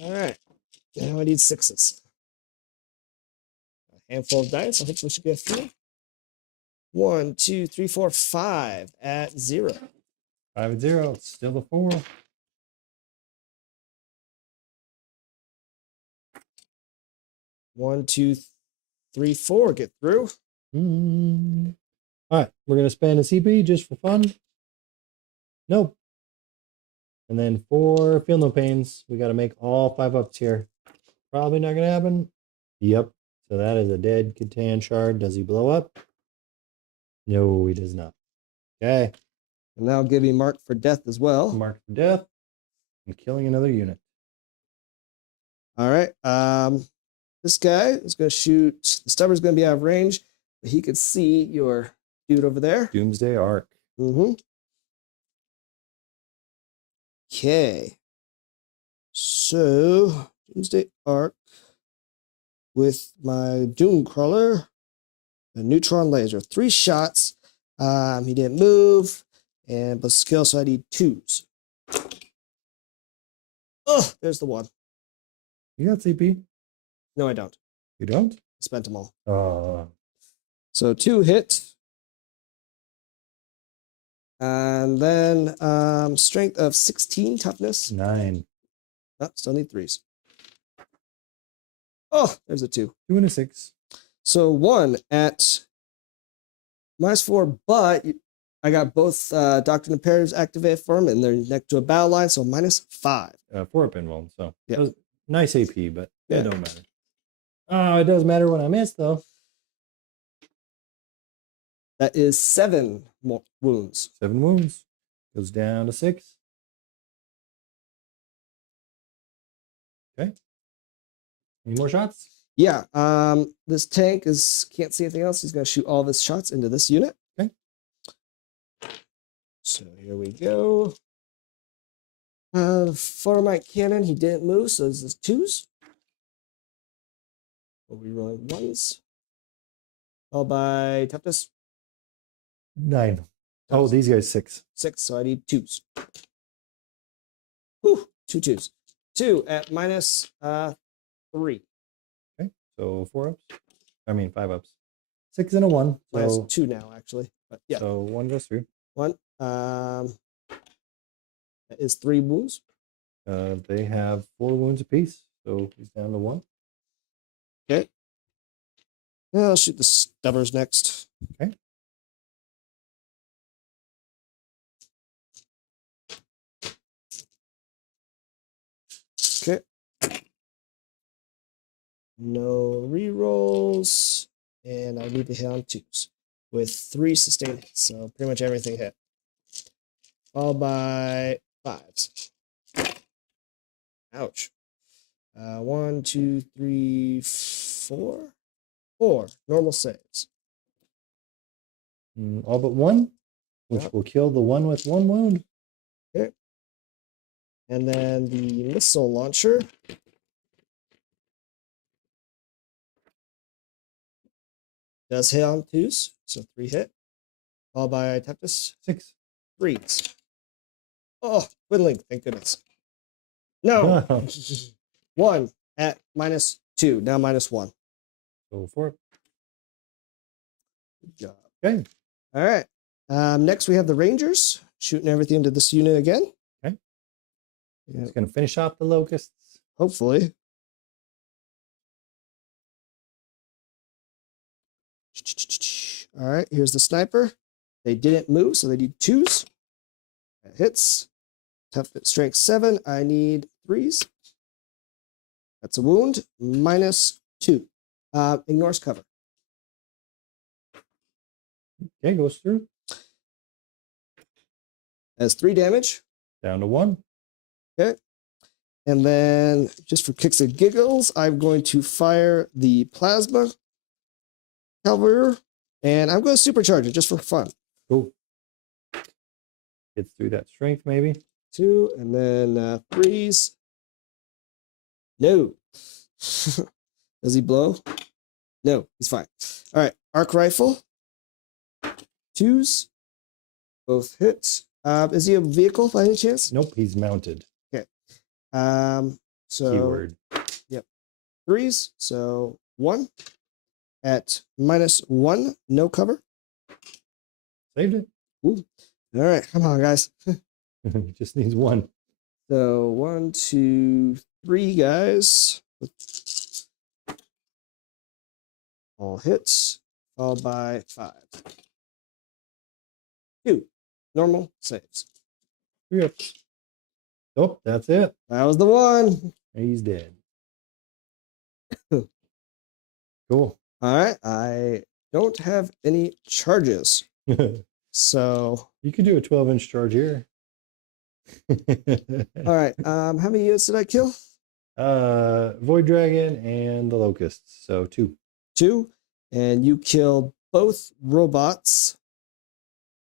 All right. Now I need 6s. A handful of dice. I hopefully we should get 3. 1, 2, 3, 4, 5 at 0. 5 at 0. It's still the 4. One, 2, 3, 4. Get through. All right, we're gonna spend a CP just for fun. Nope. And then 4 Feel No Pains. We got to make all 5 ups here. Probably not gonna happen. Yep. So that is a dead Catan shard. Does he blow up? No, he does not. Okay. And now give me mark for death as well. Mark for death. And killing another unit. All right. This guy is going to shoot. The Stubber's going to be out of range, but he could see your dude over there. Doomsday Arc. Mm-hmm. Okay. So, Doomsday Arc with my Doom Crawler, a neutron laser. 3 shots. He didn't move, but skill, so I need 2s. Oh, there's the 1. You got CP? No, I don't. You don't? Spent them all. Oh. So 2 hit. And then strength of 16, toughness. 9. Oh, still need 3s. Oh, there's a 2. 2 and a 6. So 1 at -4, but I got both Doctrine Imperatives activated for him, and they're next to a battle line, so -5. 4 up invuln. So Yeah. that was nice AP, but Yeah. it don't matter. Oh, it does matter when I miss, though. That is 7 more wounds. 7 wounds. Goes down to 6. Okay. Any more shots? Yeah. This tank can't see anything else. He's going to shoot all of his shots into this unit. Okay. So here we go. Thermite Cannon, he didn't move, so this is 2s. Are we rolling 1s? All by toughness. 9. Oh, these guys 6. 6, so I need 2s. Whew, 2 2s. 2 at minus 3. Okay, so 4 ups. I mean 5 ups. 6 and a 1. Minus So 2 now, actually. But yeah, so 1 goes through. 1. That is 3 wounds. They have 4 wounds apiece, so he's down to 1. Okay. Yeah, I'll shoot the stubbers next. Okay. Okay. No rerolls. And I need to hit on 2s with 3 sustained hits. So pretty much everything hit. Followed by 5s. Ouch. 1, 2, 3, 4. 4 normal saves. All but 1, which Yep. will kill the one with 1 wound. Okay. And then the missile launcher. Does hit on 2s, so 3 hit. Followed by Adeptus. 6. 3s. Oh, whittling, thank goodness. No. 1 at minus 2, now minus 1. Go for it. Good job. Okay. All right. Next, we have the Rangers shooting everything into this unit again. Okay. Yeah, It's going to finish off the locusts. hopefully. All right, here's the sniper. They didn't move, so they need 2s. That hits. Tough strength 7. I need 3s. That's a wound. Minus 2. Ignores cover. Okay, goes through. Has 3 damage. Down to 1. Okay. And then, just for kicks and giggles, I'm going to fire the plasma cavalry, and I'm going to supercharge it just for fun. Cool. Gets through that strength, maybe. 2, and then 3s. No. Does he blow? No, he's fine. All right, arc rifle. 2s. Both hits. Is he a vehicle by any chance? Nope, he's mounted. So Keyword. 3s. So 1 at minus 1, no cover. Saved it. Ooh. All right, come on, guys. Just needs 1. So 1, 2, 3 guys. All hits, followed by 5. 2 normal saves. 3 ups. Oh, that's it. That was the one. He's dead. Cool. All right, I don't have any charges. You So, could do a 12-inch charge here. all right, how many units did I kill? Void Dragon and the Locusts. So 2. 2. And you killed both robots.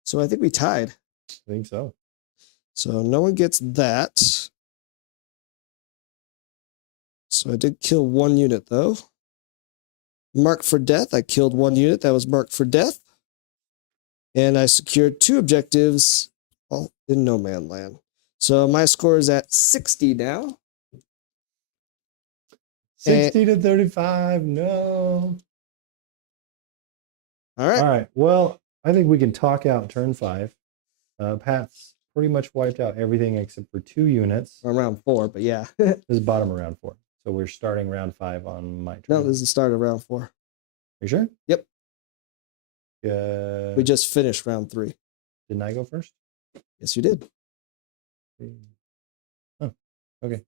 So I think we tied. I think so. So no one gets that. So I did kill 1 unit though. Marked for death. I killed 1 unit that was marked for death. And I secured 2 objectives all in no man land. So my score is at 60 now. 60 to 35. No. All right. All right. Well, I think we can talk out turn 5. Pat's pretty much wiped out everything except for 2 units. Around 4, but yeah. This is bottom of round 4. So we're starting round 5 on my turn. No, this is the start of round 4. Are you sure? Yep. We We just finished round 3. didn't I go first? Yes, you did. Oh, okay.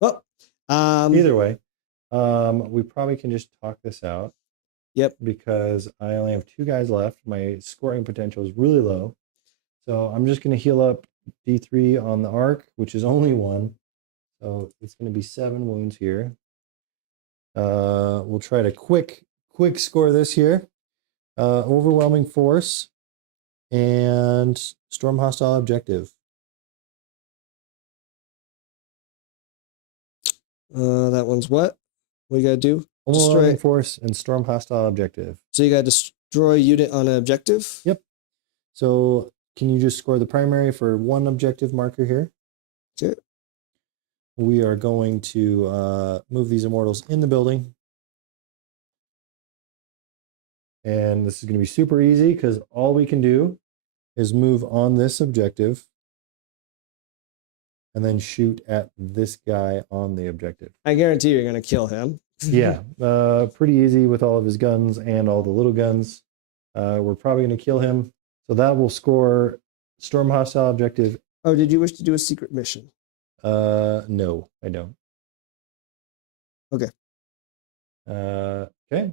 Well, Either way, we probably can just talk this out. Yep. Because I only have 2 guys left. My scoring potential is really low. So I'm just going to heal up D3 on the arc, which is only 1. So it's going to be 7 wounds here. We'll try to quick score this here. Overwhelming force and storm hostile objective. That one's what? What you got to do? Overwhelming force and storm hostile objective. So you got to destroy unit on an objective? Yep. So can you just score the primary for 1 objective marker here? Okay. we are going to move these immortals in the building. And this is going to be super easy because all we can do is move on this objective and then shoot at this guy on the objective. I guarantee you're going to kill him. Yeah, pretty easy with all of his guns and all the little guns. We're probably going to kill him. So that will score storm hostile objective. Oh, did you wish to do a secret mission? No, I don't. Okay. Okay.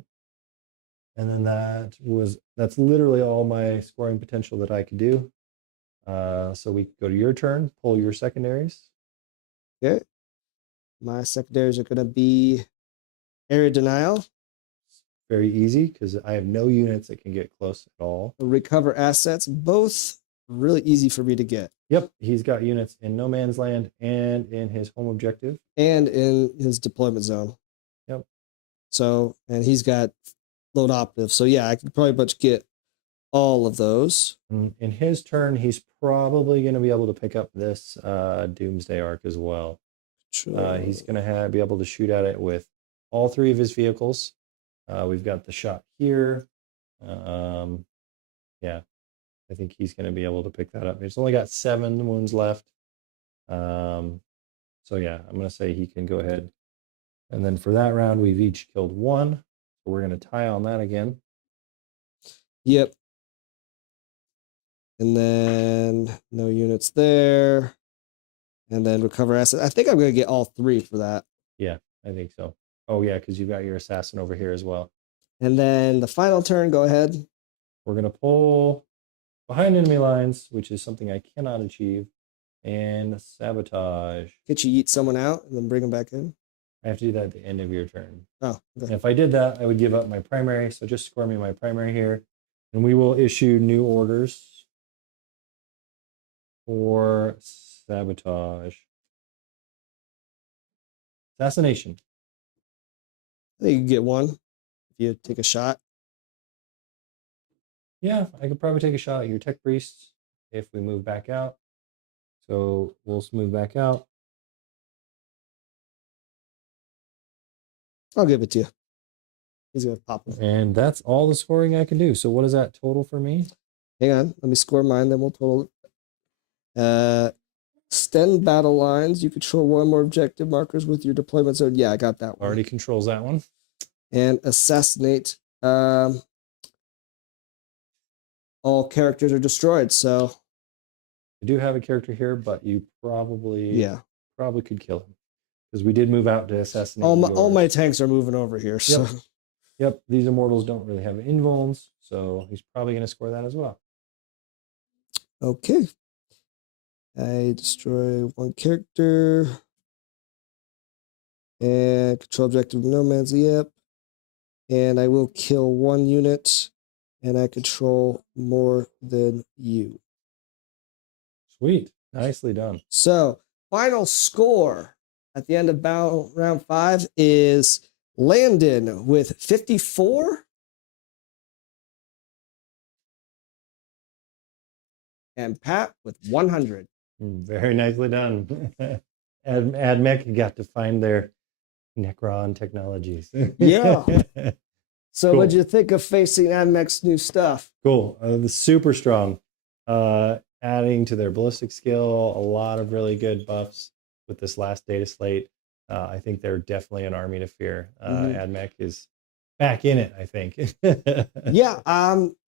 And then that's literally all my scoring potential that I could do. So we go to your turn, pull your secondaries. Okay. My secondaries are going to be area denial. Very easy because I have no units that can get close at all. Recover assets, both really easy for me to get. Yep, he's got units in no man's land and in his home objective. And in his deployment zone. Yep. So, and he's got load operative. So yeah, I could probably much get all of those. In his turn, he's probably going to be able to pick up this Doomsday Arc as well. Sure. He's going to be able to shoot at it with all three of his vehicles. We've got the shot here. Yeah, I think he's going to be able to pick that up. He's only got 7 wounds left. So yeah, I'm going to say he can go ahead. And then for that round, we've each killed 1. So we're going to tie on that again. Yep. And then no units there. And then recover assets. I think I'm going to get all 3 for that. Yeah, I think so. Oh yeah, because you've got your assassin over here as well. And then the final turn, go ahead. We're going to pull behind enemy lines, which is something I cannot achieve, and sabotage. Get you eat someone out and then bring them back in. I have to do that at the end of your turn. Oh, okay. And if I did that, I would give up my primary. So just score me my primary here. And we will issue new orders for sabotage. Assassination. I think you can get 1 if you take a shot. Yeah, I could probably take a shot at your tech priests if we move back out. So we'll move back out. I'll give it to you. He's going to pop him. And that's all the scoring I can do. So what is that total for me? Hang on. Let me score mine, then we'll total it. Extend battle lines. You control 1 more objective markers with your deployment zone. Yeah, I got that one. Already controls that one. And assassinate. All characters are destroyed, so... I do have a character here, but you probably could kill him. Because we did move out to assassinate. All my tanks are moving over here. So. Yep, these immortals don't really have invulns, so he's probably going to score that as well. Okay. I destroy 1 character. And control objective no man's, yep. And I will kill 1 unit. And I control more than you. Sweet. Nicely done. So, final score at the end of round 5 is Landon with 54. And Pat with 100. Very nicely done. Mech got to find their Necron technologies. Yeah. So Cool. what'd you think of facing Admech's new stuff? Cool. Super strong. Adding to their ballistic skill, a lot of really good buffs with this last data slate. I think they're definitely an army to fear. Admech is back in it, I think. Yeah,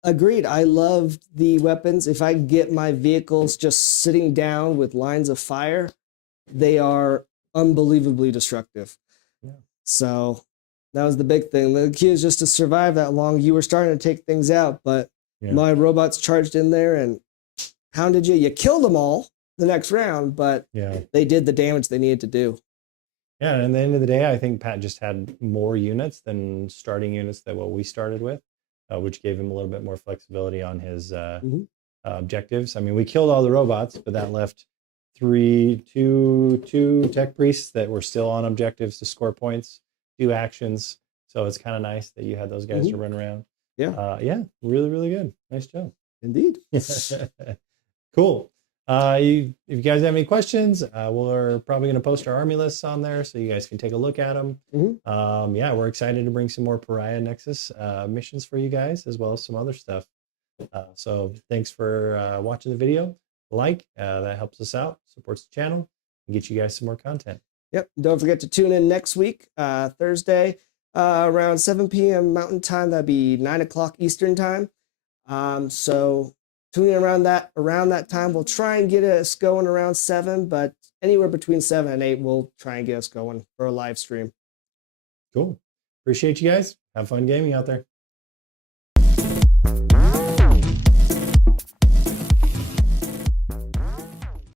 agreed. I loved the weapons. If I get my vehicles just sitting down with lines of fire, they are unbelievably destructive. Yeah. So that was the big thing. The key is just to survive that long. You were starting to take things out, but my robots charged in there and hounded you. You killed them all the next round, but they did the damage they needed to do. Yeah, and at the end of the day, I think Pat just had more units than starting units than what we started with, which gave him a little bit more flexibility on his objectives. I mean, we killed all the robots, but that left two tech priests that were still on objectives to score points, 2 actions. So it's kind of nice that you had those guys to run around. Yeah, really, really good. Nice job. Indeed. Cool. If you guys have any questions, we're probably going to post our army lists on there so you guys can take a look at them. Yeah, we're excited to bring some more Pariah Nexus missions for you guys, as well as some other stuff. So thanks for watching the video. That helps us out, supports the channel, and get you guys some more content. Yep. Don't forget to tune in next week, Thursday, around 7 p.m. Mountain Time. That'd be 9 o'clock Eastern Time. So tune in around that time. We'll try and get us going around 7, but anywhere between 7 and 8, we'll try and get us going for a live stream. Cool. Appreciate you guys. Have fun gaming out there.